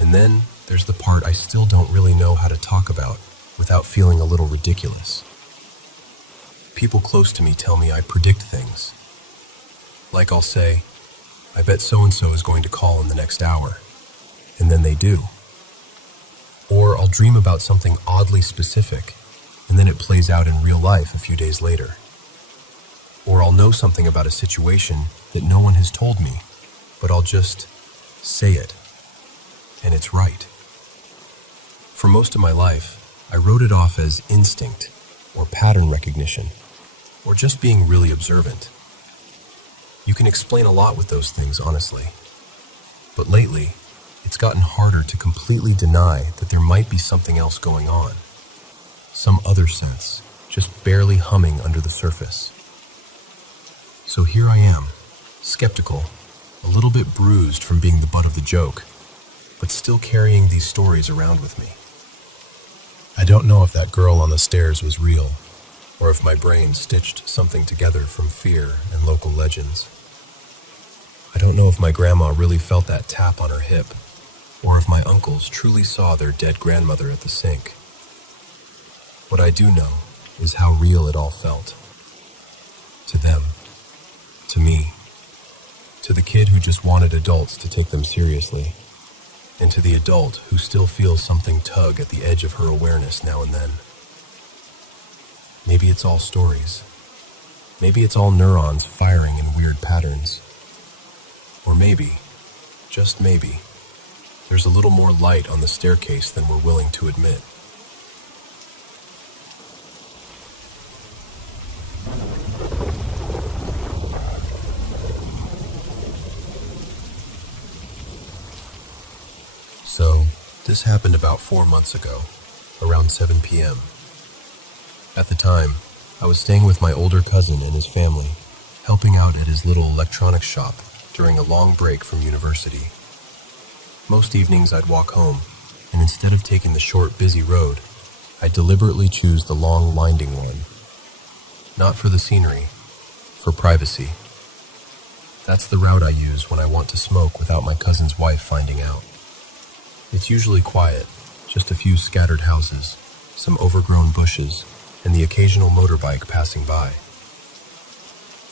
And then there's the part I still don't really know how to talk about without feeling a little ridiculous. People close to me tell me I predict things. Like I'll say, "I bet so-and-so is going to call in the next hour," and then they do. Or I'll dream about something oddly specific, and then it plays out in real life a few days later. Or I'll know something about a situation that no one has told me, but I'll just say it, and it's right. For most of my life, I wrote it off as instinct, or pattern recognition, or just being really observant. You can explain a lot with those things, honestly. But lately, it's gotten harder to completely deny that there might be something else going on. Some other sense, just barely humming under the surface. So here I am, skeptical, a little bit bruised from being the butt of the joke, but still carrying these stories around with me. I don't know if that girl on the stairs was real, or if my brain stitched something together from fear and local legends. I don't know if my grandma really felt that tap on her hip, or if my uncles truly saw their dead grandmother at the sink. What I do know is how real it all felt. To them. To me. To the kid who just wanted adults to take them seriously. And to the adult who still feels something tug at the edge of her awareness now and then. Maybe it's all stories. Maybe it's all neurons firing in weird patterns. Or maybe, just maybe, there's a little more light on the staircase than we're willing to admit. So, this happened about 4 months ago, around 7 p.m. At the time, I was staying with my older cousin and his family, helping out at his little electronics shop during a long break from university. Most evenings I'd walk home, and instead of taking the short, busy road, I'd deliberately choose the long, winding one. Not for the scenery, for privacy. That's the route I use when I want to smoke without my cousin's wife finding out. It's usually quiet, just a few scattered houses, some overgrown bushes, and the occasional motorbike passing by.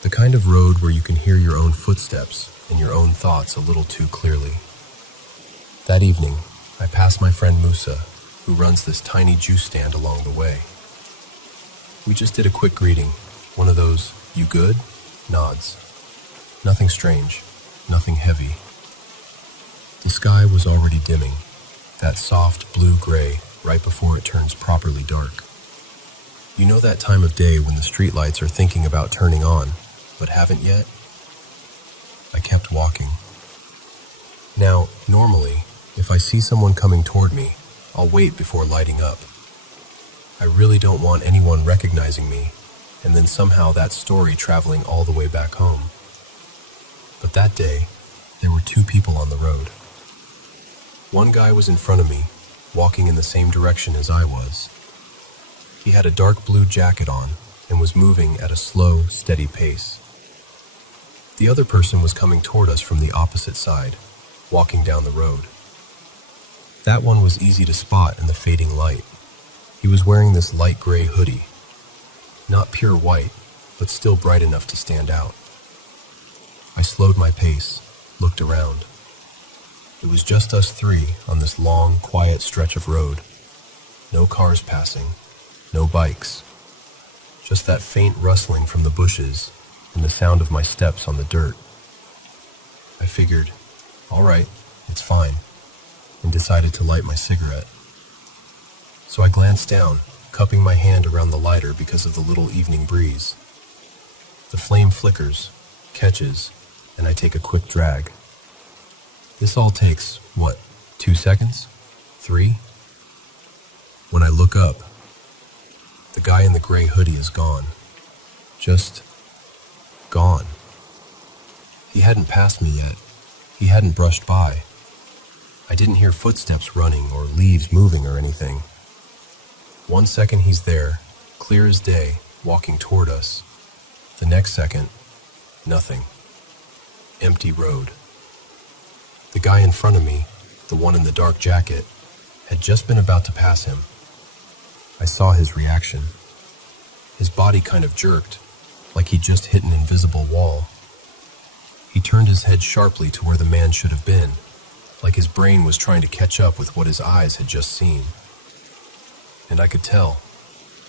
The kind of road where you can hear your own footsteps and your own thoughts a little too clearly. That evening, I passed my friend Musa, who runs this tiny juice stand along the way. We just did a quick greeting, one of those, "You good?" nods. Nothing strange, nothing heavy. The sky was already dimming, that soft blue-gray right before it turns properly dark. You know that time of day when the streetlights are thinking about turning on, but haven't yet? I kept walking. Now, normally, if I see someone coming toward me, I'll wait before lighting up. I really don't want anyone recognizing me, and then somehow that story traveling all the way back home. But that day, there were 2 people on the road. One guy was in front of me, walking in the same direction as I was. He had a dark blue jacket on and was moving at a slow, steady pace. The other person was coming toward us from the opposite side, walking down the road. That one was easy to spot in the fading light. He was wearing this light gray hoodie. Not pure white, but still bright enough to stand out. I slowed my pace, looked around. It was just us 3 on this long, quiet stretch of road. No cars passing, no bikes. Just that faint rustling from the bushes and the sound of my steps on the dirt. I figured, all right, it's fine, and decided to light my cigarette. So I glanced down, cupping my hand around the lighter because of the little evening breeze. The flame flickers, catches, and I take a quick drag. This all takes, 2 seconds? 3? When I look up, the guy in the gray hoodie is gone. Just gone. He hadn't passed me yet. He hadn't brushed by. I didn't hear footsteps running or leaves moving or anything. 1 second he's there, clear as day, walking toward us. The next second, nothing. Empty road. The guy in front of me, the one in the dark jacket, had just been about to pass him. I saw his reaction. His body kind of jerked, like he'd just hit an invisible wall. He turned his head sharply to where the man should have been, like his brain was trying to catch up with what his eyes had just seen. And I could tell,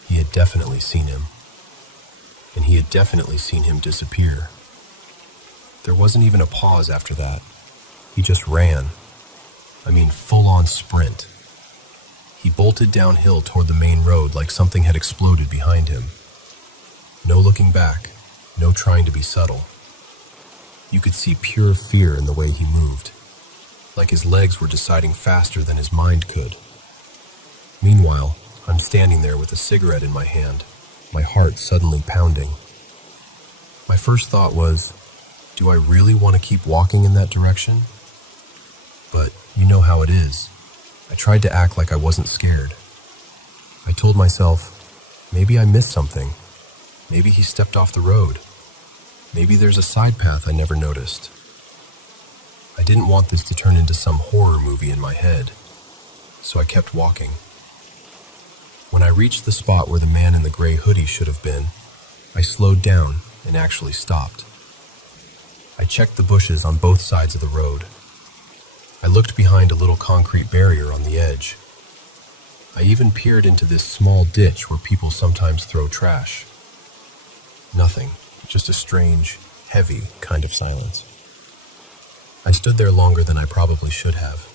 he had definitely seen him. And he had definitely seen him disappear. There wasn't even a pause after that. He just ran. I mean, full-on sprint. He bolted downhill toward the main road like something had exploded behind him. No looking back, no trying to be subtle. You could see pure fear in the way he moved, like his legs were deciding faster than his mind could. Meanwhile, I'm standing there with a cigarette in my hand, my heart suddenly pounding. My first thought was, do I really want to keep walking in that direction? But you know how it is. I tried to act like I wasn't scared. I told myself, maybe I missed something. Maybe he stepped off the road. Maybe there's a side path I never noticed. I didn't want this to turn into some horror movie in my head, so I kept walking. When I reached the spot where the man in the gray hoodie should have been, I slowed down and actually stopped. I checked the bushes on both sides of the road. I looked behind a little concrete barrier on the edge. I even peered into this small ditch where people sometimes throw trash. Nothing, just a strange, heavy kind of silence. I stood there longer than I probably should have,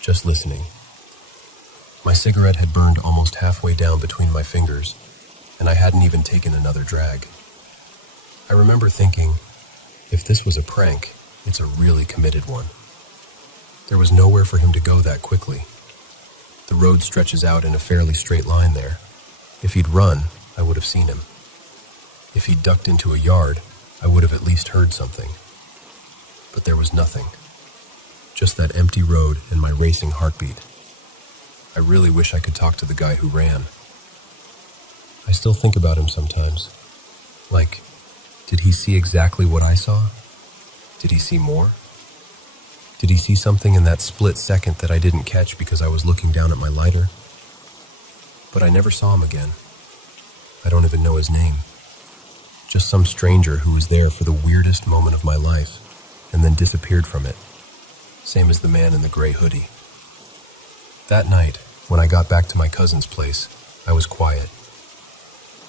just listening. My cigarette had burned almost halfway down between my fingers, and I hadn't even taken another drag. I remember thinking, if this was a prank, it's a really committed one. There was nowhere for him to go that quickly. The road stretches out in a fairly straight line there. If he'd run, I would have seen him. If he'd ducked into a yard, I would have at least heard something. But there was nothing. Just that empty road and my racing heartbeat. I really wish I could talk to the guy who ran. I still think about him sometimes. Like, did he see exactly what I saw? Did he see more? Did he see something in that split second that I didn't catch because I was looking down at my lighter? But I never saw him again. I don't even know his name. Just some stranger who was there for the weirdest moment of my life and then disappeared from it. Same as the man in the gray hoodie. That night, when I got back to my cousin's place, I was quiet.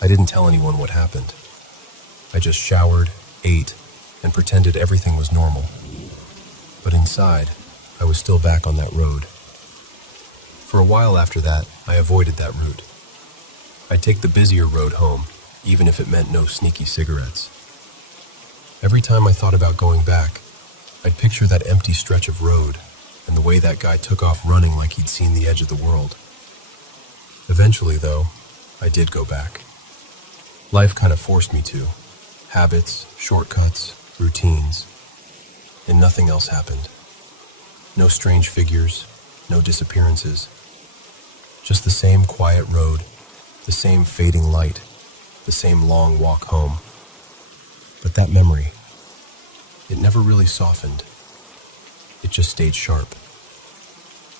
I didn't tell anyone what happened. I just showered, ate, and pretended everything was normal. But inside, I was still back on that road. For a while after that, I avoided that route. I'd take the busier road home, even if it meant no sneaky cigarettes. Every time I thought about going back, I'd picture that empty stretch of road and the way that guy took off running like he'd seen the edge of the world. Eventually, though, I did go back. Life kind of forced me to. Habits, shortcuts, routines. And nothing else happened. No strange figures, no disappearances. Just the same quiet road, the same fading light, the same long walk home. But that memory, it never really softened. It just stayed sharp.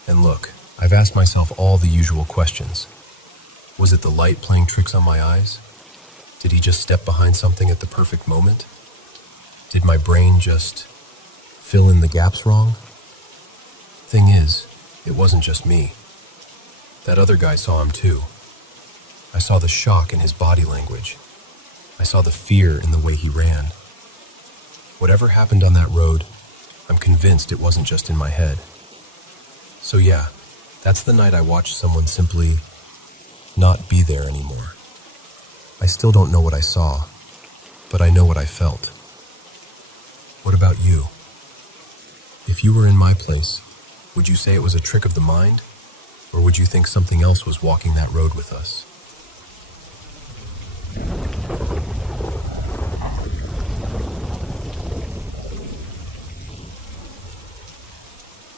And look, I've asked myself all the usual questions. Was it the light playing tricks on my eyes? Did he just step behind something at the perfect moment? Did my brain just fill in the gaps wrong? Thing is, it wasn't just me. That other guy saw him too. I saw the shock in his body language. I saw the fear in the way he ran. Whatever happened on that road, I'm convinced it wasn't just in my head. So yeah, that's the night I watched someone simply not be there anymore. I still don't know what I saw, but I know what I felt. What about you? If you were in my place, would you say it was a trick of the mind? Or would you think something else was walking that road with us?